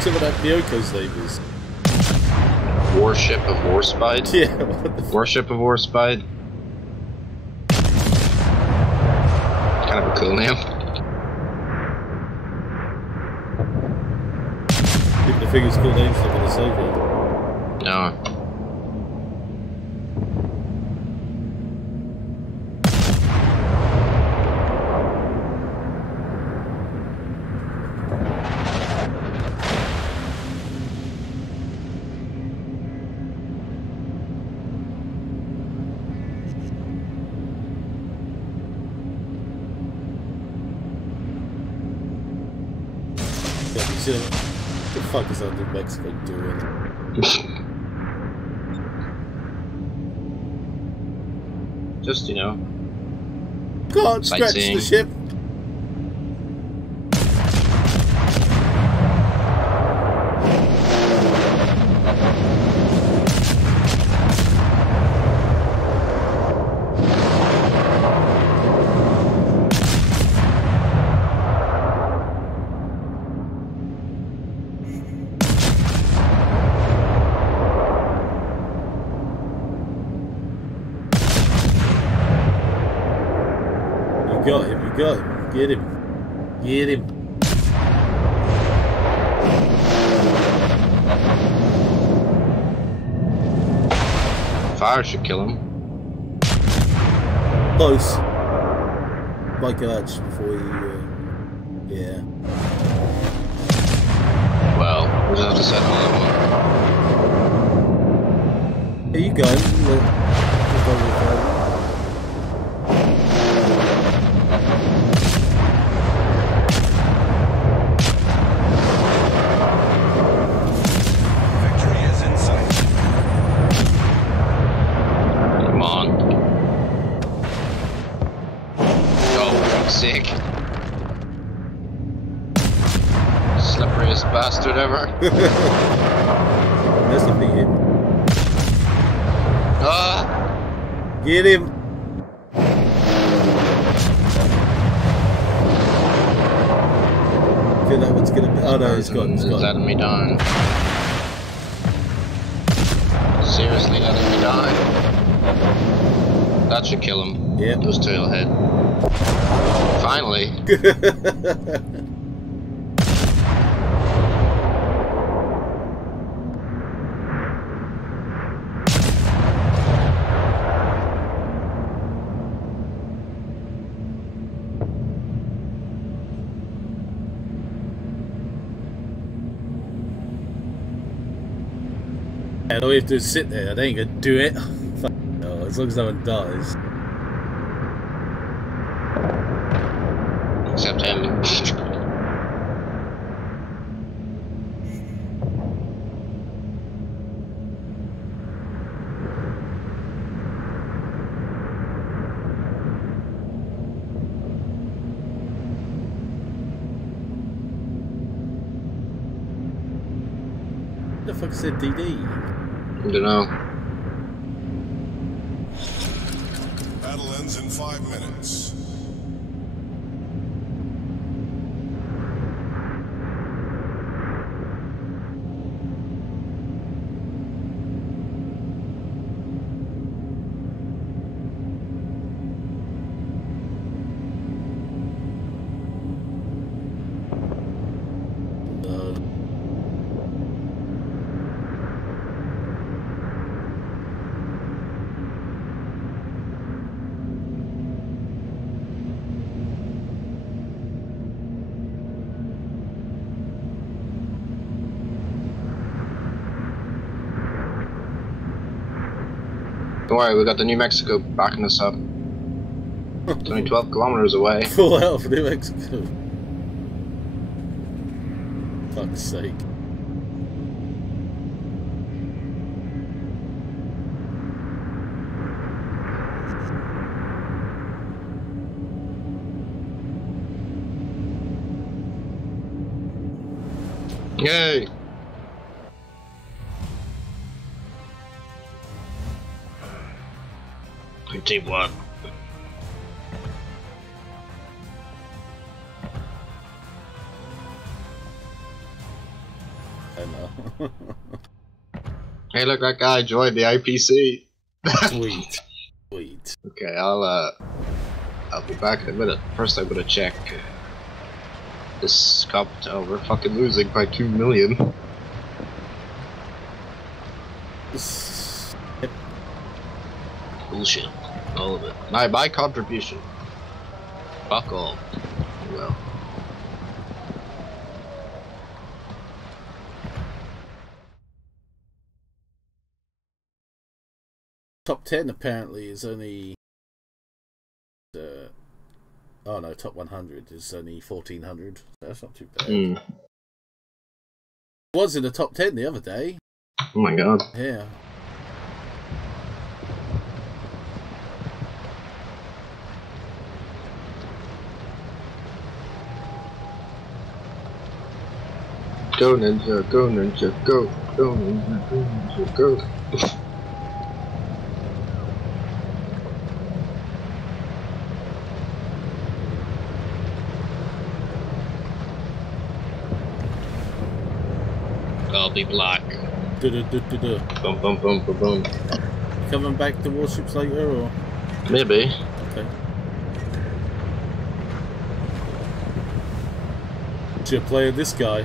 See what that Byoko's name is. Warship of Warspite? Yeah, what the Warship of Warspite? Kind of a cool name. People think it's cool names stuck in the Soviet. No. What the fuck is that New Mexico doing? Just, you know. Can't scratch the ship. Got him, you got him. Get him. Get him. Fire should kill him. Close. Like that before you, yeah. Well, we'll just have to set another one. Are you you guys. Victory is in sight. Come on. Oh, sick. Slipperiest bastard ever. That's the thing. Ah! Get him! I feel that one's gonna be. Oh no, he's gone. He's gone. Letting me down. Seriously letting me down. That should kill him. Yep. Those two will hit. Finally. And all you have to do is sit there. They ain't gonna do it. Fuck no, as long as no one dies. Except him. What the fuck said DD? I don't know. Battle ends in 5 minutes. Don't worry, we got the New Mexico backing us up. It's only 12 kilometers away. Full out for New Mexico. Fuck's sake. Yay! Team one. I know. Hey, look, that guy joined the IPC. Sweet. Sweet. Okay, I'll be back in a minute. First, I'm gonna check this cup. Oh, we're fucking losing by 2 million. Bullshit. All of it. My contribution. Fuck all. Well. Top 10 apparently is only. Oh no, top 100 is only 1400. That's not too bad. Mm. Was in the top 10 the other day. Oh my god. Yeah. Go ninja, go ninja, go, go ninja, go ninja, go. I'll be black. Boom, boom, boom, boom, boom. Coming back to Warships later, or? Maybe. Okay. You're playing this guy.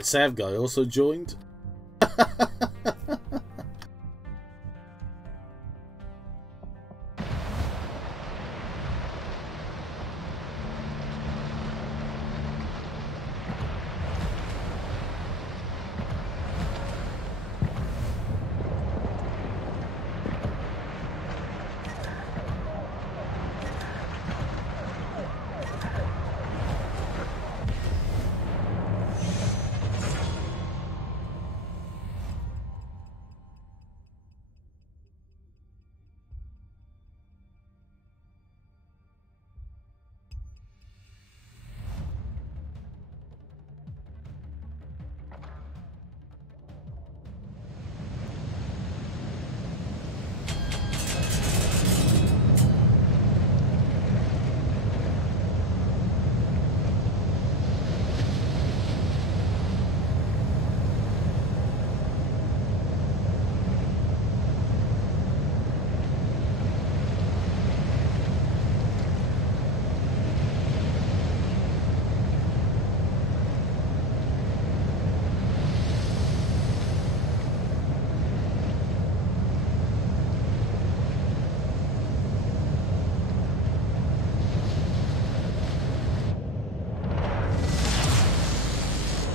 The Sav guy also joined.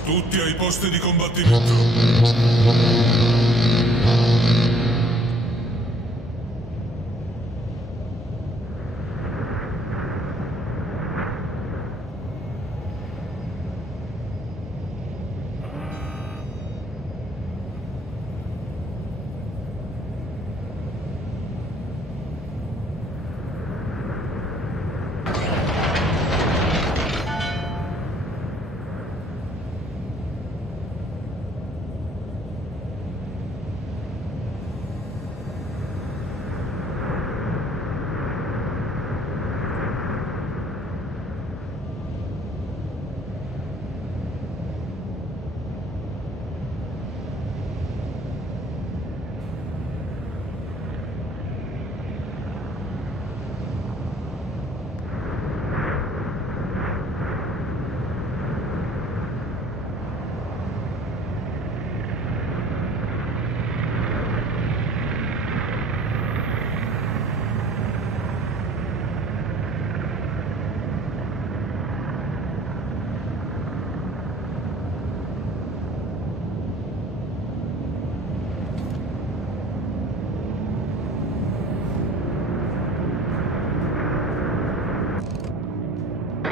Tutti ai posti di combattimento.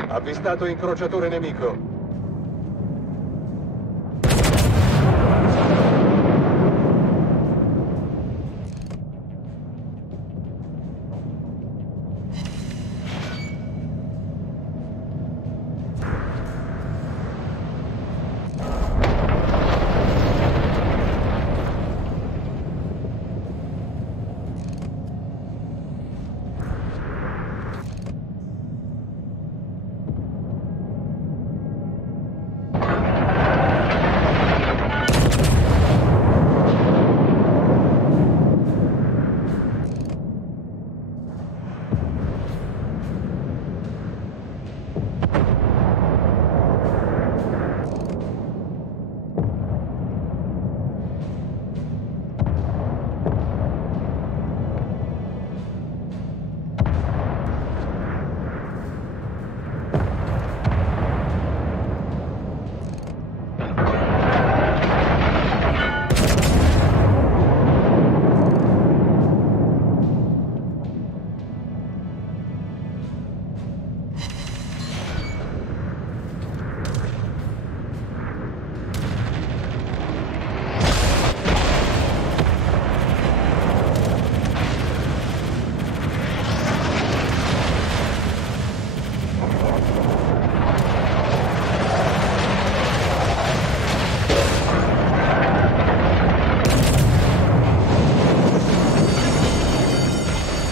Avvistato incrociatore nemico.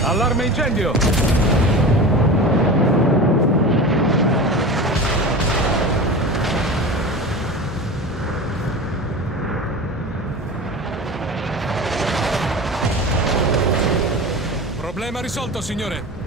Allarme incendio! Problema risolto, signore!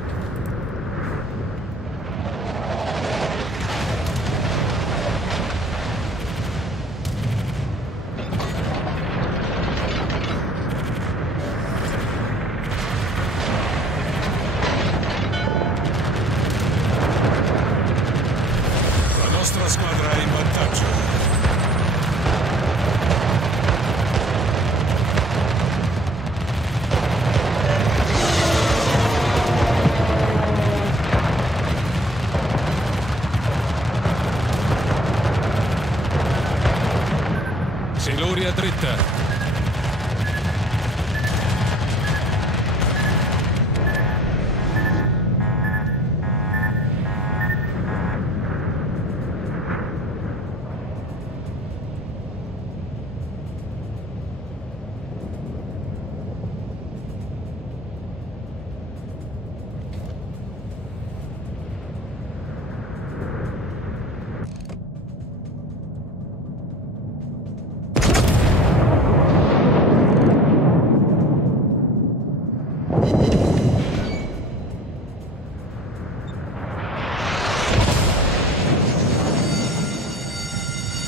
Siluri a dritta.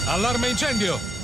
Allarme incendio!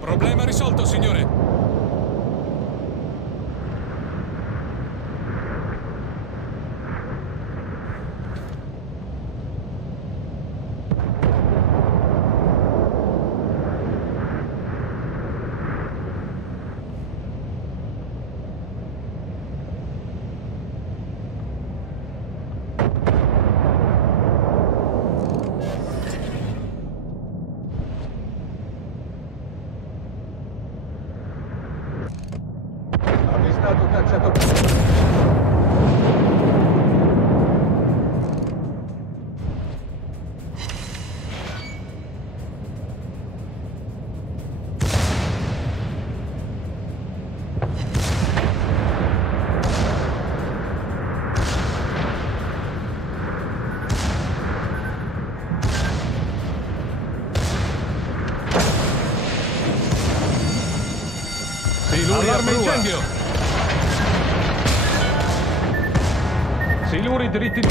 Problema risolto, signore. Avvistato cacciatore. Allarme incendio! Siluri dritti giù.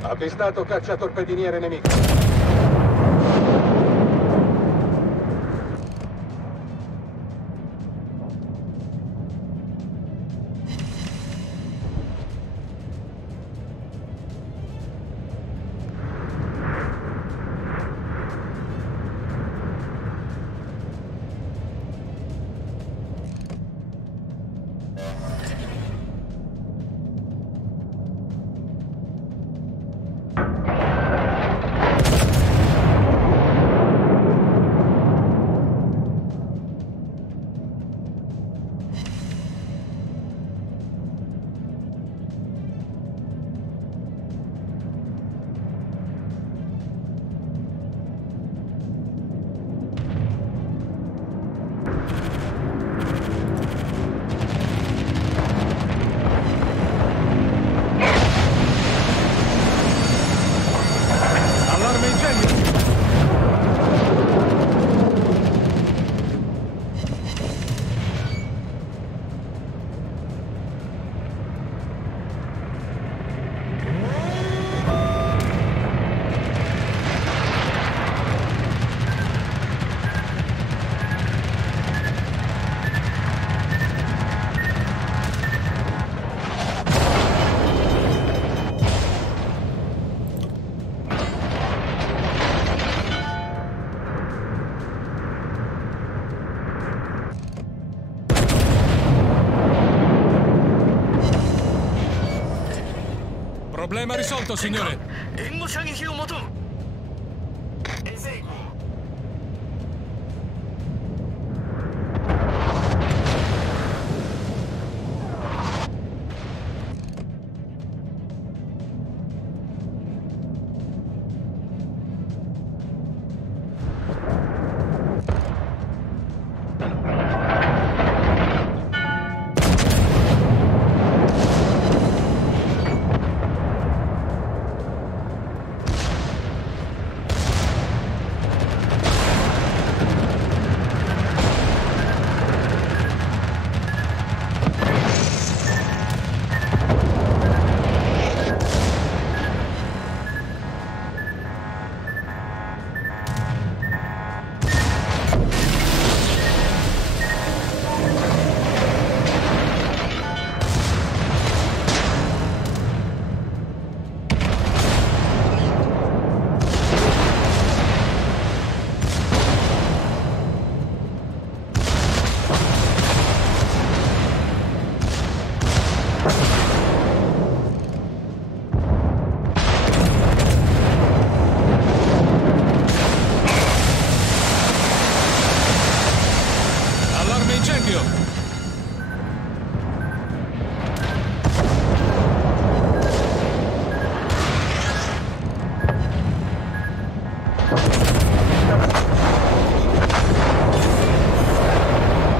Avvistato cacciatorpediniere nemico. Problema risolto, signore.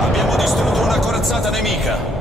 Abbiamo distrutto una corazzata nemica.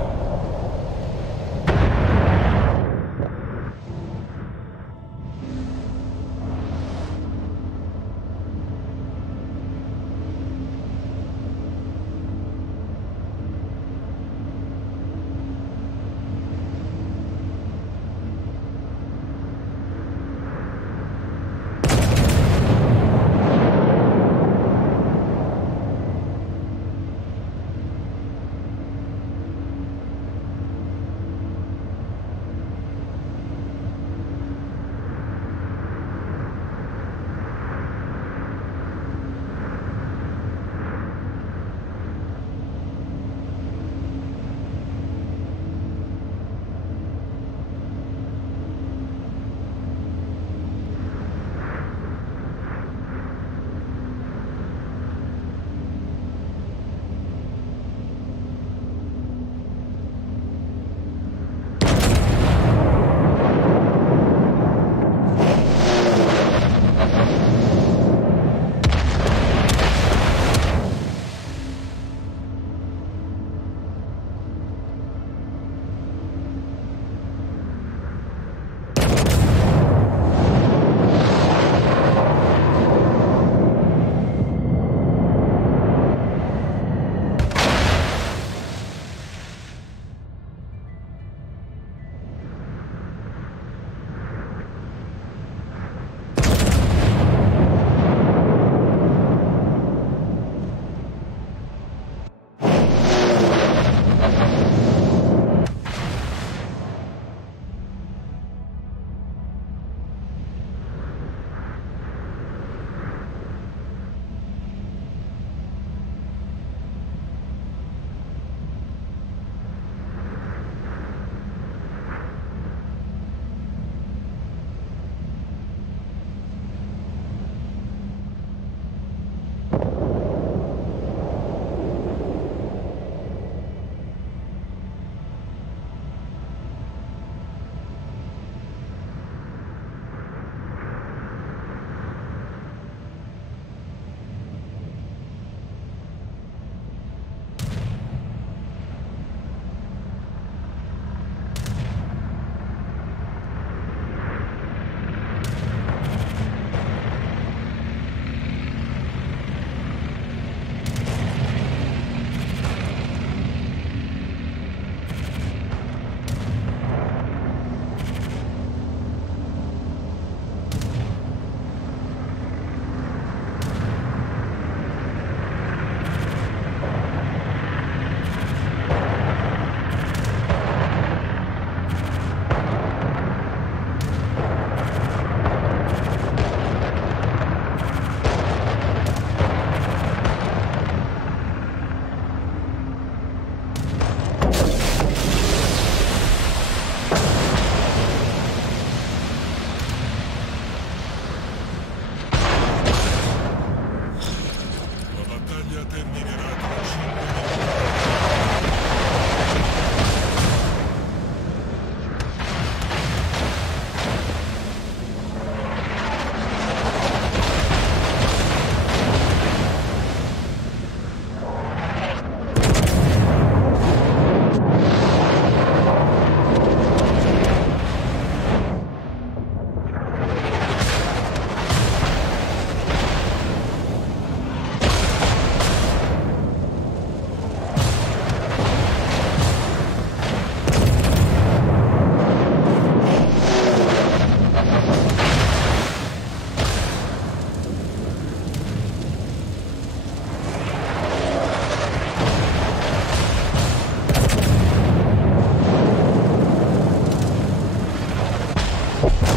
Alright.